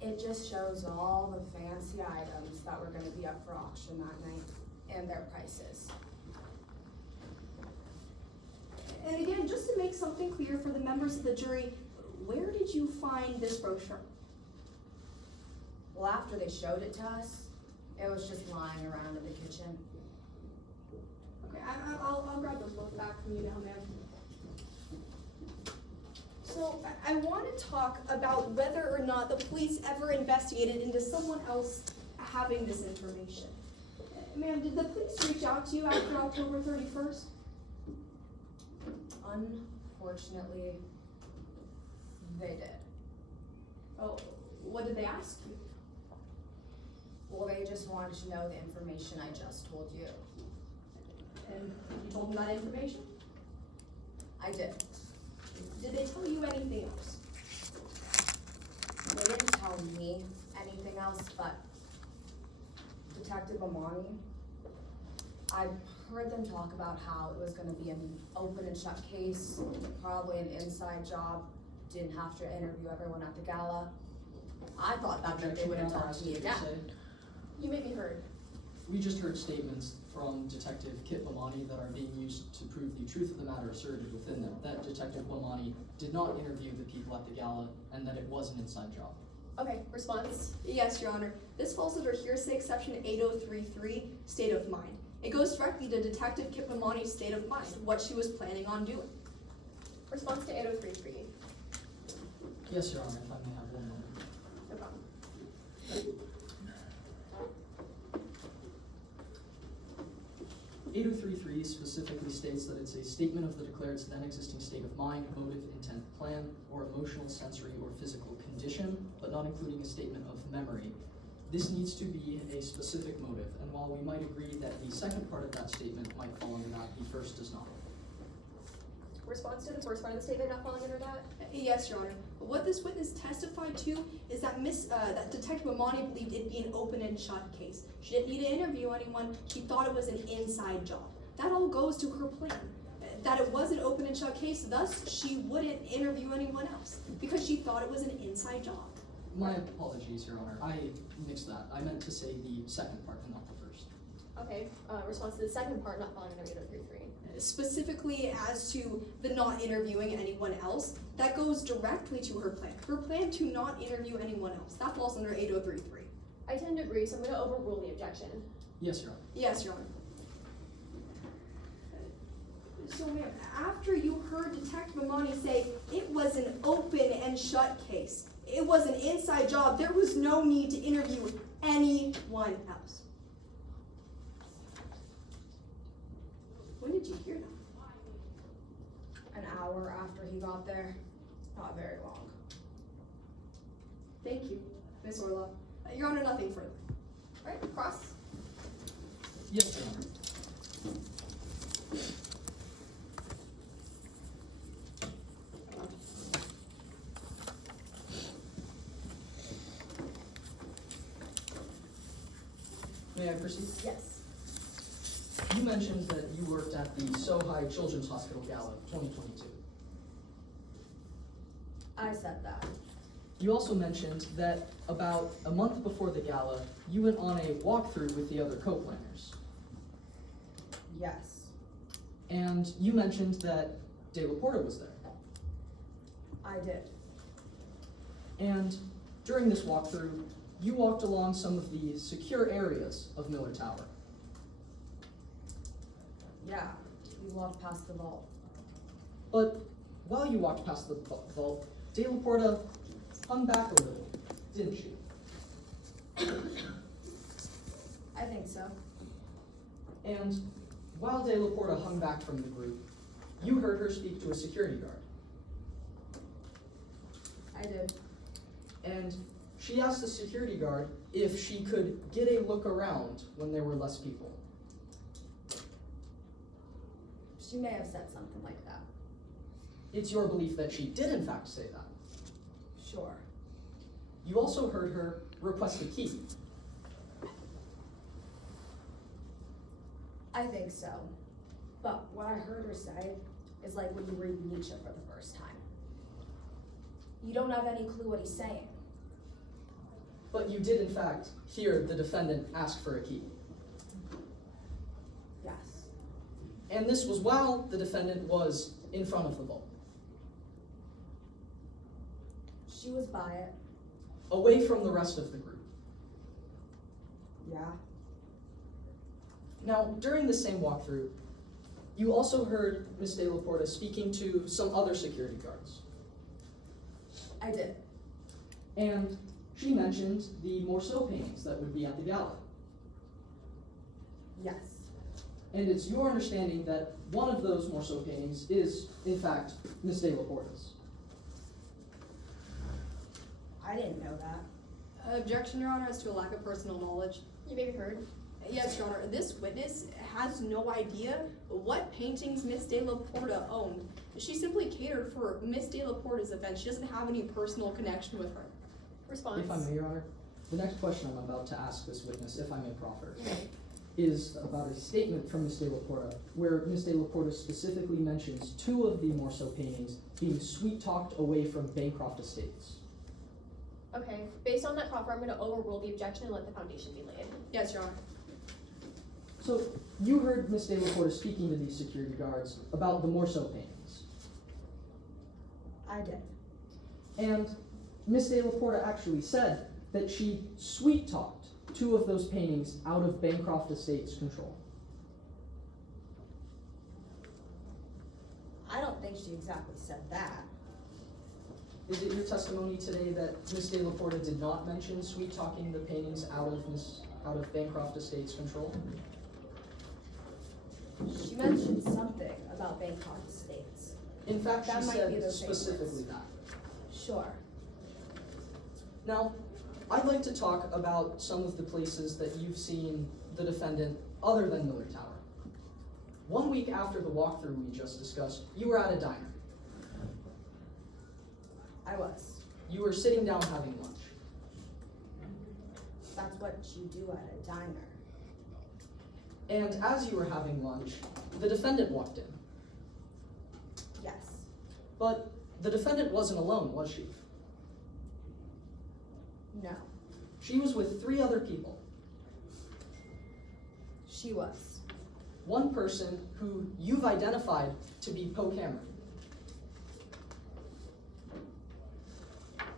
It just shows all the fancy items that were going to be up for auction that night and their prices. And again, just to make something clear for the members of the jury, where did you find this brochure? Well, after they showed it to us, it was just lying around in the kitchen. Okay, I'll grab those both back from you now, ma'am. So, I want to talk about whether or not the police ever investigated into someone else having this information. Ma'am, did the police reach out to you after October 31st? Unfortunately, they did. Oh, what did they ask you? Well, they just wanted to know the information I just told you. And you told them that information? I did. Did they tell you anything else? They didn't tell me anything else, but Detective Amani, I heard them talk about how it was going to be an open and shut case, probably an inside job, didn't have to interview everyone at the gala. I thought that meant they wouldn't talk to me again. You may be heard. We just heard statements from Detective Kit Bomani that are being used to prove the truth of the matter asserted within them, that Detective Bomani did not interview the people at the gala and that it was an inside job. Okay, response? Yes, Your Honor. This falls under hearsay exception 8033, state of mind. It goes directly to Detective Kipamani's state of mind, what she was planning on doing. Response to 8033. Yes, Your Honor, if I may have one moment. No problem. 8033 specifically states that it's a statement of the declared's then existing state of mind, motive, intent, plan, or emotional, sensory, or physical condition, but not including a statement of memory. This needs to be a specific motive, and while we might agree that the second part of that statement might fall under that, the first does not. Response to the first part of the statement not falling under that? Yes, Your Honor. What this witness testified to is that that Detective Amani believed it'd be an open and shut case. She didn't need to interview anyone. She thought it was an inside job. That all goes to her plan. That it was an open and shut case, thus she wouldn't interview anyone else because she thought it was an inside job. My apologies, Your Honor. I mixed that. I meant to say the second part and not the first. Okay, response to the second part not falling under 8033. Specifically as to the not interviewing anyone else, that goes directly to her plan. Her plan to not interview anyone else. That falls under 8033. I tend to agree, so I'm going to overrule the objection. Yes, Your Honor. Yes, Your Honor. So, ma'am, after you heard Detective Amani say it was an open and shut case, it was an inside job, there was no need to interview anyone else. When did you hear that? An hour after he got there. Not very long. Thank you, Miss Orla. Your Honor, nothing further. All right, cross. Yes, Your Honor. May I proceed? Yes. You mentioned that you worked at the Sohai Children's Hospital Gala of 2022. I said that. You also mentioned that about a month before the gala, you went on a walkthrough with the other co-planners. Yes. And you mentioned that De La Porta was there. I did. And during this walkthrough, you walked along some of the secure areas of Miller Tower. Yeah. We walked past the vault. But while you walked past the vault, De La Porta hung back a little, didn't she? I think so. And while De La Porta hung back from the group, you heard her speak to a security guard. I did. And she asked the security guard if she could get a look around when there were less people. She may have said something like that. It's your belief that she did in fact say that. Sure. You also heard her request a key. I think so. But what I heard her say is like when you read Nietzsche for the first time. You don't have any clue what he's saying. But you did in fact hear the defendant ask for a key. Yes. And this was while the defendant was in front of the vault. She was by it. Away from the rest of the group. Yeah. Now, during the same walkthrough, you also heard Ms. De La Porta speaking to some other security guards. I did. And she mentioned the Morceau paintings that would be at the gala. Yes. And it's your understanding that one of those Morceau paintings is, in fact, Ms. De La Porta's. I didn't know that. Objection, Your Honor, as to a lack of personal knowledge. You may be heard. Yes, Your Honor. This witness has no idea what paintings Miss De La Porta owned. She simply catered for Miss De La Porta's event. She doesn't have any personal connection with her. Response. If I may, Your Honor, the next question I'm about to ask this witness, if I may proffer, is about a statement from Ms. De La Porta, where Ms. De La Porta specifically mentions two of the Morceau paintings being sweet-talked away from Bancroft Estates. Okay, based on that proffer, I'm going to overrule the objection and let the foundation be laid. Yes, Your Honor. So, you heard Ms. De La Porta speaking to these security guards about the Morceau paintings. I did. And Ms. De La Porta actually said that she sweet-talked two of those paintings out of Bancroft Estates' control. think she exactly said that. Is it your testimony today that Ms. De La Porta did not mention sweet-talking the paintings out of Bancroft Estates' control? She mentioned something about Bancroft Estates. In fact, she That might be said those same specifically words. that. Sure. Now, I'd like to talk about some of the places that you've seen the defendant other than Miller Tower. 1 week after the walkthrough we just discussed, you were at a diner. I was. You were sitting down having lunch. That's what you do at a diner. And as you were having lunch, the defendant walked in. Yes. But the defendant wasn't alone, was she? No. She was with 3 other people. She was. One person who you've identified to be Poe Cameron.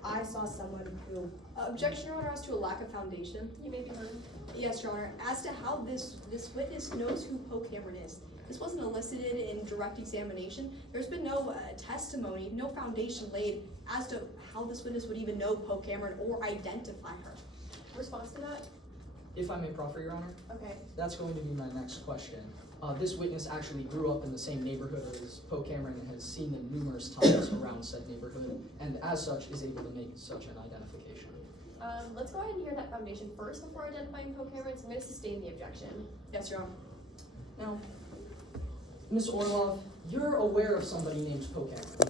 I saw someone who... Objection, Your Honor, as to a lack of foundation. You may be heard. Yes, Your Honor, as to how this witness knows who Poe Cameron is. This wasn't elicited in direct examination. There's been no testimony, no foundation laid as to how this witness would even know Poe Cameron or identify her. Response to that? If I may proffer, Your Honor? Okay. That's going to be my next question. This witness actually grew up in the same neighborhood as Poe Cameron and has seen them numerous times around said neighborhood, and as such is able to make such an identification. Let's go ahead and hear that foundation first before identifying Poe Cameron, so I'm going to sustain the objection. Yes, Your Honor. Now, Ms. Orlov, you're aware of somebody named Poe Cameron.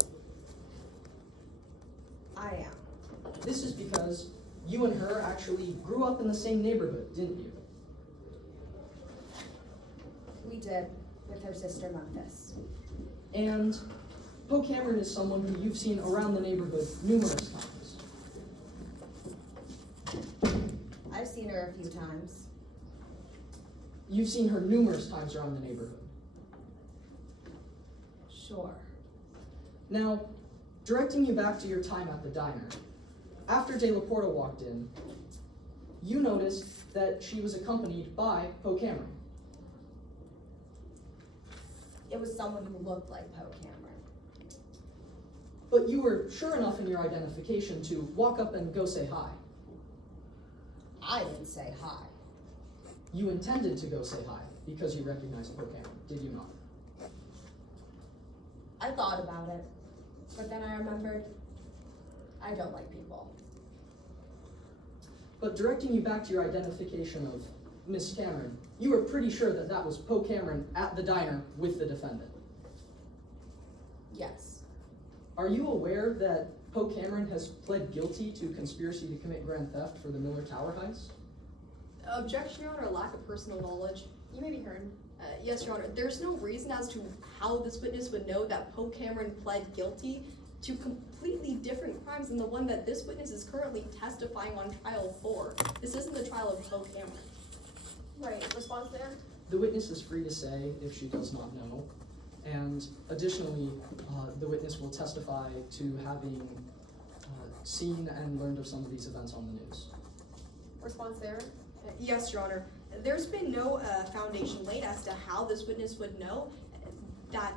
I am. This is because you and her actually grew up in the same neighborhood, didn't you? We did, with her sister Memphis. And Poe Cameron is someone who you've seen around the neighborhood numerous times. I've seen her a few times. You've seen her numerous times around the neighborhood. Sure. Now, directing you back to your time at the diner, after De La Porta walked in, you noticed that she was accompanied by Poe Cameron. It was someone who looked like Poe Cameron. But you were sure enough in your identification to walk up and go say hi. I didn't say hi. You intended to go say hi because you recognized Poe Cameron, did you not? I thought about it, but then I remembered I don't like people. But directing you back to your identification of Miss Cameron, you were pretty sure that that was Poe Cameron at the diner with the defendant. Yes. Are you aware that Poe Cameron has pled guilty to conspiracy to commit grand theft for the Miller Tower heist? Objection, Your Honor, lack of personal knowledge. You may be heard. Yes, Your Honor, there's no reason as to how this witness would know that Poe Cameron pled guilty to completely different crimes than the one that this witness is currently testifying on trial for. This isn't the trial of Poe Cameron. Right, response there? The witness is free to say if she does not know. And additionally, the witness will testify to having seen and learned of some of these events on the news. Response there? Yes, Your Honor. There's been no foundation laid as to how this witness would know that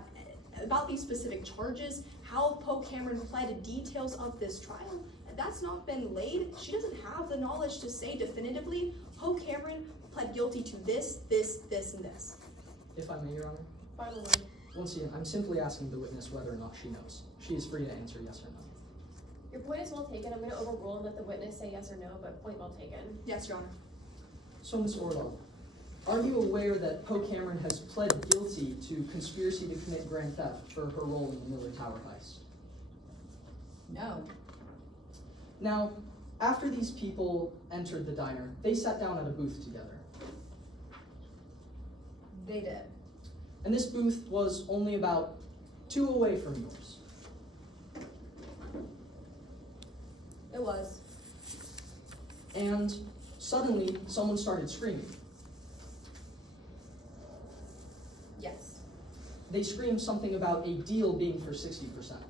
about these specific charges, how Poe Cameron pled details of this trial. That's not been laid. She doesn't have the knowledge to say definitively, Poe Cameron pled guilty to this, and this. If I may, Your Honor? Final word. Once again, I'm simply asking the witness whether or not she knows. She is free to answer yes or no. Your point is well taken. I'm going to overrule and let the witness say yes or no, but point well taken. Yes, Your Honor. So, Ms. Orlov, are you aware that Poe Cameron has pled guilty to conspiracy to commit grand theft for her role in the Miller Tower heist? No. Now, after these people entered the diner, they sat down at a booth together. They did. And this booth was only about 2 away from yours. It was. And suddenly, someone started screaming. Yes. They screamed something about a deal being for 60%.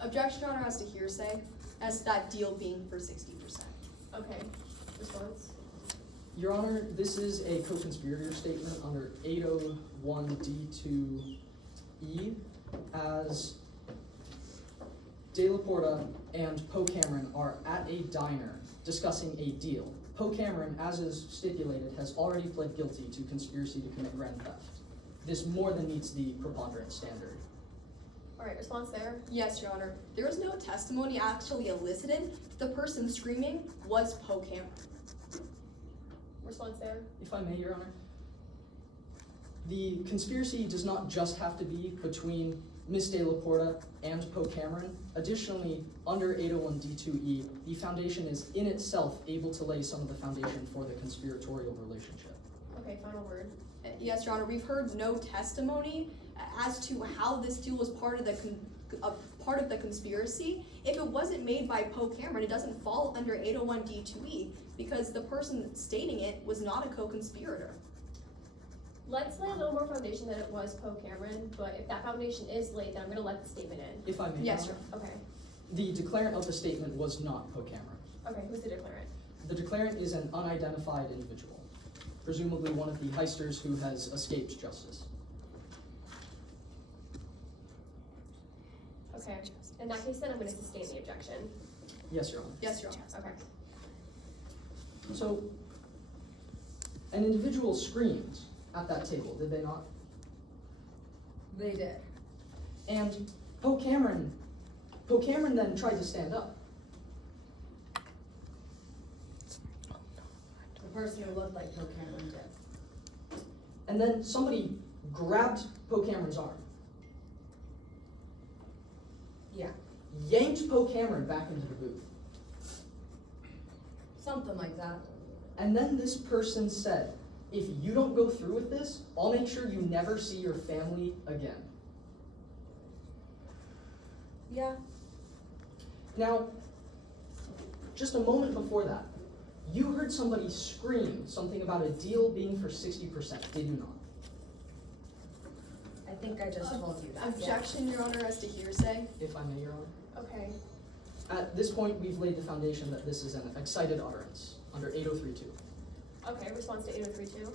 Objection, Your Honor, as to hearsay, as to that deal being for 60%. Okay. Response? Your Honor, this is a co-conspirator statement under 801D2 E as De La Porta and Poe Cameron are at a diner discussing a deal. Poe Cameron, as is stipulated, has already pled guilty to conspiracy to commit grand theft. This more than meets the preponderance standard. Alright, response there? Yes, Your Honor. There is no testimony actually elicited. The person screaming was Poe Cameron. Response there? If I may, Your Honor. The conspiracy does not just have to be between Ms. De La Porta and Poe Cameron. Additionally, under 801D2E, the foundation is in itself able to lay some of the foundation for the conspiratorial relationship. Okay, final word. Yes, Your Honor. We've heard no testimony as to how this deal was part of the conspiracy. If it wasn't made by Poe Cameron, it doesn't fall under 801D2E because the person stating it was not a co-conspirator. Let's lay a little more foundation that it was Poe Cameron, but if that foundation is laid, then I'm gonna let the statement in. If I may, Yes, Your Your Honor. Okay. The declarant of the statement was not Poe Cameron. Okay, who's the declarant? The declarant is an unidentified individual, presumably one of the heisters who has escaped justice. Okay. In that case, then I'm gonna sustain the objection. Yes, Your Honor. Yes, Your Honor. Okay. So, an individual screamed at that table, did they not? They did. And Poe Cameron then tried to stand up. The person who looked like Poe Cameron did. And then somebody grabbed Poe Cameron's arm, Yeah, yanked Poe Cameron back into the booth. something like that. And then this person said, if you don't go through with this, I'll make sure you never see your family again. Yeah. Now, just a moment before that, you heard somebody scream something about a deal being for 60%, did you not? I think I just told you that. Objection, Your Honor, as to hearsay. If I may, Your Honor. Okay. At this point, we've laid the foundation that this is an excited utterance under 803.2. Okay, response to 803.2.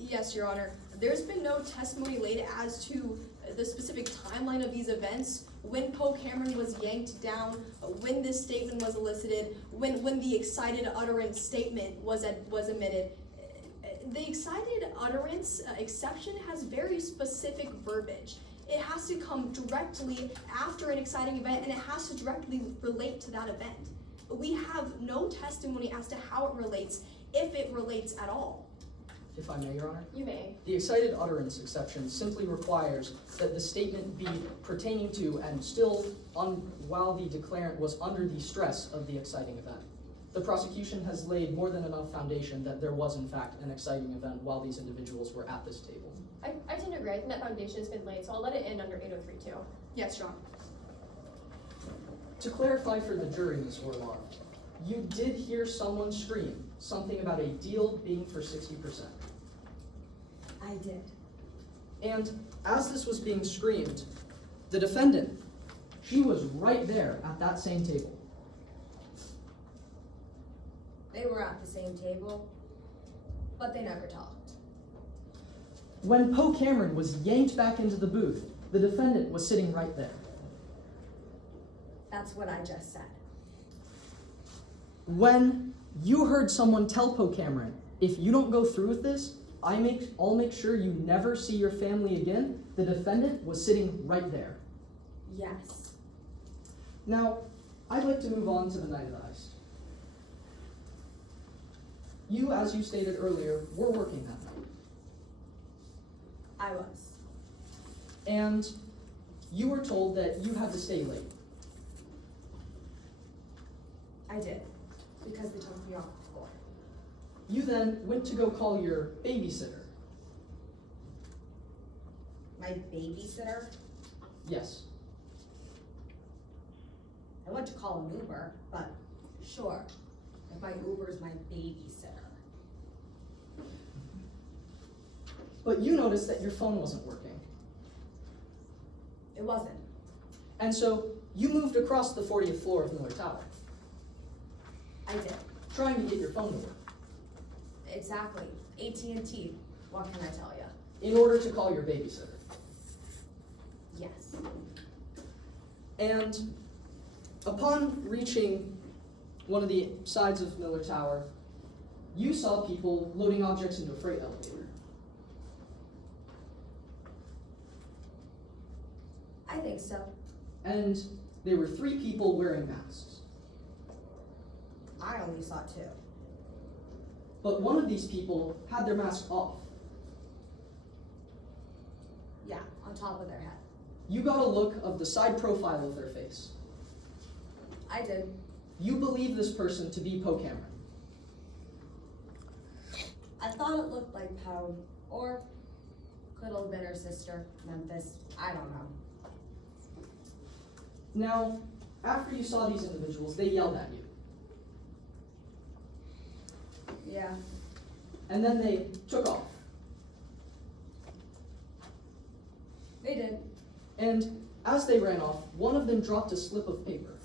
Yes, Your Honor. There's been no testimony laid as to the specific timeline of these events, when Poe Cameron was yanked down, when this statement was elicited, when the excited utterance statement was emitted. The excited utterance exception has very specific verbiage. It has to come directly after an exciting event, and it has to directly relate to that event. We have no testimony as to how it relates, if it relates at all. If I may, Your Honor. You may. The excited utterance exception simply requires that the statement be pertaining to and still while the declarant was under the stress of the exciting event. The prosecution has laid more than enough foundation that there was in fact an exciting event while these individuals were at this table. I tend to agree. I think that foundation has been laid, so I'll let it end under 803.2. Yes, Your Honor. To clarify for the jury, Ms. Orlov, you did hear someone scream something about a deal being for 60%. I did. And as this was being screamed, the defendant, she was right there at that same table. They were at the same table, but they never talked. When Poe Cameron was yanked back into the booth, the defendant was sitting right there. That's what I just said. When you heard someone tell Poe Cameron, if you don't go through with this, I'll make sure you never see your family again, the defendant was sitting right there. Yes. Now, I'd like to move on to the night of the heist. You, as you stated earlier, were working that night. I was. And you were told that you had to stay late. I did, because they took me off the floor. You then went to go call your babysitter. My babysitter? Yes. I went to call an Uber, but sure, if my Uber's my babysitter. But you noticed that your phone wasn't working. It wasn't. And so you moved across the 40th floor of Miller Tower. I did. Trying to get your phone to work. Exactly. AT&T. What can I tell you? In order to call your babysitter. Yes. And upon reaching one of the sides of Miller Tower, you saw people loading objects into a freight elevator. I think so. And there were 3 people wearing masks. I only saw 2. But one of these people had their mask off. Yeah, on top of their head. You got a look of the side profile of their face. I did. You believe this person to be Poe Cameron. I thought it looked like Poe, or could have been her sister, Memphis. I don't know. Now, after you saw these individuals, they yelled at you. Yeah. And then they took off. They did. And as they ran off, one of them dropped a slip of paper.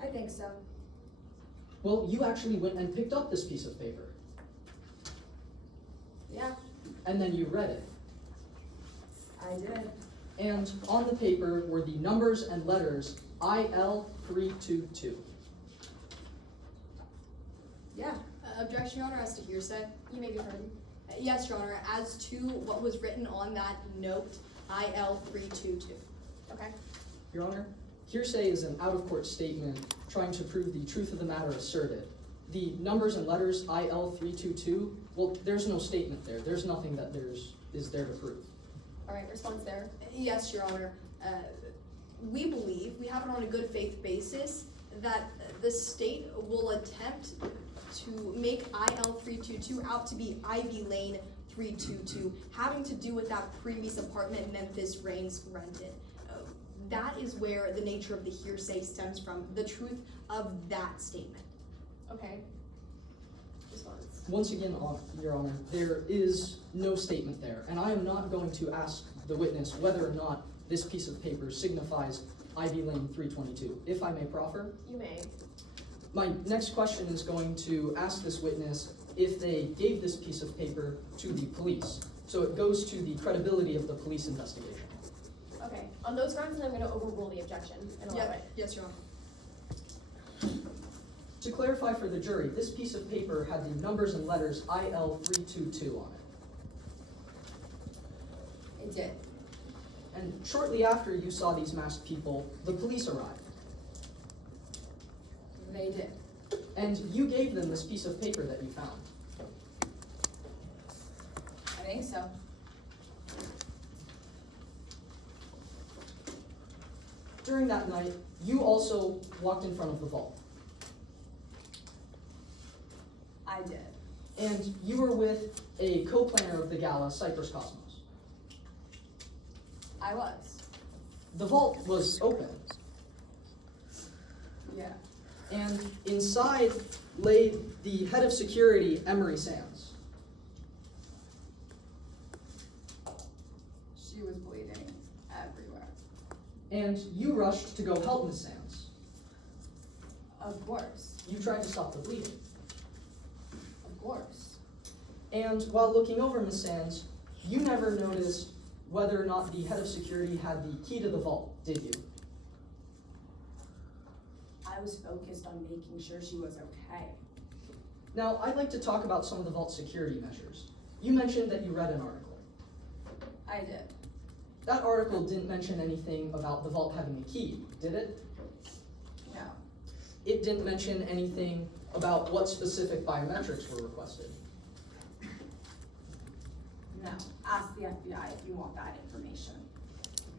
I think so. Well, you actually went and picked up this piece of paper. Yeah, And then you read it. I did. And on the paper were the numbers and letters IL322. Yeah. Objection, Your Honor, as to hearsay. You may be heard. Yes, Your Honor, as to what was written on that note, IL322. Okay. Your Honor, hearsay is an out-of-court statement trying to prove the truth of the matter asserted. The numbers and letters IL322, well, there's no statement there. There's nothing that is there to prove. All right, response there. Yes, Your Honor. We believe, we have it on a good faith basis, that the state will attempt to make IL322 out to be Ivy Lane 322, having to do with that previous apartment Memphis Reigns rented. That is where the nature of the hearsay stems from, the truth of that statement. Okay. Response. Once again, Your Honor, there is no statement there, and I am not going to ask the witness whether or not this piece of paper signifies Ivy Lane 322. If I may proffer? You may. My next question is going to ask this witness if they gave this piece of paper to the police. So it goes to the credibility of the police investigation. Okay. On those grounds, I'm going to overrule the objection and allow it. Yes, Your Honor. To clarify for the jury, this piece of paper had the numbers and letters IL322 on it. It did. And shortly after you saw these masked people, the police arrived. They did. And you gave them this piece of paper that you found. I think so. During that night, you also walked in front of the vault. I did. And you were with a co-planner of the gala, Cypress Cosmos. I was. The vault was open, Yeah. and inside lay the head of security, Emery Sands. She was bleeding everywhere. And you rushed to go help Miss Sands. Of course. You tried to stop the bleeding. Of course. And while looking over Miss Sands, you never noticed whether or not the head of security had the key to the vault, did you? I was focused on making sure she was okay. Now, I'd like to talk about some of the vault security measures. You mentioned that you read an article. I did. That article didn't mention anything about the vault having a key, did it? No. It didn't mention anything about what specific biometrics were requested. No. Ask the FBI if you want that information.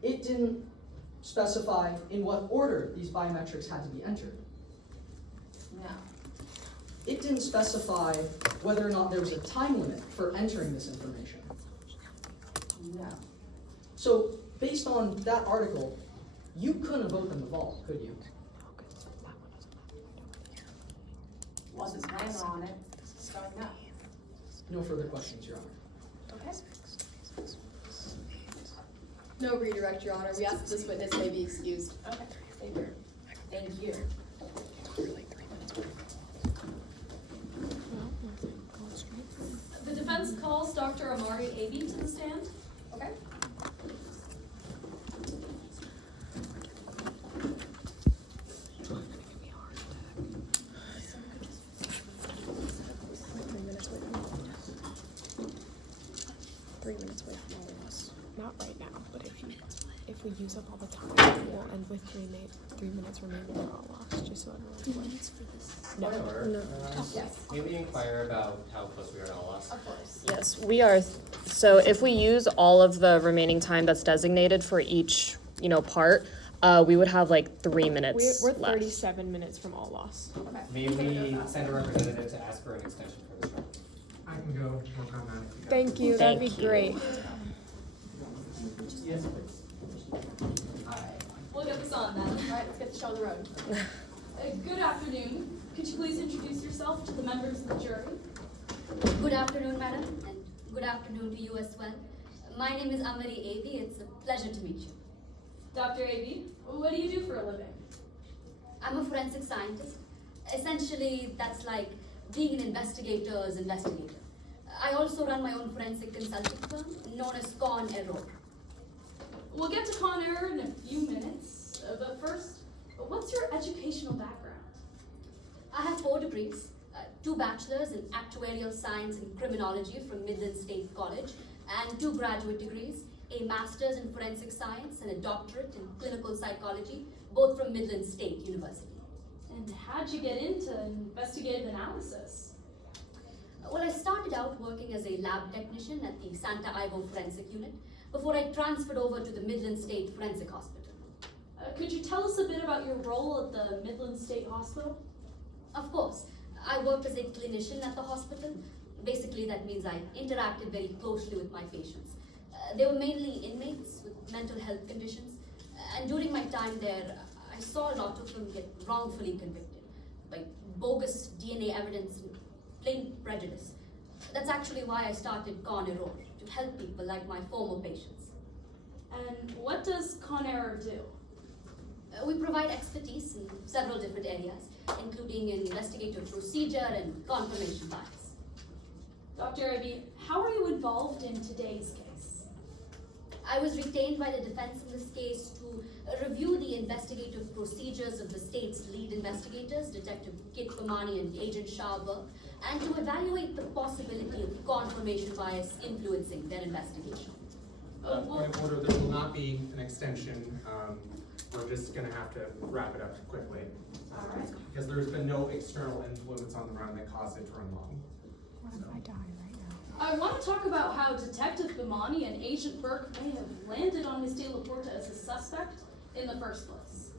It didn't specify in what order these biometrics had to be entered. No. It didn't specify whether or not there was a time limit for entering this information. No. So, based on that article, you couldn't have opened the vault, could you? Wasn't planning on it, so no. No further questions, Your Honor. Okay. No redirect, Your Honor. We ask that this witness may be excused. Okay. Thank you. Thank you. The defense Let's call Dr. Amari Aby to the stand. Okay. Not right now, but if we use up all the time, we'll end with 3 minutes remaining for all lost, just so everyone's aware. No. Yes. May we inquire about how close we are to all loss? Of course. Yes, we are. So if we use all of the remaining time that's designated for each, part, we would have like 3 minutes We're left. 37 minutes from all lost. May we send a representative to ask for an extension for this trial? I can go work on that if you guys. Thank you, that'd be great. Yes, please. We'll get this on then. All right, let's get the show on the road. Good afternoon. Could you please introduce yourself to the members of the jury? Good afternoon, madam, and good afternoon to you as well. My name is Amari Aby. It's a pleasure to meet you. Dr. Aby, what do you do for a living? I'm a forensic scientist. Essentially, that's like being an investigator's investigator. I also run my own forensic consulting firm known as Con Error. We'll get to Con Error in a few minutes, but first, what's your educational background? I have 4 degrees, 2 bachelors in actuarial science and criminology from Midland State College, and 2 graduate degrees, a master's in forensic science and a doctorate in clinical psychology, both from Midland State University. And how'd you get into investigative analysis? Well, I started out working as a lab technician at the Santa Ivo Forensic Unit before I transferred over to the Midland State Forensic Hospital. Could you tell us a bit about your role at the Midland State Hospital? Of course. I worked as a clinician at the hospital. Basically, that means I interacted very closely with my patients. They were mainly inmates with mental health conditions, and during my time there, I saw a lot of them get wrongfully convicted by bogus DNA evidence and plain prejudice. That's actually why I started Con Error, to help people like my former patients. And what does Con Error do? We provide expertise in several different areas, including investigative procedure and confirmation bias. Dr. Aby, how are you involved in today's case? I was retained by the defense in this case to review the investigative procedures of the state's lead investigators, Detective Kit Pamani and Agent Sharber, and to evaluate the possibility of confirmation bias influencing their investigation. Point of order, there will not be an extension. We're just gonna have to wrap it up quickly. All right. Because there's been no external influence on the run that caused it to run long. What if I die right now? I want to talk about how Detective Pamani and Agent Burke may have landed on Ms. De La Porta as a suspect in the first place.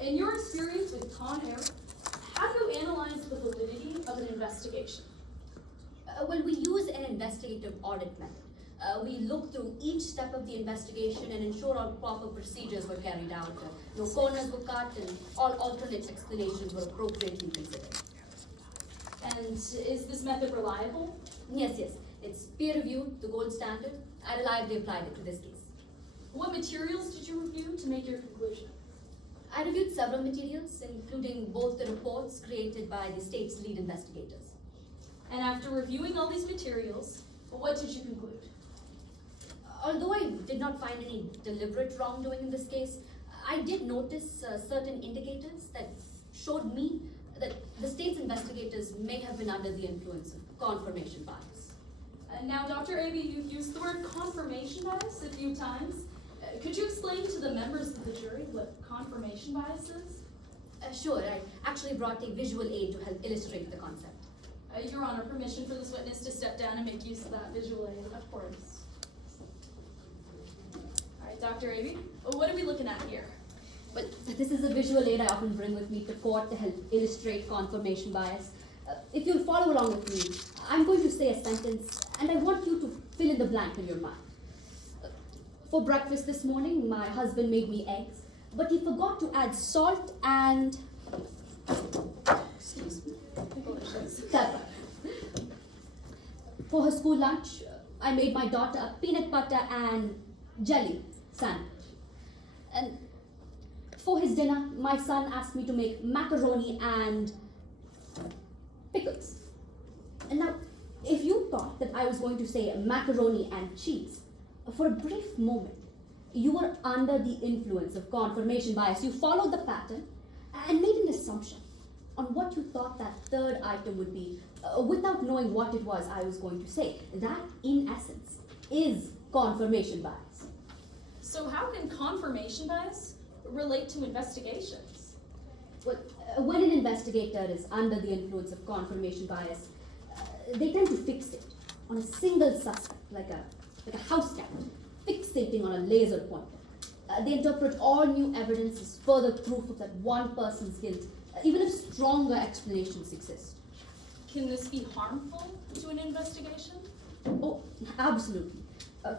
In your experience with Con Error, how do you analyze the validity of an investigation? Well, we use an investigative audit method. We look through each step of the investigation and ensure all proper procedures were carried out. No corners were cut and all alternate explanations were appropriately considered. And is this method reliable? Yes. It's peer-reviewed, the gold standard. I reliably applied it to this case. What materials did you review to make your conclusion? I reviewed several materials, including both the reports created by the state's lead investigators. And after reviewing all these materials, what did you conclude? Although I did not find any deliberate wrongdoing in this case, I did notice certain indicators that showed me that the state's investigators may have been under the influence of confirmation bias. Now, Dr. Aby, you've used the word confirmation bias a few times. Could you explain to the members of the jury what confirmation bias is? Sure, I actually brought a visual aid to help illustrate the concept. Your Honor, permission for this witness to step down and make use of that visual aid. Of course. All right, Dr. Aby, what are we looking at here? Well, this is a visual aid I often bring with me to court to help illustrate confirmation bias. If you'll follow along with me, I'm going to say a sentence, and I want you to fill in the blank in your mind. For breakfast this morning, my husband made me eggs, but he forgot to add salt and... excuse me. Pepper. For her school lunch, I made my daughter a peanut butter and jelly sandwich. And for his dinner, my son asked me to make macaroni and pickles. And now, if you thought that I I was going to say macaroni and cheese. For a brief moment, you were under the influence of confirmation bias. You followed the pattern and made an assumption on what you thought that third item would be without knowing what it was I was going to say. That, in essence, is confirmation bias. So how can confirmation bias relate to investigations? Well, when an investigator is under the influence of confirmation bias, they tend to fixate on a single suspect, like a house cat, fixating on a laser pointer. They interpret all new evidence as further proof of that one person's guilt, even if stronger explanations exist. Can this be harmful to an investigation? Oh, absolutely.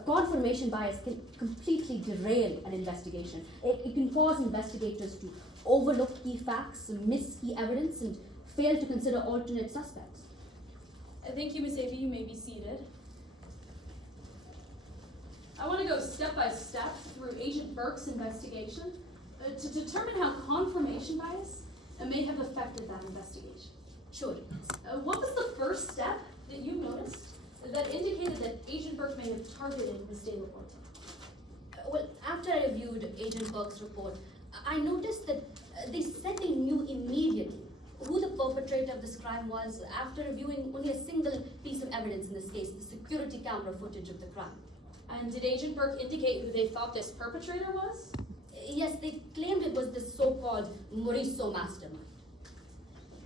Confirmation bias can completely derail an investigation. It can cause investigators to overlook key facts, miss key evidence, and fail to consider alternate suspects. Thank you, Ms. Avey. You may be seated. I want to go step by step through Agent Burke's investigation to determine how confirmation bias may have affected that investigation. Sure. What was the first step that you noticed that indicated that Agent Burke may have targeted Ms. De La Porta? Well, after I reviewed Agent Burke's report, I noticed that they said they knew immediately who the perpetrator of this crime was after reviewing only a single piece of evidence in this case, the security camera footage of the crime. And did Agent Burke indicate who they thought this perpetrator was? Yes, they claimed it was the so-called Mauricio mastermind.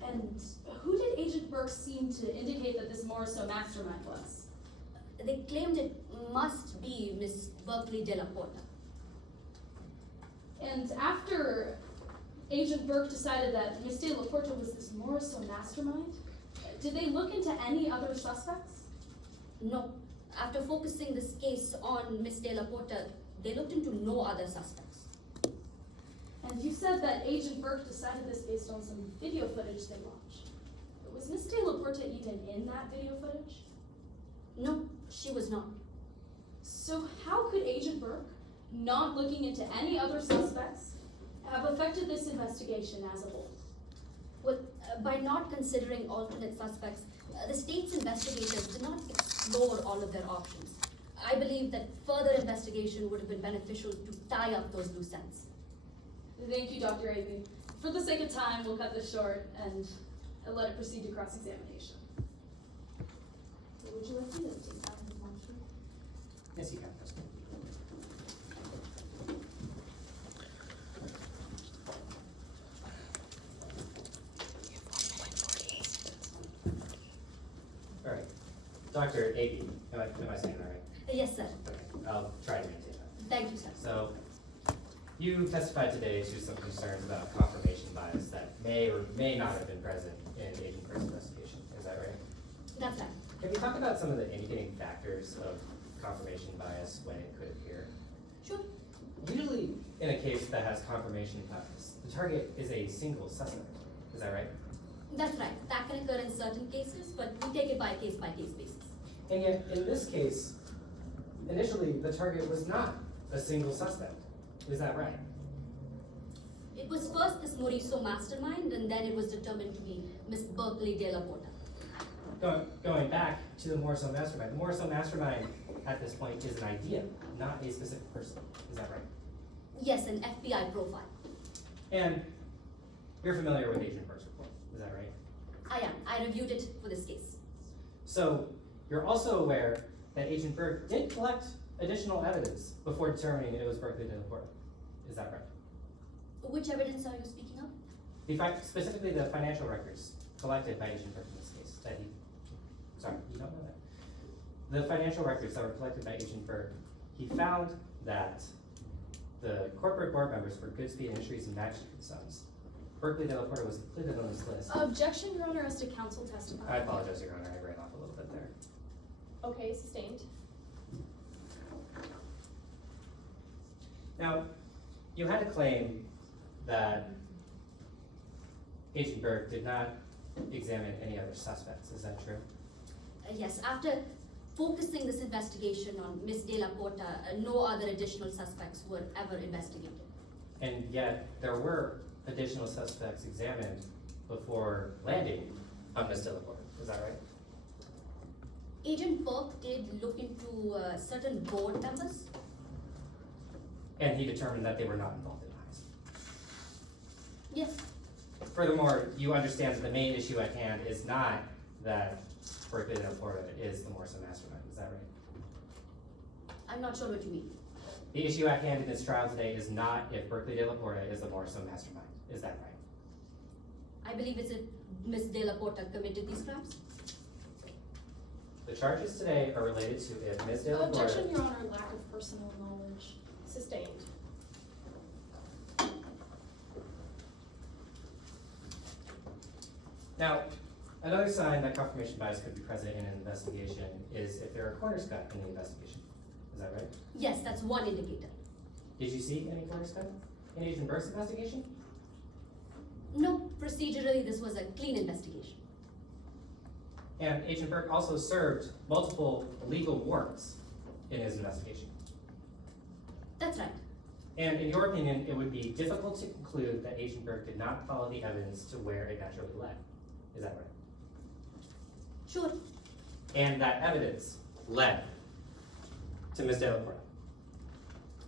And who did Agent Burke seem to indicate that this Mauricio mastermind was? They claimed it must be Miss Berkeley De La Porta. And after Agent Burke decided that Miss De La Porta was this Mauricio mastermind, did they look into any other suspects? No. After focusing this case on Miss De La Porta, they looked into no other suspects. And you said that Agent Burke decided this based on some video footage they watched. Was Miss De La Porta even in that video footage? No, she was not. So how could Agent Burke, not looking into any other suspects, have affected this investigation as a whole? Well, by not considering alternate suspects, the state's investigators did not explore all of their options. I believe that further investigation would have been beneficial to tie up those loose ends. Thank you, Dr. Avey. For the sake of time, we'll cut this short and let it proceed to cross-examination. Would you like me to take that as one short? Yes, you can. All right, Dr. Avey, am I saying that right? Yes, sir. Okay, I'll try to maintain that. Thank you, sir. So, you testified today to some concerns about confirmation bias that may or may not have been present in Agent Burke's investigation. Is that right? That's right. Can we talk about some of the indicating factors of confirmation bias when it could appear? Sure. Usually, in a case that has confirmation bias, the target is a single suspect. Is that right? That's right. That can occur in certain cases, but we take it by case basis. And yet, in this case, initially, the target was not a single suspect. Is that right? It was first this Mauricio mastermind, and then it was determined to be Miss Berkeley De La Porta. Going back to the Mauricio mastermind. The Mauricio mastermind, at this point, is an idea, not a specific person. Is that right? Yes, an FBI profile. And you're familiar with Agent Burke's report. Is that right? I am. I reviewed it for this case. So, you're also aware that Agent Burke did collect additional evidence before determining it was Berkeley De La Porta. Is that right? Which evidence are you speaking of? Specifically the financial records collected by Agent Burke in this case. Sorry, you don't know that. The financial records that were collected by Agent Burke, he found that the corporate board members for Goodspeed Industries and Matchstick & Sons, Berkeley De La Porta was included on this list. Objection, Your Honor, as to counsel testify. I apologize, Your Honor, I ran off a little bit there. Okay, sustained. Now, you had a claim that Agent Burke did not examine any other suspects. Is that true? Yes. After focusing this investigation on Miss De La Porta, no other additional suspects were ever investigated. And yet, there were additional suspects examined before landing on Miss De La Porta. Is that right? Agent Burke did look into certain board members. And he determined that they were not involved in the heist. Yes. Furthermore, you understand that the main issue at hand is not that Berkeley de la Porta is the Morrison mastermind, is that right? I'm not sure what you mean. The issue at hand in this trial today is not if Berkeley de la Porta is the Morrison mastermind, is that right? I believe it's if Ms. De La Porta committed these crimes. The charges today are related to if Ms. de la Porta. Objection, Your Honor, lack of personal knowledge. Sustained. Now, another sign that confirmation bias could be present in an investigation is if there are corners cut in the investigation. Is that right? Yes, that's one indicator. Did you see any corners cut in Agent Burke's investigation? No, procedurally this was a clean investigation. And Agent Burke also served multiple legal warrants in his investigation. That's right. And in your opinion, it would be difficult to conclude that Agent Burke did not follow the evidence to where it naturally led. Is that right? Sure. And that evidence led to Ms. De La Porta.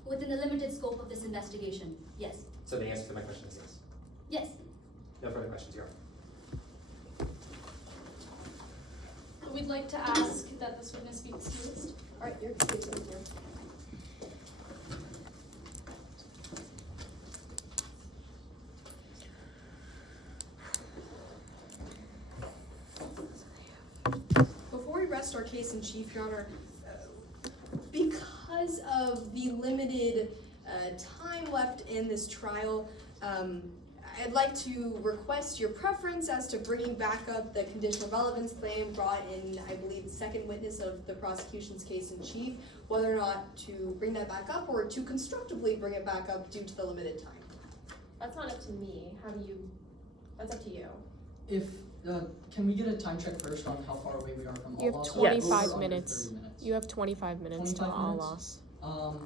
Within the limited scope of this investigation, yes. So the answer to my question is yes. Yes. No further questions, Your Honor. We'd like to ask that this witness be excused. All right, you're excused, thank you. Before we rest our case in chief, Your Honor, because of the limited time left in this trial, I'd like to request your preference as to bringing back up the conditional relevance claim brought in, I believe, the second witness of the prosecution's case in chief, whether or not to bring that back up or to constructively bring it back up due to the limited time. That's not up to me. That's up to you. If, can we get a time check first on how far away we are from all You have loss? 25 Over minutes. 30 minutes. You have 25 minutes till 25 all minutes? loss.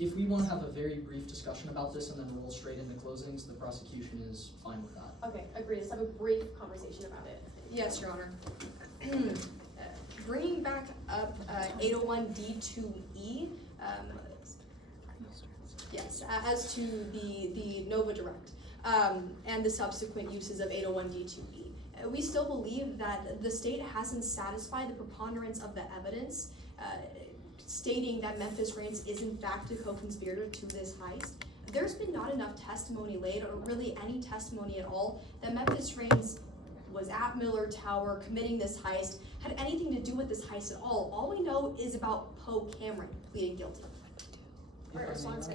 If we want to have a very brief discussion about this and then roll straight into closings, the prosecution is fine with that. Okay, agreed. Let's have a brief conversation about it. Yes, Your Honor. Bringing back up 801D2E, yes, as to the Nova Direct and the subsequent uses of 801D2E. We still believe that the state hasn't satisfied the preponderance of the evidence stating that Memphis Reigns is in fact a co-conspirator to this heist. There's been not enough testimony laid, or really any testimony at all, that Memphis Reigns was at Miller Tower committing this heist, had anything to do with this heist at all. All we know is about Poe Cameron pleading guilty. All right, response,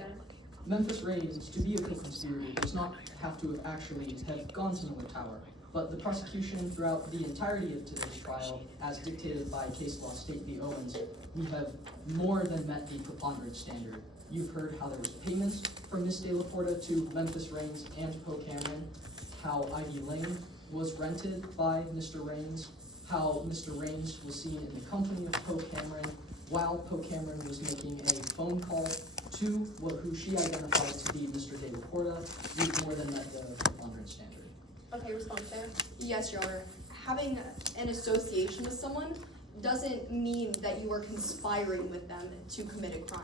Memphis Reigns, to be a co-conspirator, does not have to actually have gone to Miller Tower, but the prosecution throughout the entirety of today's trial, as dictated by case law State v. Owens, we have more than met the preponderance standard. You've heard how there was payments from Ms. De La Porta to Memphis Reigns and Poe Cameron, how Ivy Lane was rented by Mr. Reigns, how Mr. Reigns was seen in the company of Poe Cameron while Poe Cameron was making a phone call to who she identifies to be Mr. De La Porta. We've more than met the preponderance standard. Okay, response there. Yes, Your Honor. Having an association with someone doesn't mean that you are conspiring with them to commit a crime.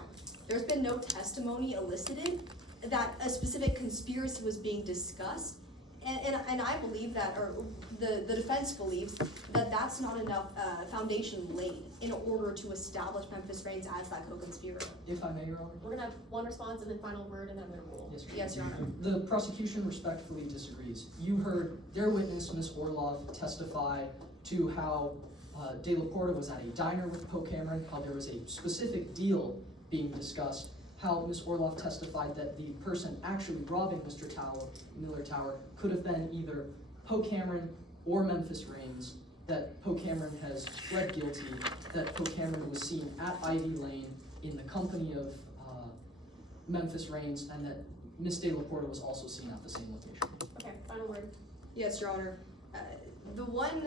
There's been no testimony elicited that a specific conspiracy was being discussed, and I believe that, or the defense believes that that's not enough foundation laid in order to establish Memphis Reigns as that co-conspirator. If I may, Your Honor? We're gonna have one response and then final word and then we're gonna rule. Yes, Your Honor. The prosecution respectfully disagrees. You heard their witness, Ms. Orlov, testify to how De La Porta was at a diner with Poe Cameron, how there was a specific deal being discussed, how Ms. Orlov testified that the person actually robbing Miller Tower could have been either Poe Cameron or Memphis Reigns, that Poe Cameron has pled guilty, that Poe Cameron was seen at Ivy Lane in the company of Memphis Reigns, and that Ms. De La Porta was also seen at the same location. Okay, final word. Yes, Your Honor. The one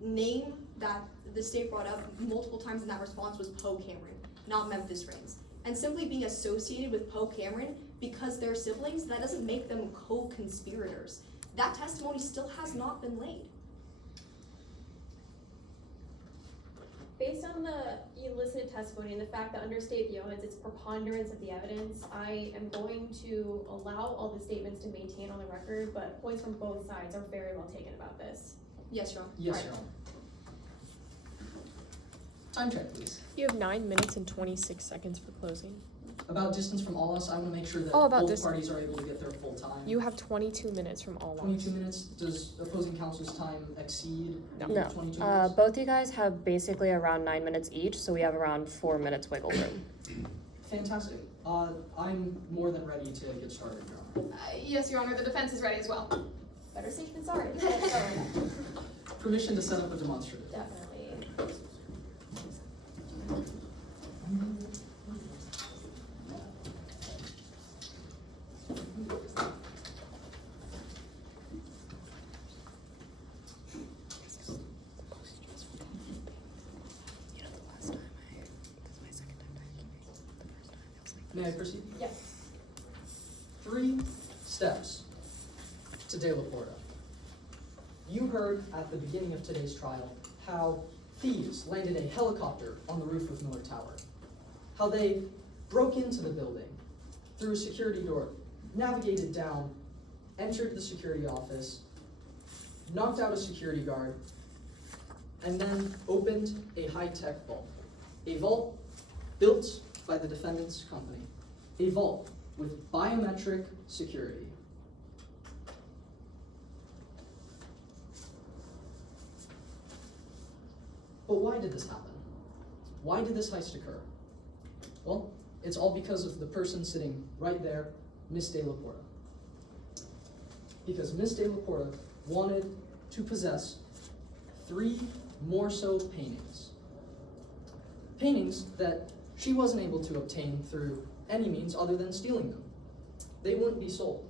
name that the state brought up multiple times in that response was Poe Cameron, not Memphis Reigns. And simply being associated with Poe Cameron because they're siblings, that doesn't make them co-conspirators. That testimony still has not been laid. listened to testimony and the fact that under state v. Owens, it's preponderance of the evidence, I am going to allow all the statements to maintain on the record, but points from both sides are very well taken about this. Yes, Your Honor. Yes, Your Honor. Time check, please. You have 9 minutes and 26 seconds for closing. About distance from all us, I want to make sure that Oh, about both distance. parties are able to get their full time. You have 22 minutes from all 22 minutes. Does opposing counsel's time exceed the No. 22 minutes? Both you guys have basically around 9 minutes each, so we have around 4 minutes wiggle room. Fantastic. I'm more than ready to get started, Your Honor. Yes, Your Honor, the defense is ready as well. Better safe than sorry. Permission to set up a demonstrative. Definitely. May I proceed? Yes. 3 steps to De La Porta. You heard at the beginning of today's trial how thieves landed a helicopter on the roof of Miller Tower, how they broke into the building through a security door, navigated down, entered the security office, knocked out a security guard, and then opened a high-tech vault. A vault built by the defendant's company. A vault with biometric security. But why did this happen? Why did this heist occur? Well, it's all because of the person sitting right there, Miss De La Porta. Because Miss De La Porta wanted to possess 3 Morso paintings. Paintings that she wasn't able to obtain through any means other than stealing them. They wouldn't be sold.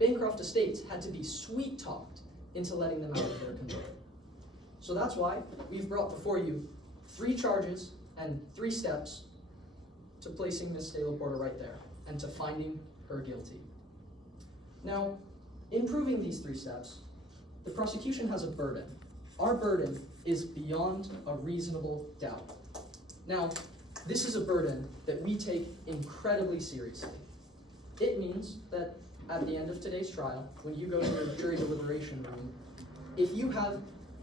Bancroft Estates had to be sweet-talked into letting them out of their control. So that's why we've brought before you 3 charges and 3 steps to placing Miss De La Porta right there and to finding her guilty. Now, in proving these 3 steps, the prosecution has a burden. Our burden is beyond a reasonable doubt. Now, this is a burden that we take incredibly seriously. It means that at the end of today's trial, when you go to your jury deliberation room, if you have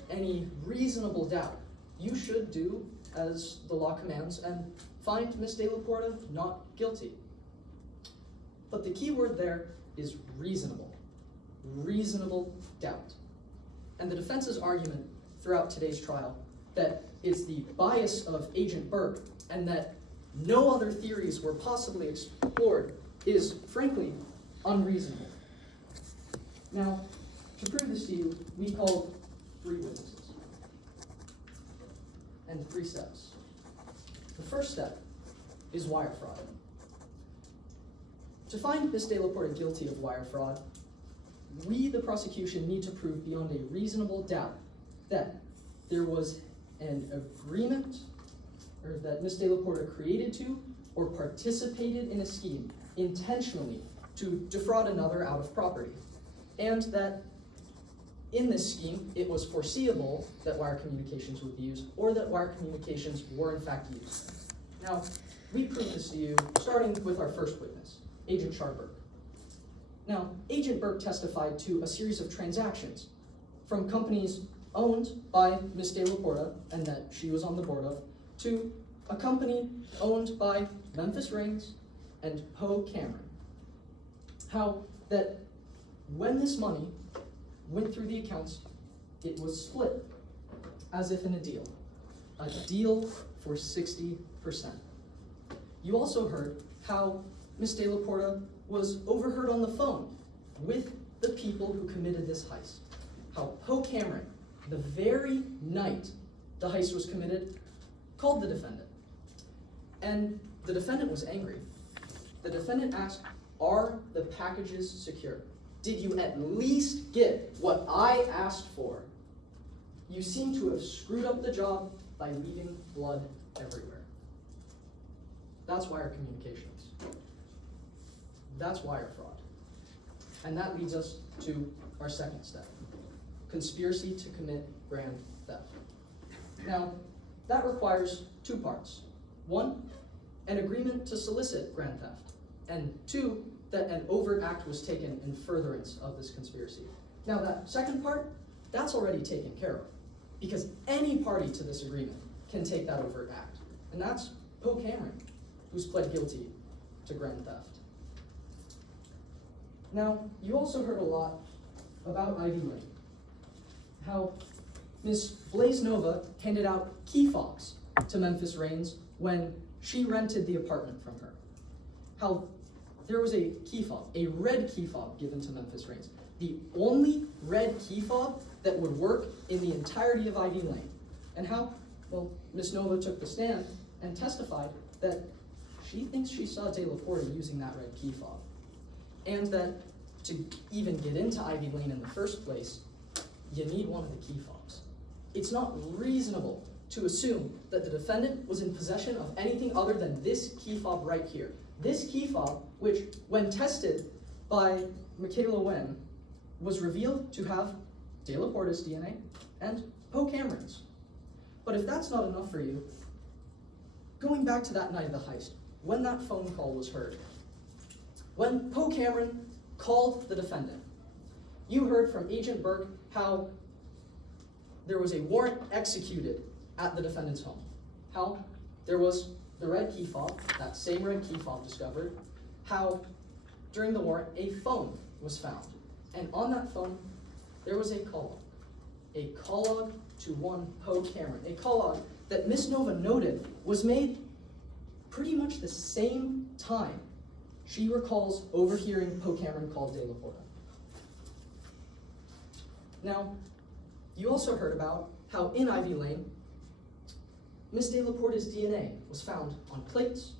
any reasonable doubt, you should do as the law commands and find Miss De La Porta not guilty. But the key word there is reasonable. Reasonable doubt. And the defense's argument throughout today's trial that it's the bias of Agent Burke and that no other theories were possibly explored is, frankly, unreasonable. Now, to prove this to you, we called 3 witnesses and 3 steps. The first step is wire fraud. To find Miss De La Porta guilty of wire fraud, we, the prosecution, need to prove beyond a reasonable doubt that there was an agreement, or that Miss De La Porta created to or participated in a scheme intentionally to defraud another out of property, and that in this scheme it was foreseeable that wire communications would be used or that wire communications were in fact used. Now, we prove this to you starting with our first witness, Agent Sharburg. Now, Agent Burke testified to a series of transactions from companies owned by Miss De La Porta and that she was on the board of, to a company owned by Memphis Rains and Poe Cameron. How that when this money went through the accounts, it was split as if in a deal for 60%. You also heard how Miss De La Porta was overheard on the phone with the people who committed this heist. How Poe Cameron, the very night the heist was committed, called the defendant. And the defendant was angry. The defendant asked, "Are the packages secure? Did you at least get what I asked for? You seem to have screwed up the job by leaving blood everywhere." That's wire communications. That's wire fraud. And that leads us to our second step, conspiracy to commit grand theft. Now, that requires 2 parts. 1, an agreement to solicit grand theft, and 2, that an overt act was taken in furtherance of this conspiracy. Now that second part, that's already taken care of, because any party to this agreement can take that overt act, and that's Poe Cameron, who's pled guilty to grand theft. Now, you also heard a lot about Ivy Lane, how Ms. Blaze Nova handed out key fobs to Memphis Reigns when she rented the apartment from her. How there was a key fob, a red key fob given to Memphis Reigns. The only red key fob that would work in the entirety of Ivy Lane. And how, well, Ms. Nova took the stand and testified that she thinks she saw De La Porta using that red key fob. And that to even get into Ivy Lane in the first place, you need one of the key fobs. It's not reasonable to assume that the defendant was in possession of anything other than this key fob right here. This key fob, which, when tested by Michaela Wen, was revealed to have De La Porta's DNA and Poe Cameron's. But if that's not enough for you, going back to that night of the heist, when that phone call was heard, when Poe Cameron called the defendant, you heard from Agent Burke how there was a warrant executed at the defendant's home. How there was the red key fob, that same red key fob discovered. How during the warrant a phone was found. And on that phone, there was a call log to one Poe Cameron, a call log that Miss Nova noted was made pretty much the same time she recalls overhearing Poe Cameron call De La Porta. Now, you also heard about how in Ivy Lane, Miss De La Porta's DNA was found on plates,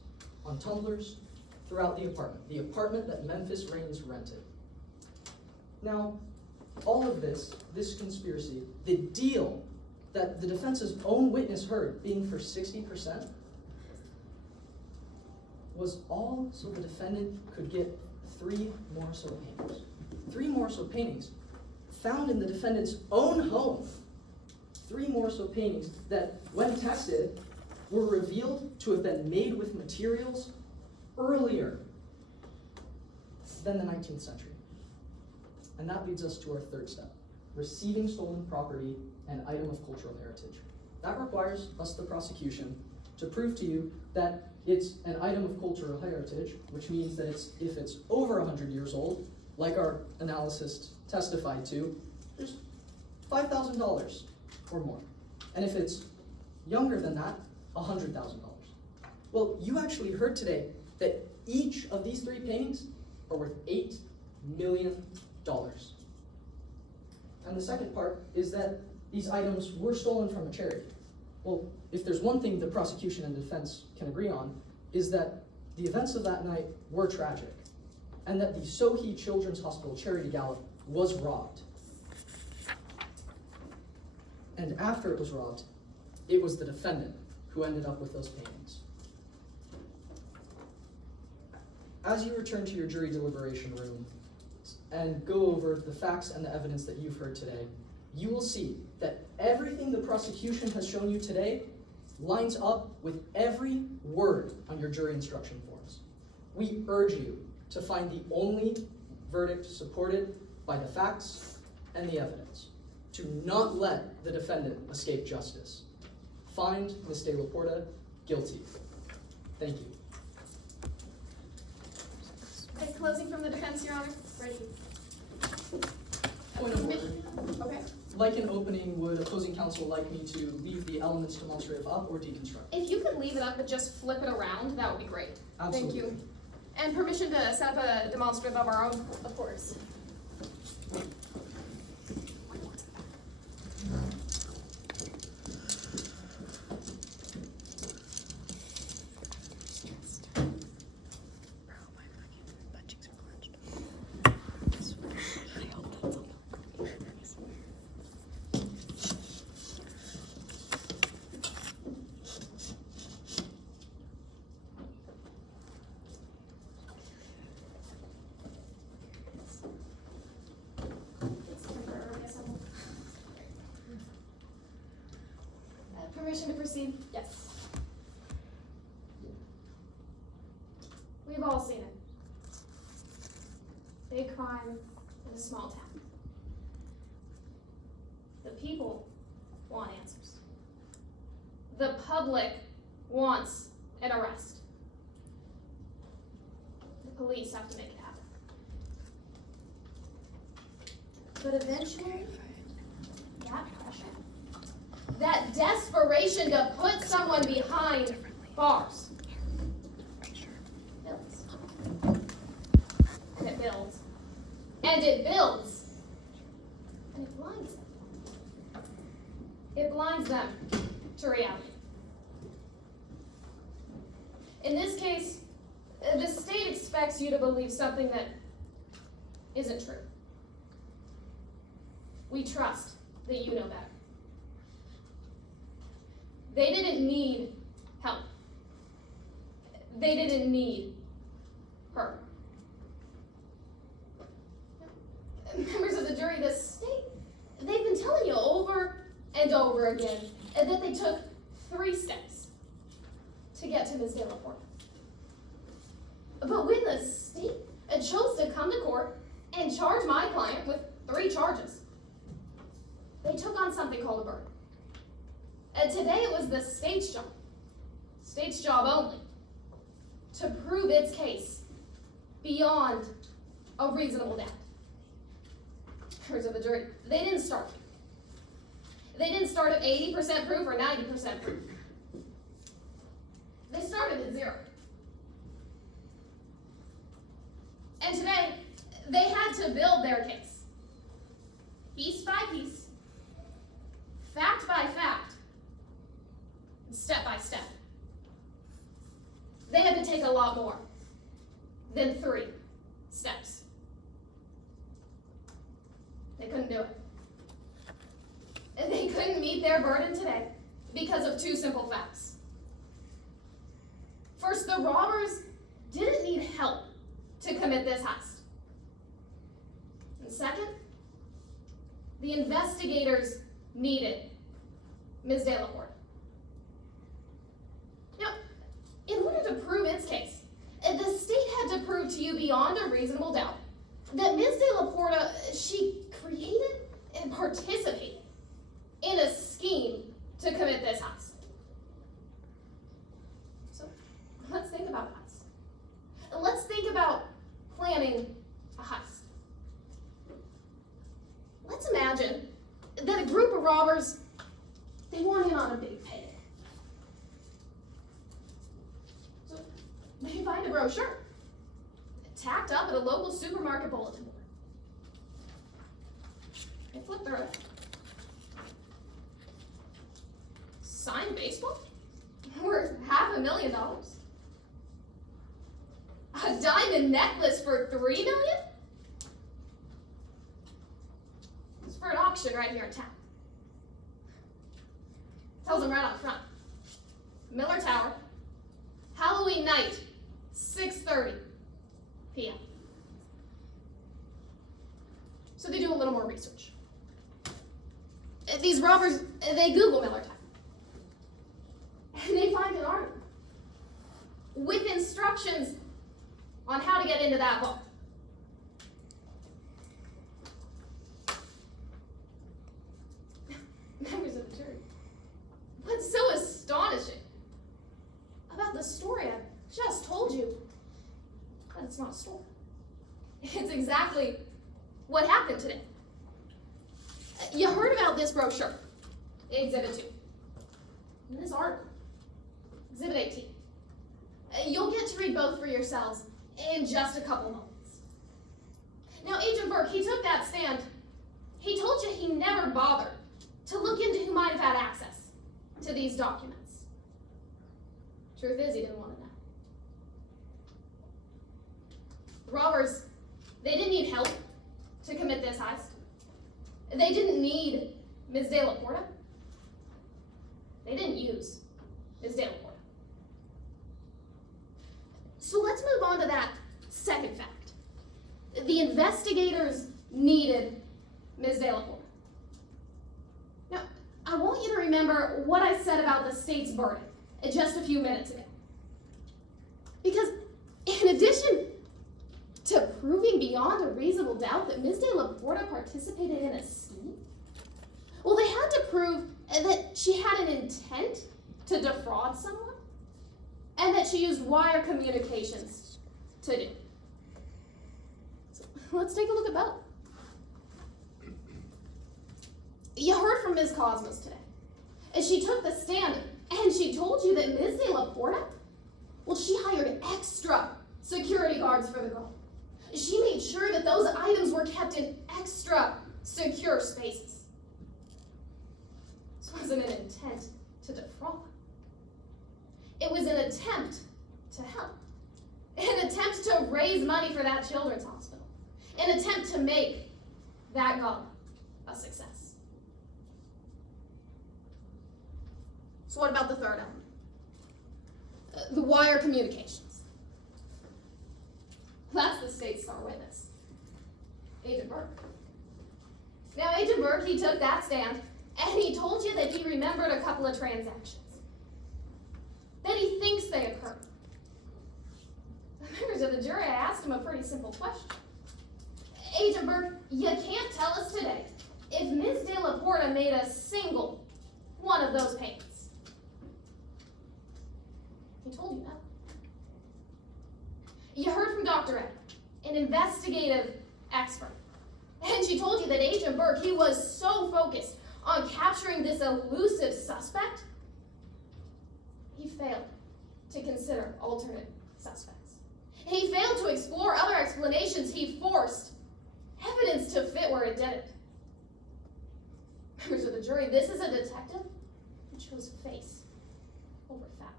on tumblers, throughout the apartment that Memphis Reigns rented. Now, all of this conspiracy, the deal that the defense's own witness heard being for 60%, was all so the defendant could get 3 Morso paintings. 3 Morso paintings found in the defendant's own home. 3 Morso paintings that, when tested, were revealed to have been made with materials earlier than the 19th century. And that leads us to our third step, receiving stolen property and item of cultural heritage. That requires us, the prosecution, to prove to you that it's an item of cultural heritage, which means that if it's over 100 years old, like our analyst testified to, there's $5,000 or more. And if it's younger than that, $100,000. Well, you actually heard today that each of these 3 paintings are worth $8 million. And the second part is that these items were stolen from a charity. Well, if there's one thing the prosecution and defense can agree on, is that the events of that night were tragic, and that the Sohi Children's Hospital charity gala was robbed. And after it was robbed, it was the defendant who ended up with those paintings. As you return to your jury deliberation room and go over the facts and the evidence that you've heard today, you will see that everything the prosecution has shown you today lines up with every word on your jury instruction forms. We urge you to find the only verdict supported by the facts and the evidence, to not let the defendant escape justice. Find Ms. De La Porta guilty. Thank you. Okay, closing from the defense, Your Honor. Ready. Point of order. Okay. Like an opening, would opposing counsel like me to leave the elements demonstrative up or deconstruct? If you could leave it up but just flip it around, that would be great. Absolutely. Thank you. And permission to set up a demonstrative of our own, of course. Permission to proceed? Yes. a small town. The people want answers. The public wants an arrest. The police have to make it happen. But eventually, that pressure, that desperation to put someone behind bars, builds. And it builds. And it builds. And it blinds them. It blinds them to reality. In this case, the state expects you to believe something that isn't true. We trust that you know better. They didn't need help. They didn't need her. Members of the jury, the state, they've been telling you over and over again that they took 3 steps to get to Ms. De La Porta. But when the state chose to come to court and charge my client with 3 charges, they took on something called a burden. And today it was the state's job only, to prove its case beyond a reasonable doubt. Members of the jury, they didn't start. They didn't start at 80% proof or 90% proof. They started at 0. And today, they had to build their case, piece by piece, fact by fact, step by step. They had to take a lot more than 3 steps. They couldn't do it. And they couldn't meet their burden today because of 2 simple facts. First, the robbers didn't need help to commit this heist. And second, the investigators needed Ms. De La Porta. Now, in order to prove its case, the state had to prove to you beyond a reasonable doubt that Ms. De La Porta, she created and participated in a scheme to commit this heist. So, let's think about a heist. Let's think about planning a heist. Let's imagine that a group of robbers, they want in on a big payday. So, they find a brochure tacked up at a local supermarket bulletin board. They flip through it. Signed baseball worth $500,000. A diamond necklace for $3 million? It's for an auction right here in town. Tells them right on the front. Miller Tower, Halloween night, 6:30 p.m. So they do a little more research. These robbers, they Google Miller Tower. And they find an article with instructions on how to get into that vault. Members of the jury, what's so astonishing about the story I've just told you? That it's not a story. It's exactly what happened today. You heard about this brochure, Exhibit 2. And this article, Exhibit 18. You'll get to read both for yourselves in just a couple moments. Now, Agent Burke, he took that stand. He told you he never bothered to look into who might have had access to these documents. Truth is, he didn't want to know. The robbers, they didn't need help to commit this heist. They didn't need Ms. De La Porta. They didn't use Ms. De La Porta. So let's move on to that second fact. The investigators needed Ms. De La Porta. Now, I want you to remember what I said about the state's verdict just a few minutes ago. Because in addition to proving beyond a reasonable doubt that Ms. De La Porta participated in a scheme? Well, they had to prove that she had an intent to defraud someone, and that she used wire communications to do. So, let's take a look at both. You heard from Ms. Cosmos today, and she took the stand, and she told you that Ms. De La Porta, well, she hired extra security guards for the girl. She made sure that those items were kept in extra secure spaces. This wasn't an intent to defraud. It was an attempt to help. An attempt to raise money for that children's hospital. An attempt to make that gala a success. So what about the third element? The wire communications. That's the state's star witness, Agent Burke. Now, Agent Burke, he took that stand, and he told you that he remembered a couple of transactions. That he thinks they occurred. The members of the jury, I asked him a pretty simple question. Agent Burke, you can't tell us today if Ms. De La Porta made a single one of those payments. He told you that. You heard from Dr. Ed, an investigative expert. And she told you that Agent Burke, he was so focused on capturing this elusive suspect, he failed to consider alternate suspects. He failed to explore other explanations. He forced evidence to fit where it didn't. Members of the jury, this is a detective who chose face over facts.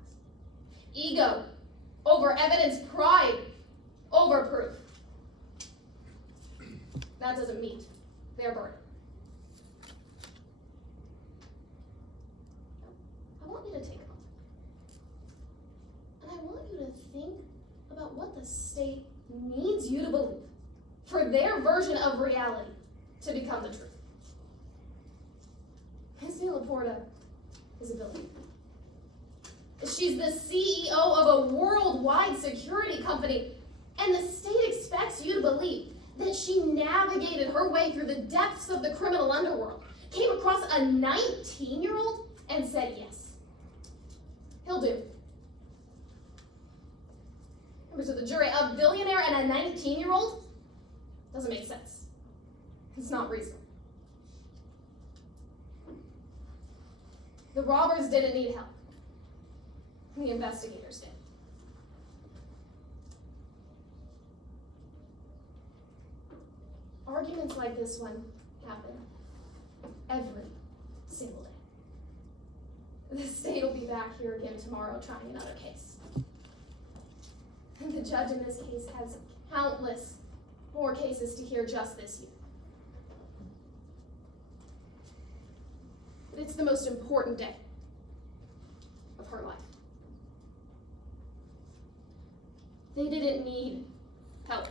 Ego over evidence, pride over proof. That doesn't meet their burden. I want you to take a moment. And I want you to think about what the state needs you to believe for their version of reality to become the truth. Ms. De La Porta is a billionaire. She's the CEO of a worldwide security company, and the state expects you to believe that she navigated her way through the depths of the criminal underworld, came across a 19-year-old, and said yes. He'll do. Members of the jury, a billionaire and a 19-year-old doesn't make sense. It's not reasonable. The robbers didn't need help. The investigators did. Arguments like this one happen every single day. The state will be back here again tomorrow trying another case. And the judge in this case has countless more cases to hear just this year. But it's the most important day of her life. They didn't need help.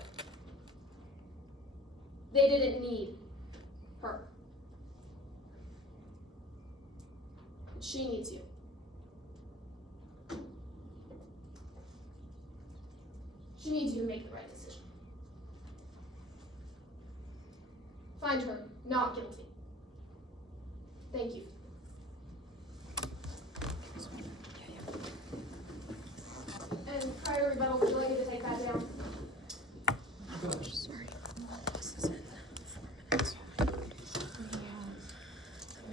They didn't need her. But she needs you. She needs you to make the right decision. Find her not guilty. Thank you. And prior to rebuttal, would you like me to take that down? Sorry.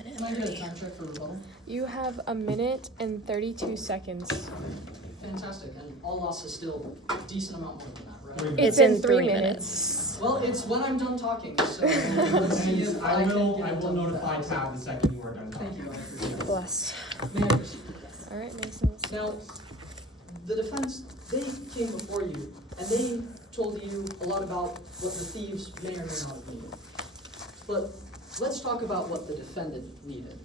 Can I get a time check for rebuttal? You have a minute and 32 seconds. Fantastic, and all loss is still a decent amount more than that, right? It's in 3 minutes. Well, it's when I'm done talking, so let's see if I can will get it done notify fast. Tab the second you are done talking. Thank you, I appreciate it. Bless. May I proceed? All right, Mason. Now, the defense, they came before you, and they told you a lot about what the thieves may or may not have needed. But let's talk about what the defendant needed.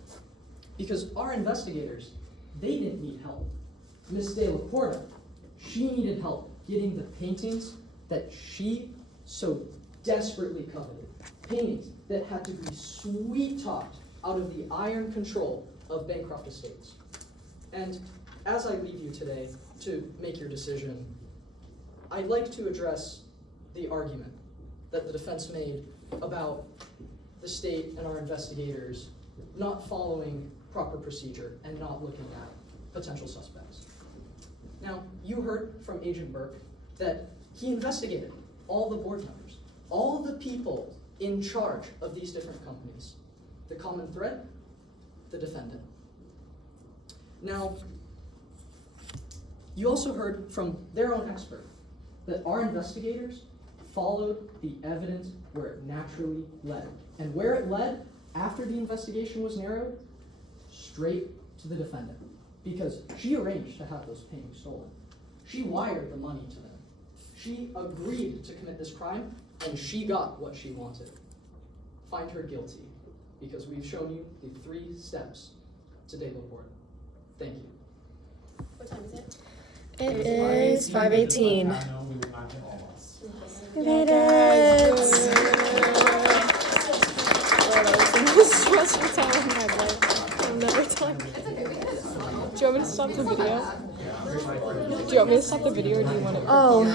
Because our investigators, they didn't need help. Miss De La Porta, she needed help getting the paintings that she so desperately coveted. Paintings that had to be sweet-talked out of the iron control of Bancroft Estates. And as I leave you today to make your decision, I'd like to address the argument that the defense made about the state and our investigators not following proper procedure and not looking at potential suspects. Now, you heard from Agent Burke that he investigated all the board members, all the people in charge of these different companies. The common thread, the defendant. Now, you also heard from their own expert that our investigators followed the evidence where it naturally led. And where it led after the investigation was narrowed, straight to the defendant. Because she arranged to have those paintings stolen. She wired the money to them. She agreed to commit this crime, and she got what she wanted. Find her guilty, because we've shown you the 3 steps to De La Porta. Thank you. What time is it? It is 5:18. No, we will not hit all us. We made it! Wow, that was the most stressful time of my life. I've never done. Do you want me to stop the video? Do you want me to stop the video or do you want it? Oh.